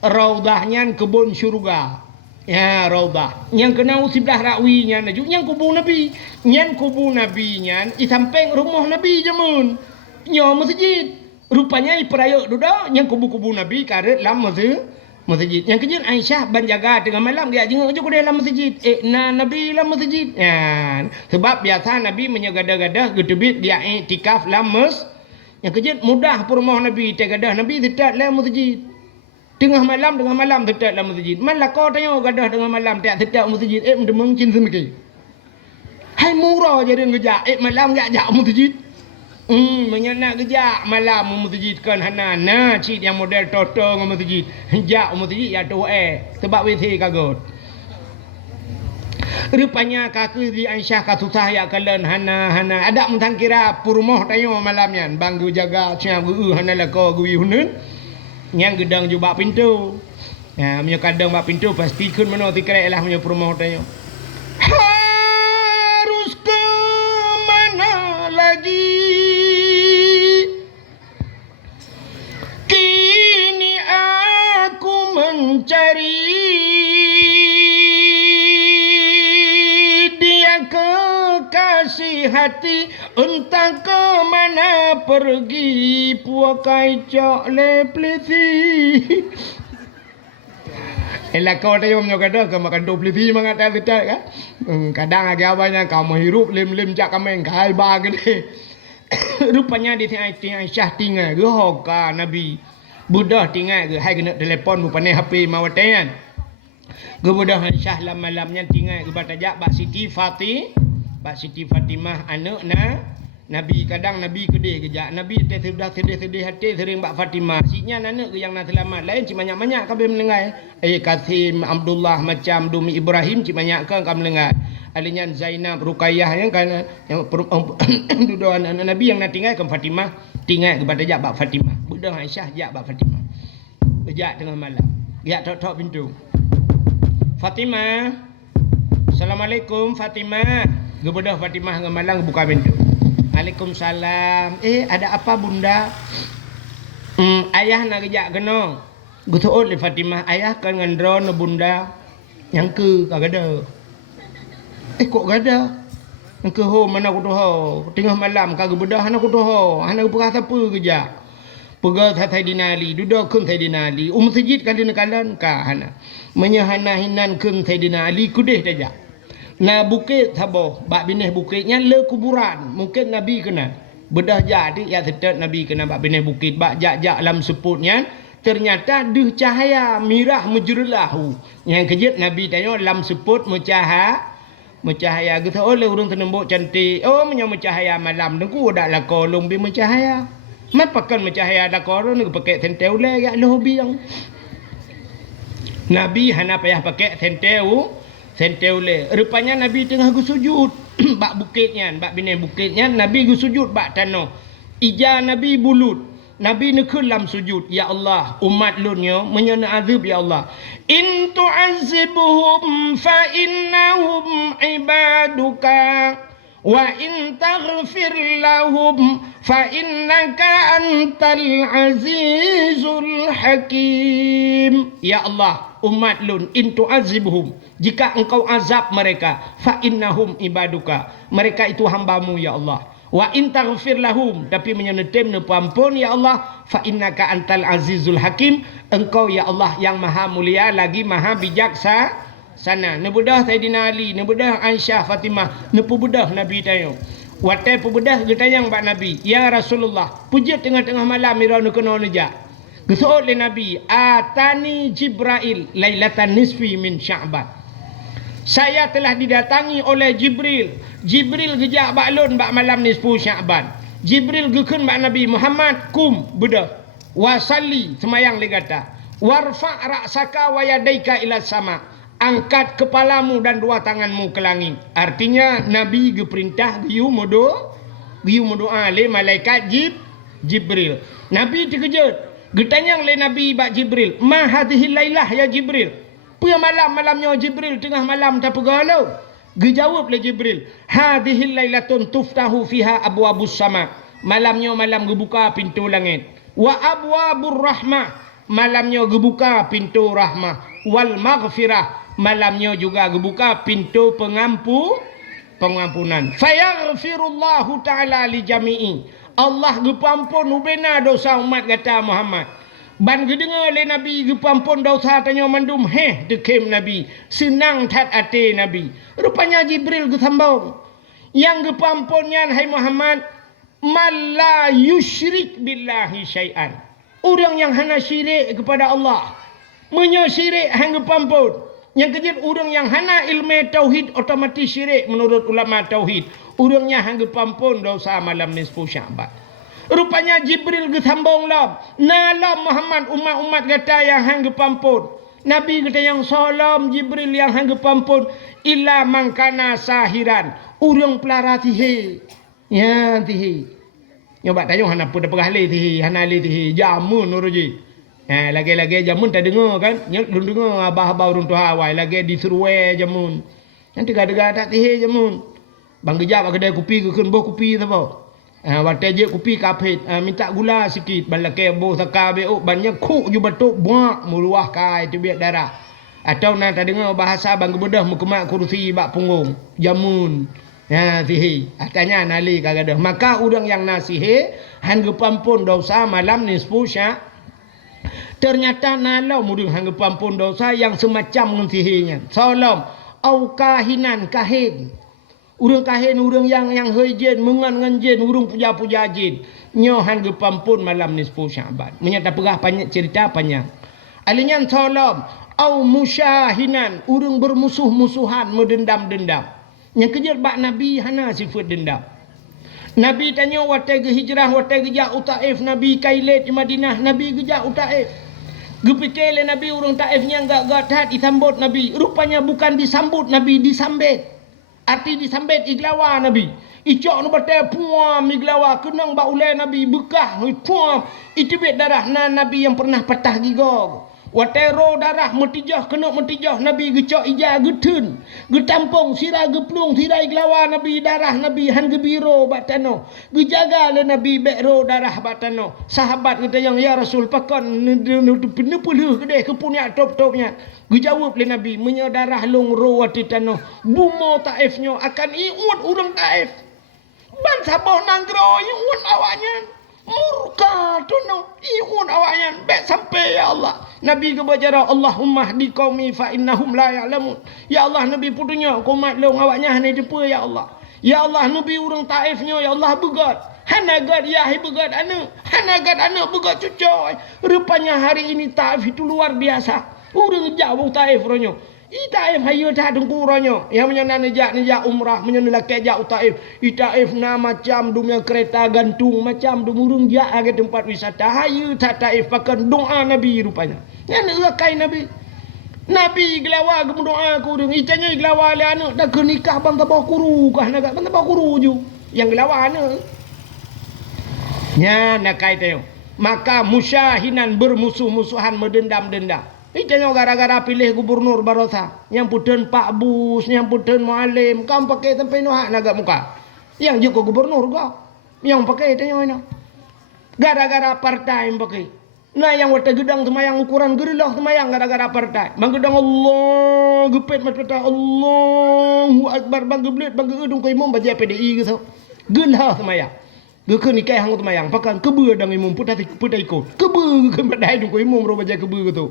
raudahnya kebun syurga ya raudah yang kena sebelah rakwinya naju yang kubu Nabi nya di samping rumah Nabi jamun nyo masjid rupanya perayuk duduk yang kubu-kubu Nabi karet lam masjid yang kejut Aisyah banjaga tengah malam dia jenguk ke dalam masjid Nabi lam masjid ya sebab biasa Nabi menyagadah-gadah gedebit dia iktikaf lam yang kejut mudah rumah Nabi tegadah Nabi tidak lam masjid Tengah malam tetap dalam masjid. Malah kau tanya gadah tengah malam tak tetap masjid. Mendemang cin semiki. Hai murah jadi ngejak. Malam jak masjid. Menyenak gejak malam masjid kan hana na cik yang model toto ngam masjid. Jak masjid ya tu sebab WC kagot. Rupanya kaku di Aisyah katusah ya kalian hana ada mentang kira purmoh tayo malamnya banggu jaga siap hana la ko gui hunun yang gedang juga pintu ya punya kadang bak pintu pasti kun mano tikrai lah punya purmoh tayo harus ke mana lagi kini aku mencari kekasih hati entah ke mana pergi puakai cok lepleti elah kau tayo menyo kada ke makan dopleti mangata letak kan kadang agak abanya kau menghirup lim cak kameng kai ba gede rupanya di Aisyah tinggal ke hoka Nabi Buddha tinggal ke hai kena telefon bukan HP mawatan Kemudian Aisyah malamnya tinggal ke batajak Bak Siti Fatimah anak Nabi kadang Nabi kedih kejak Nabi sudah sedih hati sering Bak Fatimah sinya anak ke yang nak selamat lain cik banyak kami mendengar Kasim Abdullah macam Dumi Ibrahim cik banyak kan kami mendengar alinya Zainab Ruqayyah yang kan yang duduk anak Nabi yang nak tinggal ke Fatimah tinggal ke batajak Bak Fatimah budak Aisyah jak Bak Fatimah kejak tengah malam jak tok pintu Fatimah Assalamualaikum Fatimah Gebedah Fatimah ngemalang buka pintu. Waalaikumsalam. Ada apa bunda? Ayah nak kejak kena. Gutuut li Fatimah. Ayah kan ngandron bunda. Yang ke kagak ada. Kok gada? Yang ke ho mana aku tuh ho? Tengah malam kagak bedah anak aku tuh ho. Anak perasa apa kejak? Pegal Sayyidina Ali. Duduk kun Sayyidina Ali. Masjid kali nekalan ka hana. Menyahana hinan kun Sayyidina Ali kudih tajak. Na bukit sabo bak bineh bukitnya le kuburan mungkin Nabi kena bedah jadi ya tetap Nabi kena bak bineh bukit bak jak dalam seputnya ternyata deh cahaya mirah mujurlahu yang kejut Nabi tanya dalam seput mencahaya gitu oleh urang tenembok cantik menyo mencahaya malam dengku dak la kolong bi mencahaya mat pakan mencahaya dak kolong ni pakai senteu le ya lo biang Nabi hana payah pakai senteu le. Rupanya Nabi tengah sujud bak bukitnya, bak bineh bukitnya Nabi sujud bak tanah. Ija Nabi bulut. Nabi nekul dalam sujud, ya Allah, umat lunyo menyana azab ya Allah. In tu'azzibuhum fa innahum ibaduka wa in taghfir lahum fa innaka antal azizul hakim. Ya Allah, umat lun in tu'azzibuhum jika engkau azab mereka fa innahum ibaduka mereka itu hambamu ya Allah wa in taghfir lahum tapi menyenetem ne pampun ya Allah fa innaka antal azizul hakim engkau ya Allah yang maha mulia lagi maha bijaksana ne budah Sayyidina Ali ne budah Aisyah Fatimah ne budah Nabi tayo watai budah getayang bak Nabi ya Rasulullah puji tengah-tengah malam mira ne kena nejak gesuut le Nabi atani Jibril lailatan nisfi min Sya'ban saya telah didatangi oleh Jibril gejak baklun bak malam nisfu Sya'ban Jibril gekun bak Nabi Muhammad kum budah wasalli semayang legata warfa' ra'saka wa yadaika ila sama angkat kepalamu dan dua tanganmu ke langit artinya Nabi geperintah giu doa le malaikat Jibril Nabi terkejut getanyang le Nabi bak Jibril ma hadhihi lailah ya Jibril punya malamnya Jibril tengah malam tak pegalau gejawab le Jibril hadhihi lailatun tuftahu fiha abwabus sama malamnya malam gebuka pintu langit wa abwabur rahmah malamnya gebuka pintu rahmah wal maghfirah malamnya juga gebuka pintu pengampunan fayaghfirullahu ta'ala li jami'i Allah gepampun ubena dosa umat kata Muhammad ban gedengar le Nabi gepampun dosa tanya mandum dekem Nabi senang tat ate Nabi rupanya Jibril gesambung yang gepampunnya hai Muhammad malla yusyrik billahi syai'an orang yang hana syirik kepada Allah Menyo syirik hang pampun. Yang kejut urang yang hana ilmu tauhid otomatis syirik menurut ulama tauhid. Urangnya hang pampun dosa malam nisfu Sya'ban. Rupanya Jibril gesambung lam. Nalam Muhammad umat-umat kata yang hang pampun. Nabi kata yang salam Jibril yang hang pampun illa mangkana sahiran. Urang pelara tihe. Ya tihe. Nyoba tayung hana pun dapegah le tihe, hana le tihe jamun uruji. Lagi-lagi jamun tak dengar kan? Nyok belum dengar abah-abah urung tu hawai lagi disuruh jamun. Nanti gada-gada tak tihe jamun. Bang gejap kedai kopi ke kun boh kopi tu apa? Watai je kopi kapit minta gula sikit balake boh saka beuk banyak khuk ju batuk buak meluah kai tu biak darah. Atau nak tak dengar bahasa bang gebedah mukemak kursi bak punggung jamun. Tihi atanya nali kagadah. Maka urang yang nasihe han gepampun dosa malam nisfu Sya'ban. Ternyata nalau mudeng hang pampun dosa yang semacam dengan sihirnya. Salam au kahinan kahin. Urang kahin urang yang heujeun mengan ngan jin urang puja-puja jin. Nyo hang pampun malam nisfu Sya'ban. Menyata perah banyak cerita panjang. Alinyan salam au musyahinan urang bermusuh-musuhan medendam-dendam. Yang kejar bak Nabi hana sifat dendam. Nabi tanya watai ke hijrah watai ke jak Taif Nabi kailet di Madinah Nabi ke jak Taif. Gepikir le Nabi urang Taifnya enggak gadat disambut Nabi. Rupanya bukan disambut Nabi disambit. Arti disambit iglawa Nabi. Icok nu batai puam iglawa kenang bak ulai Nabi bekah puam. Itu bet darah Nabi yang pernah patah gigog. Watai ro darah metijah kena metijah Nabi gecok ija getun. Getampung sirah geplung sirah iglawa Nabi darah Nabi han gebiro batano. Gejaga le Nabi bek ro darah batano. Sahabat kata yang ya Rasul pakon penepuluh kedai kepunya top-topnya. Gejawab le Nabi menyadarah long ro watitano. Bumo Taifnya akan iut urang Taif. Ban sabah nanggro iut awaknya. Murka tuno iun awaknya bet sampai ya Allah. Nabi ke bacara Allahumma hdi qaumi fa innahum la ya'lamun. Ya Allah Nabi putunya umat long awaknya hana depa ya Allah. Ya Allah Nabi urang Taifnya ya Allah begat. Hana gad ya begat ana. Hana gad ana begat cucoy. Rupanya hari ini Taif itu luar biasa. Urang jauh Taif ronyo. Taif hayo ta dengkuranyo. Yang menyana nejak umrah menyana laki jak Taif. Taif na macam dunia kereta gantung macam dumurung jak ke tempat wisata. Hayo ta Taif pakai doa Nabi rupanya. Yang rakai Nabi. Nabi gelawa ke doa kurung. Itanya gelawa le anak dah ke nikah bang tabah kuru kah nak bang tabah kuru ju. Yang gelawa anak. Nya nakai teo. Maka musyahinan bermusuh-musuhan medendam-dendam. Itanya gara-gara pilih gubernur Barosa. Yang puten Pak Bus, yang puten Mualim. Kau pakai tempat nuhak naga muka. Yang juga gubernur kau. Yang pakai itanya ini. Gara-gara partai yang pakai. Nah yang wata gedang semayang ukuran gerilah semayang gara-gara partai. Bang gedang Allah. Gepet mata Allahu Akbar. Bang geblet, bang gedung ke imam baca PDI gitu. Gelah semayang. Geke nikah hang semayang. Pakai kebe dang imam putar ikut. Kebe badai dong ke imam ro baca kebe gitu.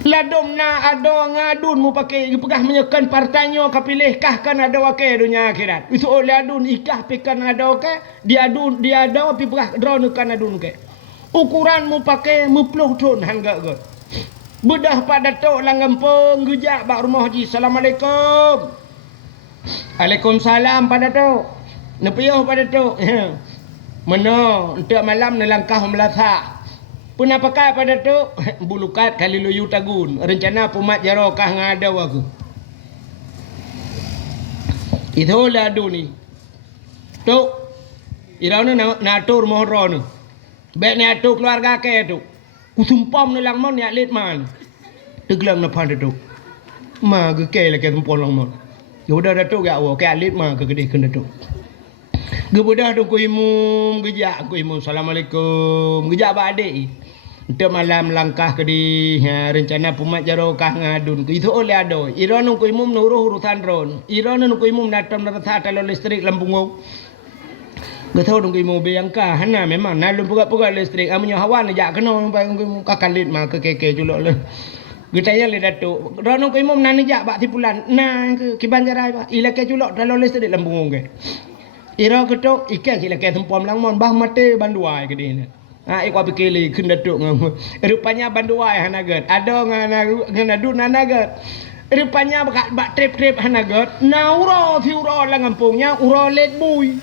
Ladom na ada ngadun mu pakai pegah menyekan partainya kapilih kah kan ada wakai dunia akhirat. Itu oleh adun ikah pekan ada wakai dia ada pi pegah drone kan adun ke. Ukuran mu pakai 10 ton hangga ke. Bedah pada tok langgempeng gejak bak rumah haji. Assalamualaikum. Waalaikumsalam pada tok. Nepiyuh pada tok. Mana untuk malam nelangkah melasa. Puna pakai pada tu bulukat kali luyu tagun rencana pumat jarokah ngada aku itu ladu ni tu irana natur mohron bet ni atuk keluarga ke tu kusumpam ni lang mon ya lit man teglang na pada tu ma ke ke la ke sumpon lang mon yo dah tu ga wo ke lit ma ke gede kena tu gebudah tu ku imum gejak ku imum assalamualaikum gejak ba adik untuk malam langkah ke di rencana pumat jarokah ngadun itu oleh ado irana ku imum nuruh urusan ron irana ku imum datang rasa talo listrik lampungong getau dong ku imum beyangka hana memang nalum puga-puga listrik amunyo hawan jak kena bang kakalit ma ke keke julok le getaya le datuk rano ku imum nani jak bak tipulan nah ke banjarai ba ila ke julok talo listrik lampungong ke ira ketok ikan sila ke tempom langmon bah mate banduai ke di Ikut pikirขึ้นdatuk ngamu. Rupanya banduai hanagat. Ada nganadu nanagat. Rupanya bak trip hanagat. Na uro thi uro lah ngampungnya uro let bui.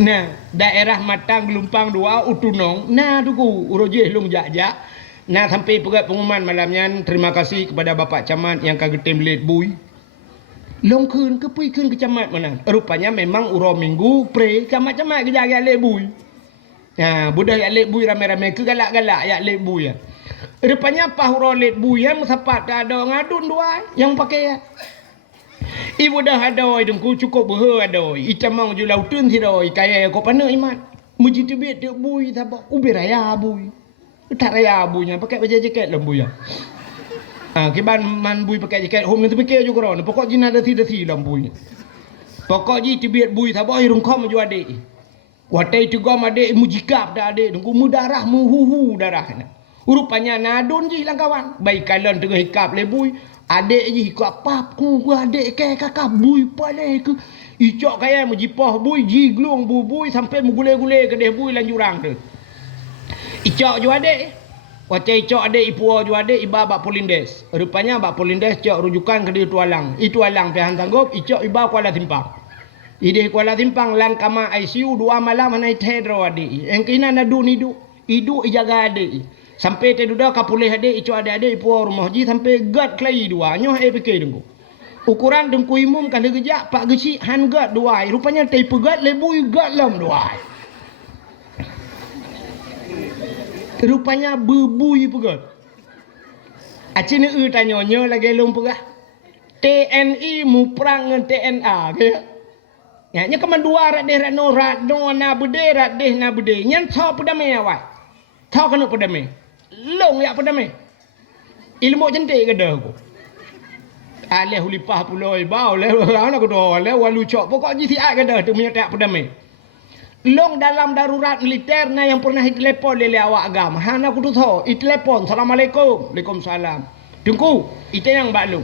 Nah, daerah Matang Gelumpang 2 Utunong. Nah, duku uro je long jak. Nah, sampai pegat pengumuman malamnya. Terima kasih kepada Bapak Camat yang kagetim let bui. Long kun ke camat mana? Rupanya memang uro minggu pre camat-camat kejar let bui. Ya, budak yak lek bui ramai-ramai ke galak-galak yak lek bui ya. Rupanya pahuro lek bui yang sapat ada ngadun dua yang pakai ya. Ibu dah ada dengku cukup berhe ada. Icamang ju lautun si doi kaya ko pana iman. Muji tebet dek bui tapa ubi raya bui. Tak raya buinya pakai baju jaket lembu ya. Kiban man bui pakai jaket home tu pakai juga ron. Pokok jina dasi lembu. Pokok ji tebet bui tapa irung kom ju adik. Watai juga adik mujikap dah adik tunggu mudarah muhuhu darah rupanya nadun je hilang kawan baik kalian tengah hikap lebui adik je hikap papu ku adik ke kakak bui palai ke icok kaya mujipah bui jiglung bui sampai menggule-gule ke deh bui lan jurang tu icok ju adik watai icok adik ipuo ju adik iba bak Polindes rupanya bak Polindes cok rujukan ke dia tualang itu alang pihan sanggup icok iba Kuala Timpang Ide Kuala Timpang lang kama ICU 2 malam hanai tedro adi. Engkina nadu nidu. Idu ijaga adi. Sampai teduda kapulih adi icu adi ipu rumah ji sampai gad klai dua. Nyoh fikir dengku. Ukuran dengku imum kali gejak pak geci han gad dua. Rupanya teipu gad lebui gad lam dua. Rupanya bebui pegat. Acini tanya nyo lagi lum pegah. TNI mu perang dengan TNA kaya. Ya, nya keman dua rat deh rat no na bude rat deh na bude. Nyan tho pedame awak. Tho kanu pedame. Long ya pedame. Ilmu cantik ke dah aku. Alih hulipah puloi bau le ana ko do le walu cok pokok ji siat ke dah tu menyetak pedame. Long dalam darurat militer na yang pernah telepon lele awak agam. Hana aku tu tho, telepon. Assalamualaikum. Waalaikumsalam. Tunggu, itu yang baklung.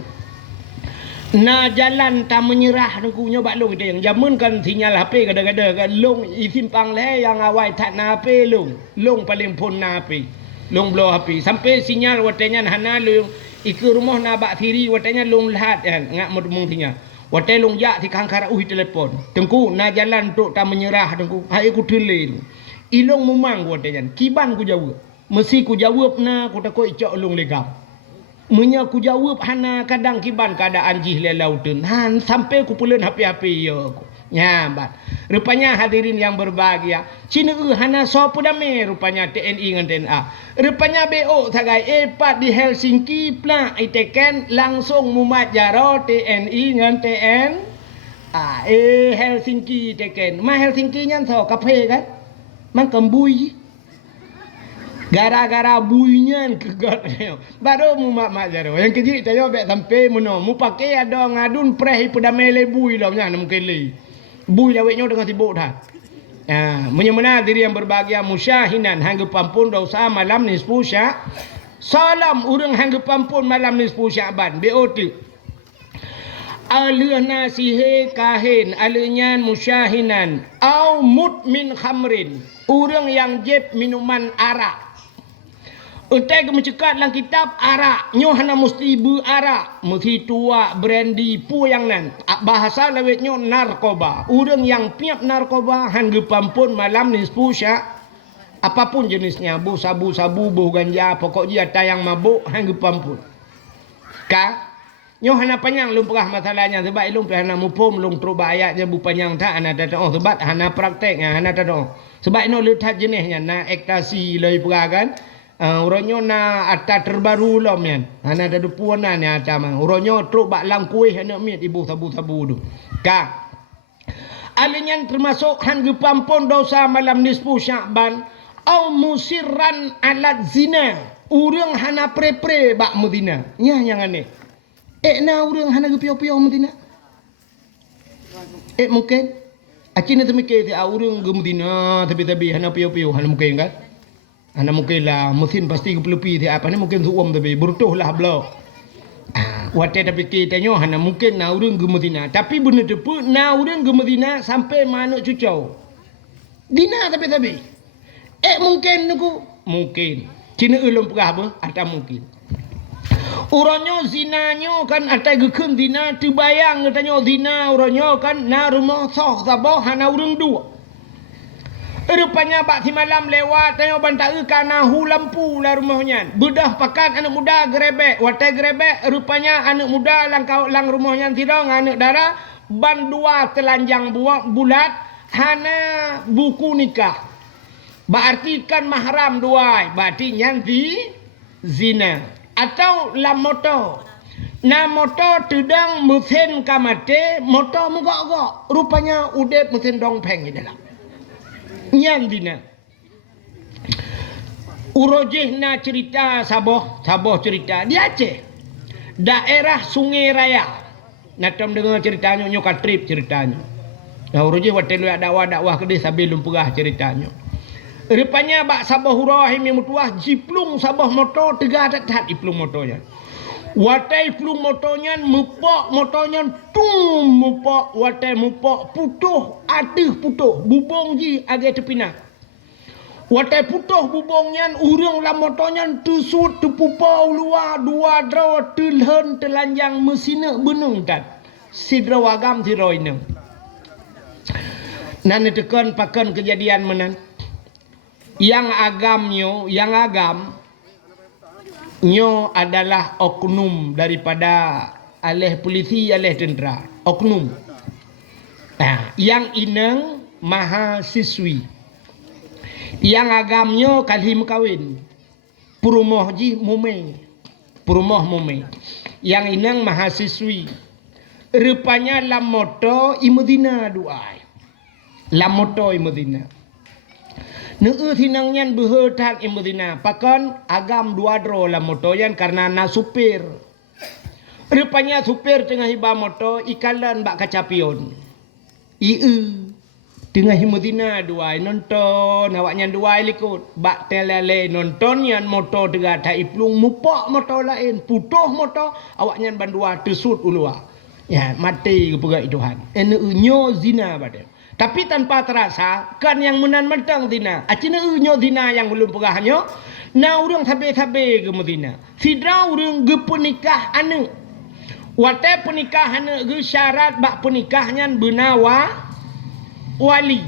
Na jalan tak menyerah dengku nyoba long kita yang jamunkan sinyal HP kadang-kadang kan long isimpang le yang awai tak na HP long paling pun na HP long blow HP sampai sinyal watanya hana long iku rumah na bak thiri watanya long lahat kan ngak mudmung sinyal watai long jak si kangkara telepon dengku na jalan tok tak menyerah dengku hai ku tele ilong memang watanya kiban ku jawab mesti ku jawab na ku takut icok long legam Munya ku jawab hana kadang kiban keadaan jih le lautun han sampai ku pulen hapi-hapi ya aku nyambat rupanya hadirin yang berbahagia cina hana so pudame rupanya TNI dengan TNA rupanya BO tagai epat di Helsinki pla iteken langsung mumat jaro TNI dengan TN Helsinki teken ma Helsinki nyan so kafe kan man kembui gara-gara buinya kegat baru mu mak jaro yang kecil tayo bek sampai muno mu pakai ada ngadun preh pedame le bui lah nya mungkin le bui laweknya dengan sibuk dah menyemena diri yang berbahagia musyahinan hangga pampun dosa malam nisfu sya salam urang hangga pampun malam nisfu Syaban BOT alihna sihe kahin alinyan musyahinan au mudmin khamrin urang yang jeb minuman arak Untai ke mencekat dalam kitab arak. Nyo hana mesti arak. Mesti tua, brandy, pu yang nan. Bahasa lawetnya narkoba. Orang yang piap narkoba. Hangga pampun malam ni sepusya. Apapun jenisnya. Bu sabu-sabu, bu ganja. Pokok dia tayang mabuk. Hangga pampun. Nyo hana panjang lum perah masalahnya. Sebab ilum hana mupum. Lum terubah ayatnya bu panjang tak. Hana tak tahu. Sebab hana prakteknya. Hana tak tahu. Sebab ini letak jenisnya. Na ektasi lagi perah kan. Uronyo na ata terbaru lom yan. Hana ada puana ni ata mang. Uronyo truk bak lang kuih hana miat ibu sabu-sabu tu. Alinyan termasuk hangga pampun dosa malam nisfu Syaban au musirran alat zina. Urang hana pre-pre bak mudina. Nya yang aneh. Na urang hana gepio-pio mudina. Mungkin acina temike ti urang gemudina tapi hana pio-pio hana mungkin kan. Ana mungkin lah mesin pasti kepelupi ti apa ni mungkin suam tapi bertuh lah blok. Wate tapi kita nyo hana mungkin na urang gemetina tapi bener depu na urang gemetina sampai manuk cucau. Dina tapi Mungkin niku mungkin. Cina ulum pegah apa? Ada mungkin. Uronyo zinanyo kan ada gekeun zina dibayang katanya zina uronyo kan na rumah soh sabah hana urang dua. Rupanya bak si malam lewat tanya bantai kana hu lampu lah rumahnya. Bedah pakat anak muda gerebek, watai gerebek rupanya anak muda lang rumahnya tidak anak dara ban dua telanjang bulat hana buku nikah. Berarti kan mahram dua, berarti nyanti zina atau lam motor. Na motor tudang mesin kamate, motor menggok-gok. Rupanya udah mesin dongpeng di dalam. Nyan zina. Urojih na cerita Sabah cerita di Aceh. Daerah Sungai Raya. Natam dengar ceritanya nyokat trip ceritanya. Nah urojih watelu dakwah kedai sambil lumpurah ceritanya. Rupanya bak Sabah hurah yang mutuah jiplung Sabah motor tegak tak iplung motornya. Watai iplung motornya mupok motornya tum mupok watai mupok putuh aduh putuh bubong ji agak tepina. Watai putuh bubongnya urang lah motornya tusut tepupau luar dua draw telhen telanjang mesina benung kan. Sidra wagam tiroineng. Nan tekan pakan kejadian menan. Yang agam nyo adalah oknum daripada alih polisi alih tentera oknum. Nah, yang ineng mahasiswi. Yang agamnya kalih kawin. Perumoh ji mume. Yang ineng mahasiswi. Rupanya lamoto imudina duai. Lamoto imudina. Neu tinangnya behetat imudina pakon agam dua dro la motoyan karena na supir. Rupanya supir tengah hiba moto ikalan bak kacapion. Tengah imudina dua nonton awaknya dua likut bak telele nonton yan moto tegak ta iplung mupok moto lain putuh moto awaknya bandua tesut ulua. Ya mati ke pegat Tuhan. Nyo zina pada. Tapi tanpa terasa kan yang menan mentang zina. Acina nyo zina yang belum pegahannya. Na urang sabe-sabe ke medina. Sidra urang ge penikah ane. Wate penikah ane ge syarat bak penikahnya benawa wali.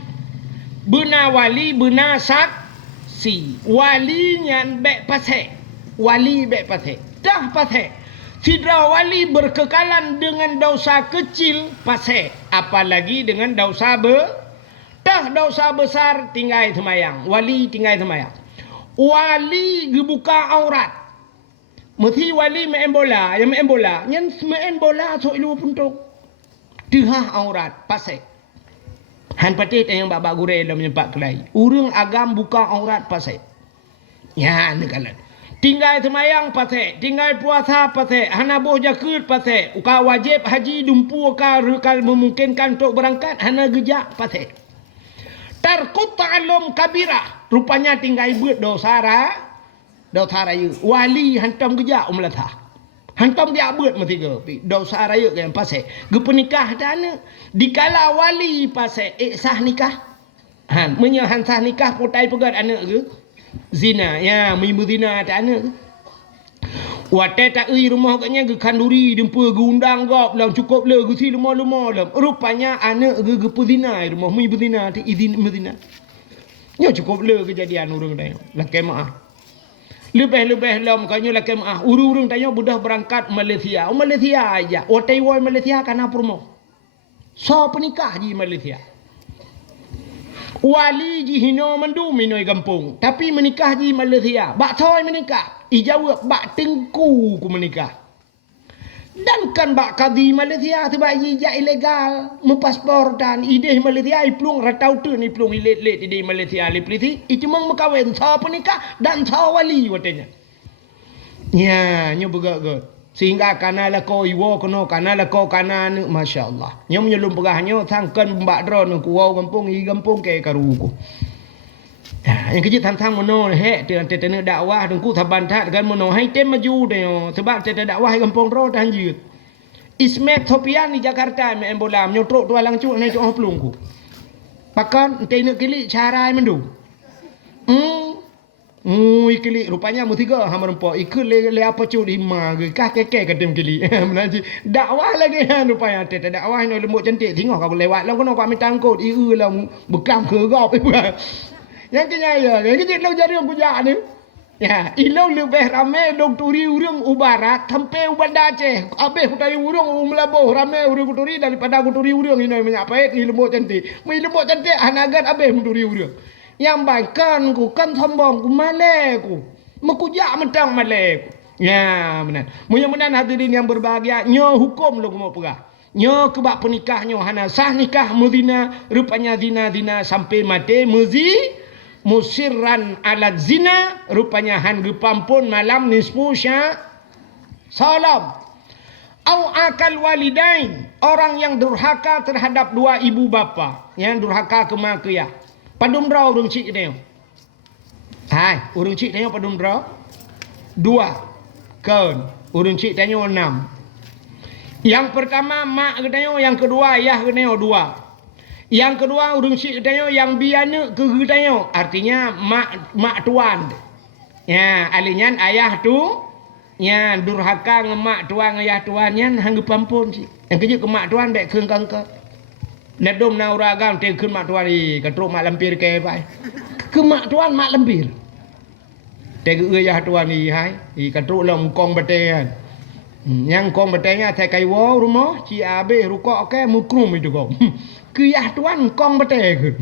Bena wali bena saksi. Wali nyan bek pasek. Wali bek pasek. Dah pasek. Sidra wali berkekalan dengan dosa kecil pasek. Apalagi dengan dosa dosa besar tinggal semayang. Wali tinggal semayang. Wali gebuka aurat. Mesti wali main bola. Yang main bola. Yang main bola so ilu puntuk. Dihah aurat pasek. Han patit yang babak gurei dalam menyempat kelai. Urang agam buka aurat pasek. Ya nekalan. Tinggal semayang pasek, tinggal puasa pasek, hana boh jakut pasek, uka wajib haji dumpu uka rukal memungkinkan untuk berangkat, hana gejak pasek. Tarkut ta'alum kabirah, rupanya tinggal buat dosa raya. Wali hantam gejak melatah. Hantam dia buat mesti ke, dosa raya yang pasek. Gepenikah dana, dikala wali pasek, sah nikah. Menyahan sah nikah potai pegat anak ke. Zina ya mimu zina tak ana. Wate tak rumah katnya ke kanduri dempa ge undang gop lang cukup le ge si lumah lam. Rupanya anak ge pezina rumah mimu zina ti izin mezina. Nya cukup le kejadian urang tanya. Lakai maaf. Lebih lam katnya lakai maaf. Urang tanya budah berangkat Malaysia. Malaysia aja. Wate woi Malaysia kana promo. So penikah di Malaysia. Wali ji hino mandu minoi kampung. Tapi menikah di Malaysia. Bak soy menikah. Ijawab bak tengku ku menikah. Dan kan bak kadi Malaysia sebab ija ilegal. Mepaspor dan ide Malaysia iplung ratau tu ni plung ilet-let ide Malaysia lipliti. Icumang makawin so penikah dan so wali watenya. Ya, nyo begak-gak. Sehingga kanala ko iwo kono kanala ko kanan masya-Allah. Nyom nyelum pegahnyo sangkan mbak dron ku wau kampung i kampung ke karuku. Yang kecil tantang mono he tene dakwah dengku tabantat kan mono hai tem maju de sebab tete dakwah i kampung ro dan jut. Ismet Topian di Jakarta me embola nyotrok tua langcuk nai tu plungku. Pakan tene kili cara mendu. Ikili rupanya mu tiga hama rempo ikut le apa cu di ma ke kah keke kadem kili menaji dakwah lagi rupanya te dakwah no lembut cantik tengok kau lewat lah kono kau minta angkut iu lah bekam ke gop yang kenya ya yang kecil lo jadi aku jak ni ya ilo lebih ramai dok turi urang ubarat sampai ubanda Aceh abeh kutari urang umlabo ramai urang kuturi daripada kuturi urang ini menyapa ni lembut cantik lembut cantik anagan abeh kuturi urang yang baikkan ku kan sombong ku malek ku mekujak mentang malek ku ya benar mudah-mudahan hadirin yang berbahagia nyo hukum lo mau perah nyo kebak penikah nyo hana sah nikah muzina rupanya zina sampai mati musirran alat zina rupanya han gepampun malam nisfu salam au akal walidain orang yang durhaka terhadap dua ibu bapa yang durhaka kemakiyah padum draw urung cik dia. Hai, urung cik dia padum draw. 2. Kaun, urung cik dia 6. Yang pertama mak dia, yang kedua ayah dia 2. Yang kedua urung cik dia yang biana ke dia. Artinya mak tuan. Ya, alinyan ayah tu nya durhaka ngemak tuan ayah tuannya hang pampun cik. Yang kerja ke mak tuan dek keung kangka. Nadom na uragam te kun mak tuan ni katruk mak lampir ke pai ke mak tuan mak lampir te ge ayah tuan ni hai katruk long kong bate kan yang kong batenya te kai wo rumah ci abe rukok ke mukrum itu kong ke ayah tuan kong bate ke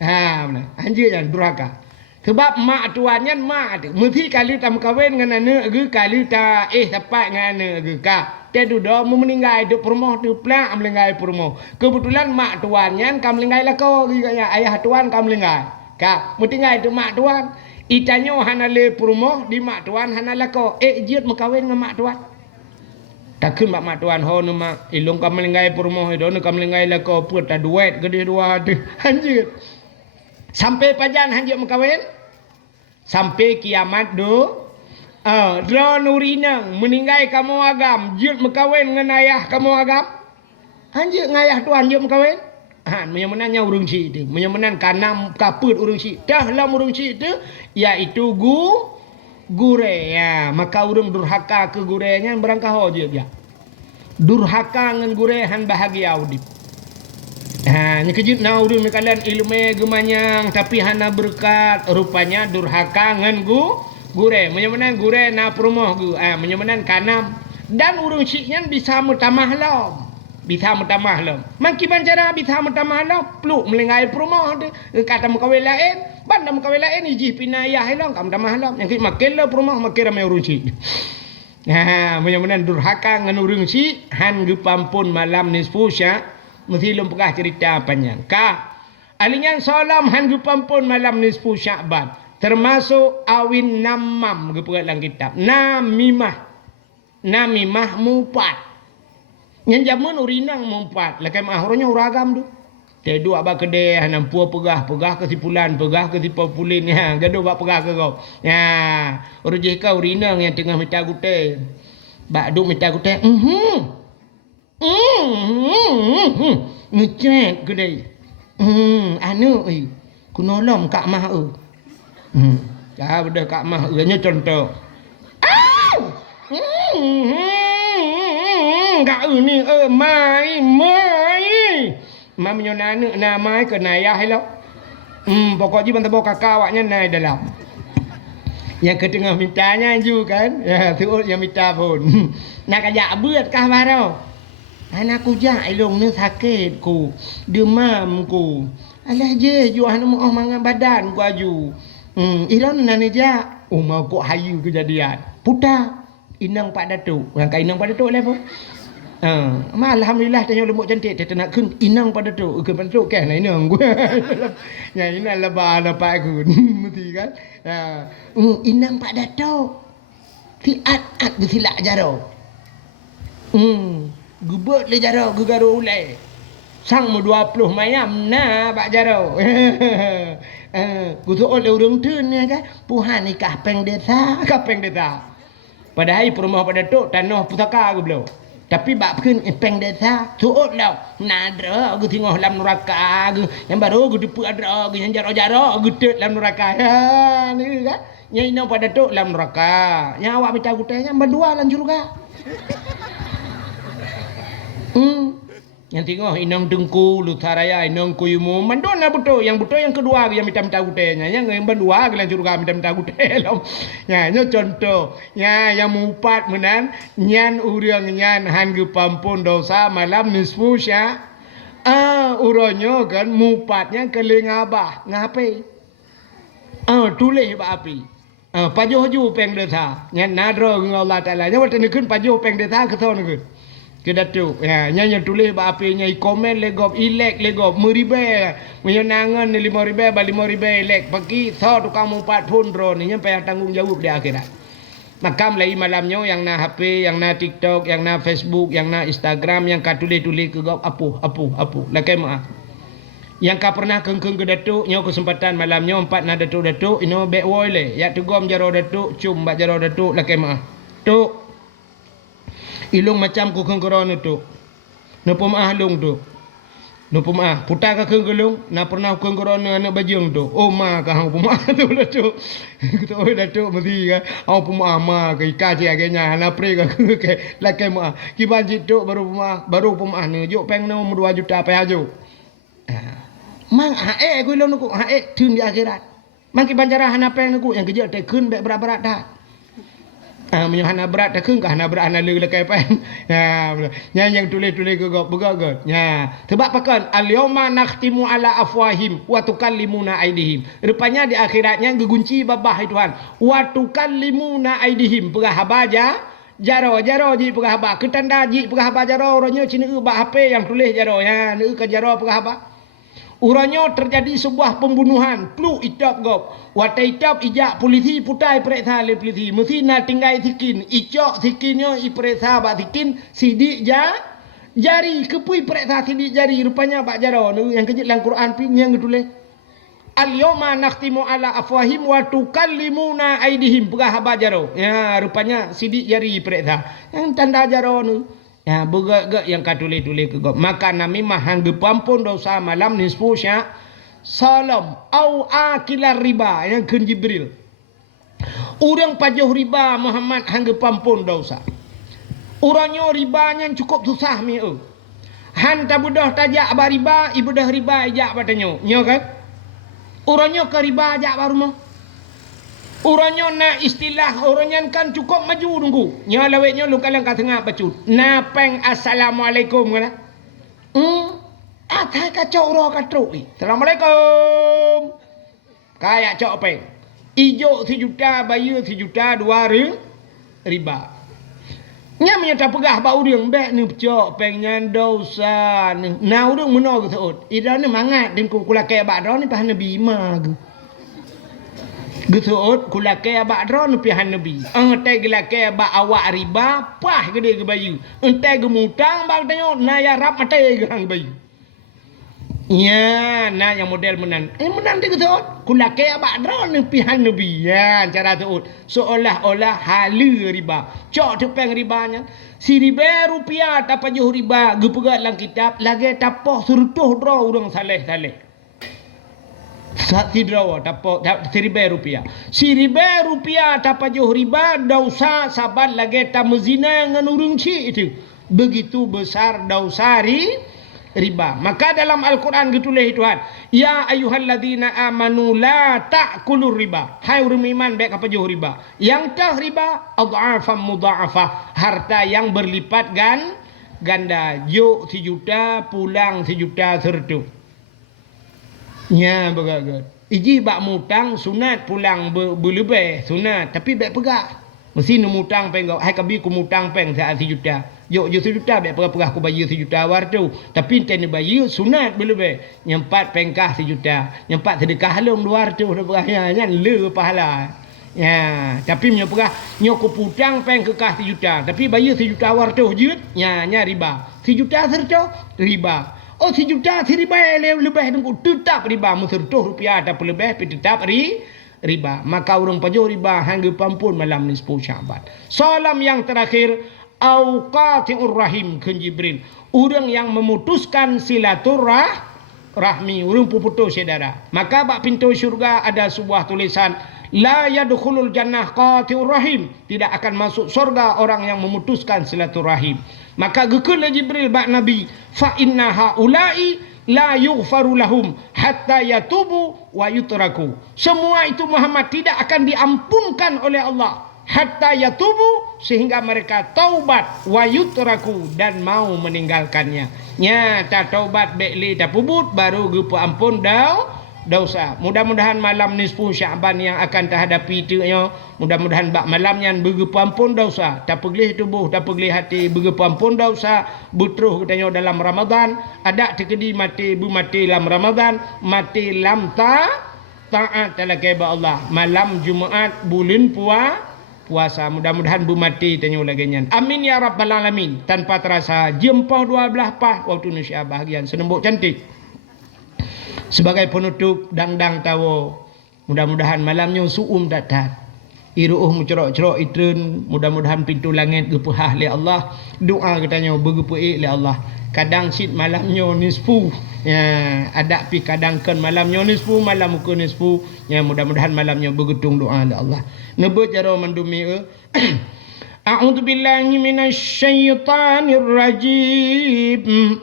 ha mana anjir yang durhaka sebab mak tuannya mak mesti kali tam kawin dengan anak ge kali ta tepat dengan anak ge ka dia duduk meninggal hidup rumah tu pelak meninggal rumah. Kebetulan mak tuannya kam meninggal lah kau ayah tuan kam meninggal. Ka meninggal hidup mak tuan. Itanyo hanale rumah di mak tuan hanala kau. Jiat makawin dengan mak tuan. Takun mak tuan ho nu mak ilung kam meninggal rumah itu nu kam meninggal lah kau put ta duit gede dua tu. Anjir. Sampai pajan hanjir makawin. Sampai kiamat do. Dra nurinang meninggal kamu agam jut makawin dengan ayah kamu agam anjir ngayah tuan jut makawin menyemenannya urung cik itu menyemenan kanam kaput urung cik dah lam urung cik itu iaitu gure ya maka urung durhaka ke gurenya berangkah hoje dia durhaka dengan gure han bahagia udip ni kejut na urung kalian ilmu gemanyang tapi hana berkat rupanya durhaka dengan gure menyemenan gure na perumoh gu menyemenan kanam dan urung ciknya bisa mutamah lam mangkiban cara bisa mutamah lam peluk melengai perumoh tu kata mukawil lain bandam mukawil lain iji pinayah lam kam tamah lam yang makin la perumoh makin ramai urung cik menyemenan durhaka ngan urung cik han gepampun malam nisfu mesti lum pegah cerita panjang ka alinyan salam han gepampun malam nisfu Sya'ban termasuk awin namam keperat dalam kitab namimah mumpat yang zaman urinang mumpat lakai mahronya uragam tu te dua ba kedeh nampua pegah kesimpulan pegah kesipulin ya gaduh ba pegah ke kau ya urujih kau urinang yang tengah minta gute bak duk minta gute ngecek kedai anu kunolom kak mah dah kak mah ianya contoh kak ni mai menyonana nama ke nayah hello pokoknya bantu bawa kakak awaknya naik dalam yang ketengah mintanya ju kan ya tu yang minta pun nak ajak buat kah baru anak ku jak ilung ni sakit ku demam ku alah je ju anu mau mangan badan ku aju Iran nani ja mau kok hayu kejadian putar inang Pak Datuk rangka inang Pak Datuk lepo alhamdulillah tanya lembut cantik dia nak kun inang Pak Datuk ke Pak Datuk kan inang gua ya inang lebah Pak aku mesti kan inang Pak Datuk tiat silak jaro gubut le jaro gugaro ulai sang mu 20 mayam na Pak jaro kutu oleh urung tun ya kan puhan nikah peng desa padahal perumah Pak Datuk tanah pusaka aku belum Tapi bak pun peng desa tuut lau nadra gu tengok dalam neraka gu yang baru gu depu adra gu yang jaro-jaro gu tet dalam neraka ya ni kan yang ino pada tok dalam neraka yang awak minta gutanya berdua lan juga yang tengok inong dengku lutaraya inong kuyumu mandona betul yang kedua yang minta gutenya yang berdua lan juga minta gutenya ya ini contoh ya yang mupat menan nyan urang nyan hangge pampun dosa malam nisfu sya uronyo kan mupatnya keling abah ngape tulis ba api pajoh ju peng desa nyan nadro Allah taala nya wate nekeun pajoh peng desa keto nekeun ke datuk ya nya tulis ba api nya komen legop ilek legop meribe menyenangan 5.000 ba 5.000 ilek pagi so tukang mupat pun drone nya payah tanggung jawab di akhirat makam lai malamnya yang na HP yang na TikTok yang na Facebook yang na Instagram yang ka tulis-tulis ke gop apu lakai maaf yang ka pernah kengkeng ke datuk nyo kesempatan malamnya 4 na datuk ino back wall le ya tugom jaro datuk cum ba jaro datuk lakai maaf tuk ilung macam ku kengkeron tu napa maah long tu napa maah putar ka kenggelung na pernah kengkeron anak bajung tu oh ma ka hang pemaah tu datuk kita oi datuk mesti ka au pemaah ma ka ika ji agenya na pre ka ke lakai maah ki banji tu baru pemaah ni juk peng no 2 juta pe ajo mang hae ku ilung ku hae tun di akhirat mang ki banjara hana peng ku yang kerja te keun be berat-berat dah menyo hana berat dah keung ka hana berat hana le lekai pen ya yang tulis-tulis ke gop begagot ya sebab pakan al yauma nakhtimu ala afwahim wa tukallimuna aidihim rupanya di akhiratnya gegunci babah Tuhan wa tukallimuna aidihim pegah habaja jaro ji pegah haba ketanda ji pegah haba jaro ronyo cina ba HP yang tulis jaro ya ne ke jaro pegah haba uranyo terjadi sebuah pembunuhan plu itap gop wata itap ijak polisi putai periksa le polisi mesti na tinggai thikin icok thikinyo i periksa ba thikin sidik jari kepui periksa sidik jari rupanya bak jaro yang kejut dalam Quran pi yang tulis al yauma nakhtimu ala afwahim wa tukallimuna aidihim pegah haba jaro ya rupanya sidik jari periksa yang tanda jaro nu ya begak yang katulis-tulis ke gop maka nami mahang gepampun dosa malam nisfu sya salam au akilar riba yang keun Jibril urang pajoh riba Muhammad hang gepampun dosa uranyo ribanya cukup susah mi han tabudah tajak ba riba ibudah riba ijak batanyo nyo kan uranyo ke riba ajak baru mah uranyo na istilah uranyan kan cukup maju nunggu nya lawetnya lu kalang ka tengah bacut na peng assalamualaikum kana atai ka coro ka trui assalamualaikum kayak cok peng ijo 1 juta bayu 1 juta 2 riba nya menyata pegah ba urang bek ni cok peng nyan dosa ni na urang meno ke seut ida ni mangat din ku kula ke ba do ni pah nabi ma gesuut kulake abak dron pihan nabi ente gelake abak awak riba pah gede ke bayu ente gemutang bang tanyo na ya rap mate ke hang bayu ya na yang model menan menan de gesuut kulake abak dron pihan nabi ya cara tuut seolah-olah halu riba cok tepeng ribanya si riba rupiah tapajuh riba gepegat lang kitab lagi tapoh surutuh dro urang saleh-saleh Sidra dapat 1,000 rupiah. 1,000 rupiah dapat jauh riba dosa sabat lagi tak mezina dengan urung ci itu. Begitu besar dosa riba. Maka dalam Al-Quran ditulis Tuhan, ya ayyuhalladzina amanu la ta'kulur riba. Hai orang iman baik apa jauh riba. Yang tah riba adhafan mudha'afah, harta yang berlipat ganda. Juk 1 juta pulang 1 juta sertu. Ya begagat. Iji bak mutang sunat pulang berlebih sunat tapi bak pegah. Mesti nu mutang peng hai kabi ku mutang peng 1 juta. Yo 1 juta bak pegah ku bayar 1 juta war tu. Tapi ente ni bayar sunat berlebih. Nyempat pengkah 1 juta. Nyempat sedekah long 2 tu pegah nya le pahala. Ya, tapi nyo pegah nyo ku putang peng kekah 1 juta. Tapi bayar 1 juta war tu jut nya riba. 1 juta serta riba. Oh 1 juta si riba lebih tunggu tetap riba musertuh rupiah ada lebih tetap riba maka orang pajuh riba hangga pampun malam nisfu Syaban. Salam yang terakhir au qati'ur rahim keun Jibril urang yang memutuskan silaturahmi urang puputus saudara. Maka bak pintu syurga ada sebuah tulisan la yadkhulul jannah qati'ur rahim, tidak akan masuk surga orang yang memutuskan silaturahim. Maka gekeul Jibril bak Nabi fa inna haula'i la yughfaru lahum hatta yatubu wa yutraku. Semua itu Muhammad tidak akan diampunkan oleh Allah hatta yatubu, sehingga mereka taubat wa yutraku, dan mau meninggalkannya. Nya ta taubat bekli ta pubut baru gepu ampun dosa. Mudah-mudahan malam nisfu Syaban yang akan terhadapi itu nya, mudah-mudahan bak malamnya begepu ampun dosa, tak peglih tubuh, tak peglih hati, begepu ampun dosa, butruh katanya dalam Ramadan, ada tekedi mati bu mati dalam Ramadan, mati lam taat talakai ba Allah. Malam Jumaat bulan puasa, mudah-mudahan bu mati tanya laginya. Amin ya rabbal alamin. Tanpa terasa jempah 12 pah waktu Indonesia bahagian senembuk cantik. Sebagai penutup dangdang tawo, mudah-mudahan malamnya suum datat. Iruh mucerok-cerok itreun, mudah-mudahan pintu langit gepehah li Allah. Doa katanya begepuik li Allah. Kadang sit malamnya nisfu. Ya, ada pi kadang kan malamnya nisfu, malam ke nisfu. Ya, mudah-mudahan malamnya begetung doa li Allah. Nebut jaro mandumi A'udzu billahi minasy syaithanir rajim.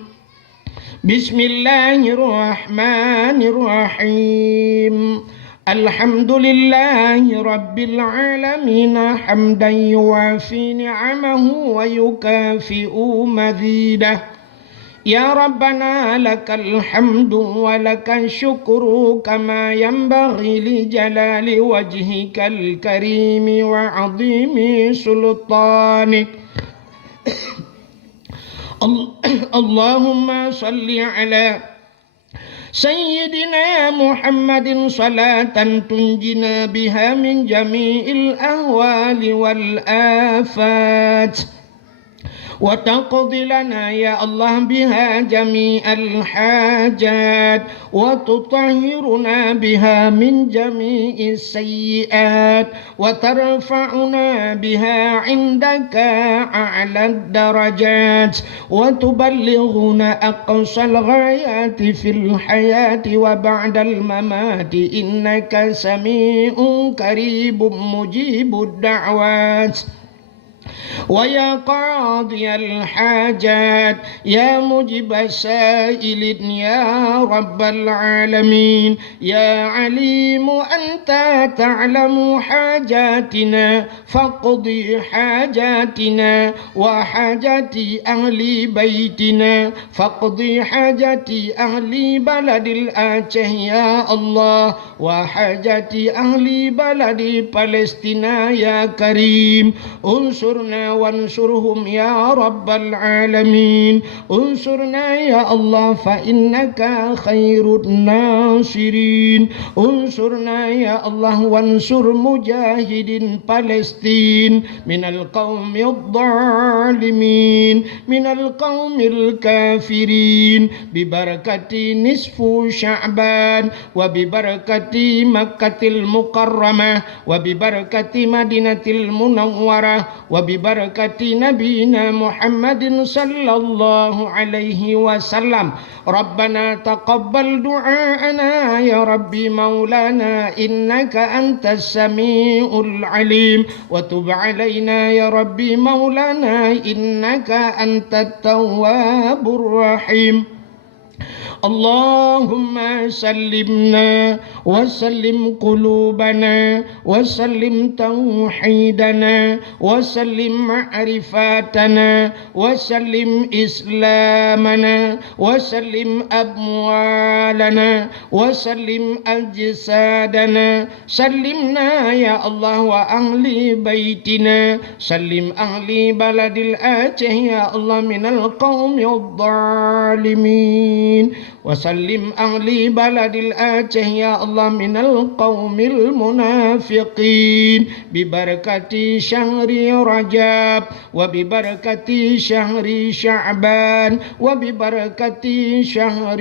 Bismillahirrahmanirrahim. Alhamdulillahi rabbil alamin hamdan yuwafi ni'amahu wa yukafi'u mazidah. Ya Rabbana lakal hamdu wa lakal syukru kama yanbaghi li jalali wajhikal karimi wa azimi sultanik. Allahumma salli ala Sayyidina Muhammadin salatan tunjina biha min jami'il ahwali wal afat وتقضي لنا يا الله بها جميع الحاجات وتطهرنا بها من جميع السيئات وترفعنا بها عندك أعلى الدرجات وتبلغنا أقصى الغايات في الحياة وبعد الممات إنك سميع قريب مجيب الدعوات. ويا قاضي الحاجات يا مجيب السائلين يا رب العالمين يا عليم أنت تعلم حاجاتنا فاقضي حاجاتنا وحاجات أهل بيتنا فاقضي حاجات أهل بلد الآتيه يا الله وحاجات أهل بلد فلسطين يا كريم. انصرنا وانصرهم يا رب العالمين. انصرنا يا الله فإنك خير الناصرين. انصرنا يا الله وانصر مجاهدين فلسطين من القوم الظالمين من القوم الكافرين ببركة نصف شعبان وببركة مكة المكرمة وببركة مدينة المنورة وببركة نبينا محمد صلى الله عليه وسلم. ربنا تقبل دعاءنا يا ربي مولانا إنك أنت السميع العليم وتب علينا يا ربي مولانا إنك أنت التواب الرحيم. اللهم سلمنا وسلم قلوبنا وسلم توحيدنا وسلم معرفاتنا وسلم إسلامنا وسلم أموالنا وسلم أجسادنا. سلمنا يا الله وأهل بيتنا. سلم أهل بلد الآتيه يا الله من القوم الظالمين. وسلم أهل بلد الآتيه يا الله من القوم المنافقين ببركة شهر رجب وببركة شهر شعبان وببركة شهر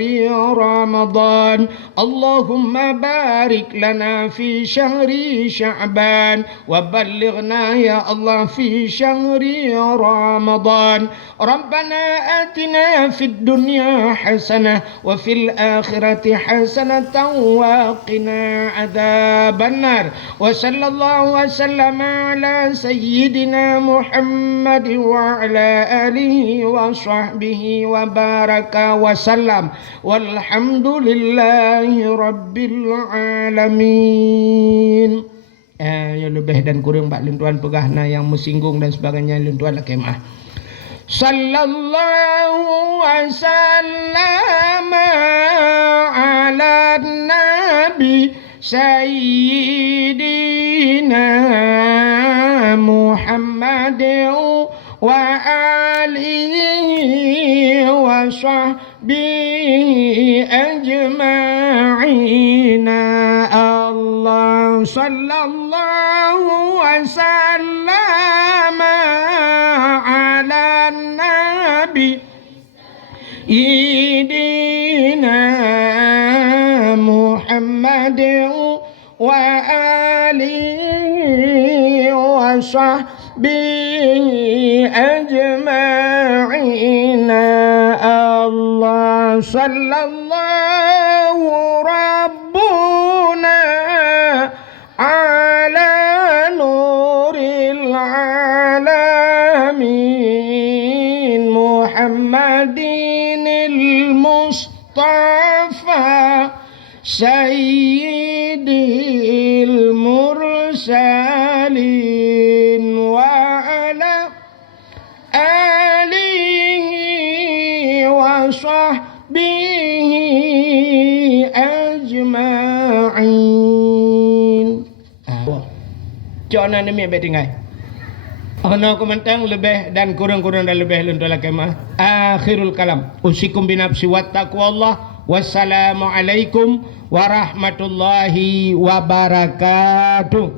رمضان اللهم بارك لنا في شهر شعبان وبلغنا يا الله في شهر رمضان ربنا آتنا في الدنيا حسنة وفي الآخرة حسنة وقنا عذاب النار وصلى الله وسلم على سيدنا محمد وعلى آله وصحبه وبارك وسلم والحمد لله رب العالمين. Yang lebih dan kurang Pak Lintuan pegahna yang mesinggung dan sebagainya Lintuan kemah. Sallallahu wasallam ala nabi sayyidina Muhammad wa alihi wa sahbihi ajma'ina Allah sallallahu wasallam ala nabi idina Muhammad wa alihi wa sahbihi ajma'ina Allah sallallahu rabbuna ala nuril alamin Muhammadinil Mustafa sayyidil mursalin wa ala alihi wa sahbihi ajma'in. Jangan demi betingai. Ana komentang lebih dan kurang-kurang dan lebih lentola kemah. Akhirul kalam. Usikum binafsi wa taqwallah. Wassalamualaikum warahmatullahi wabarakatuh.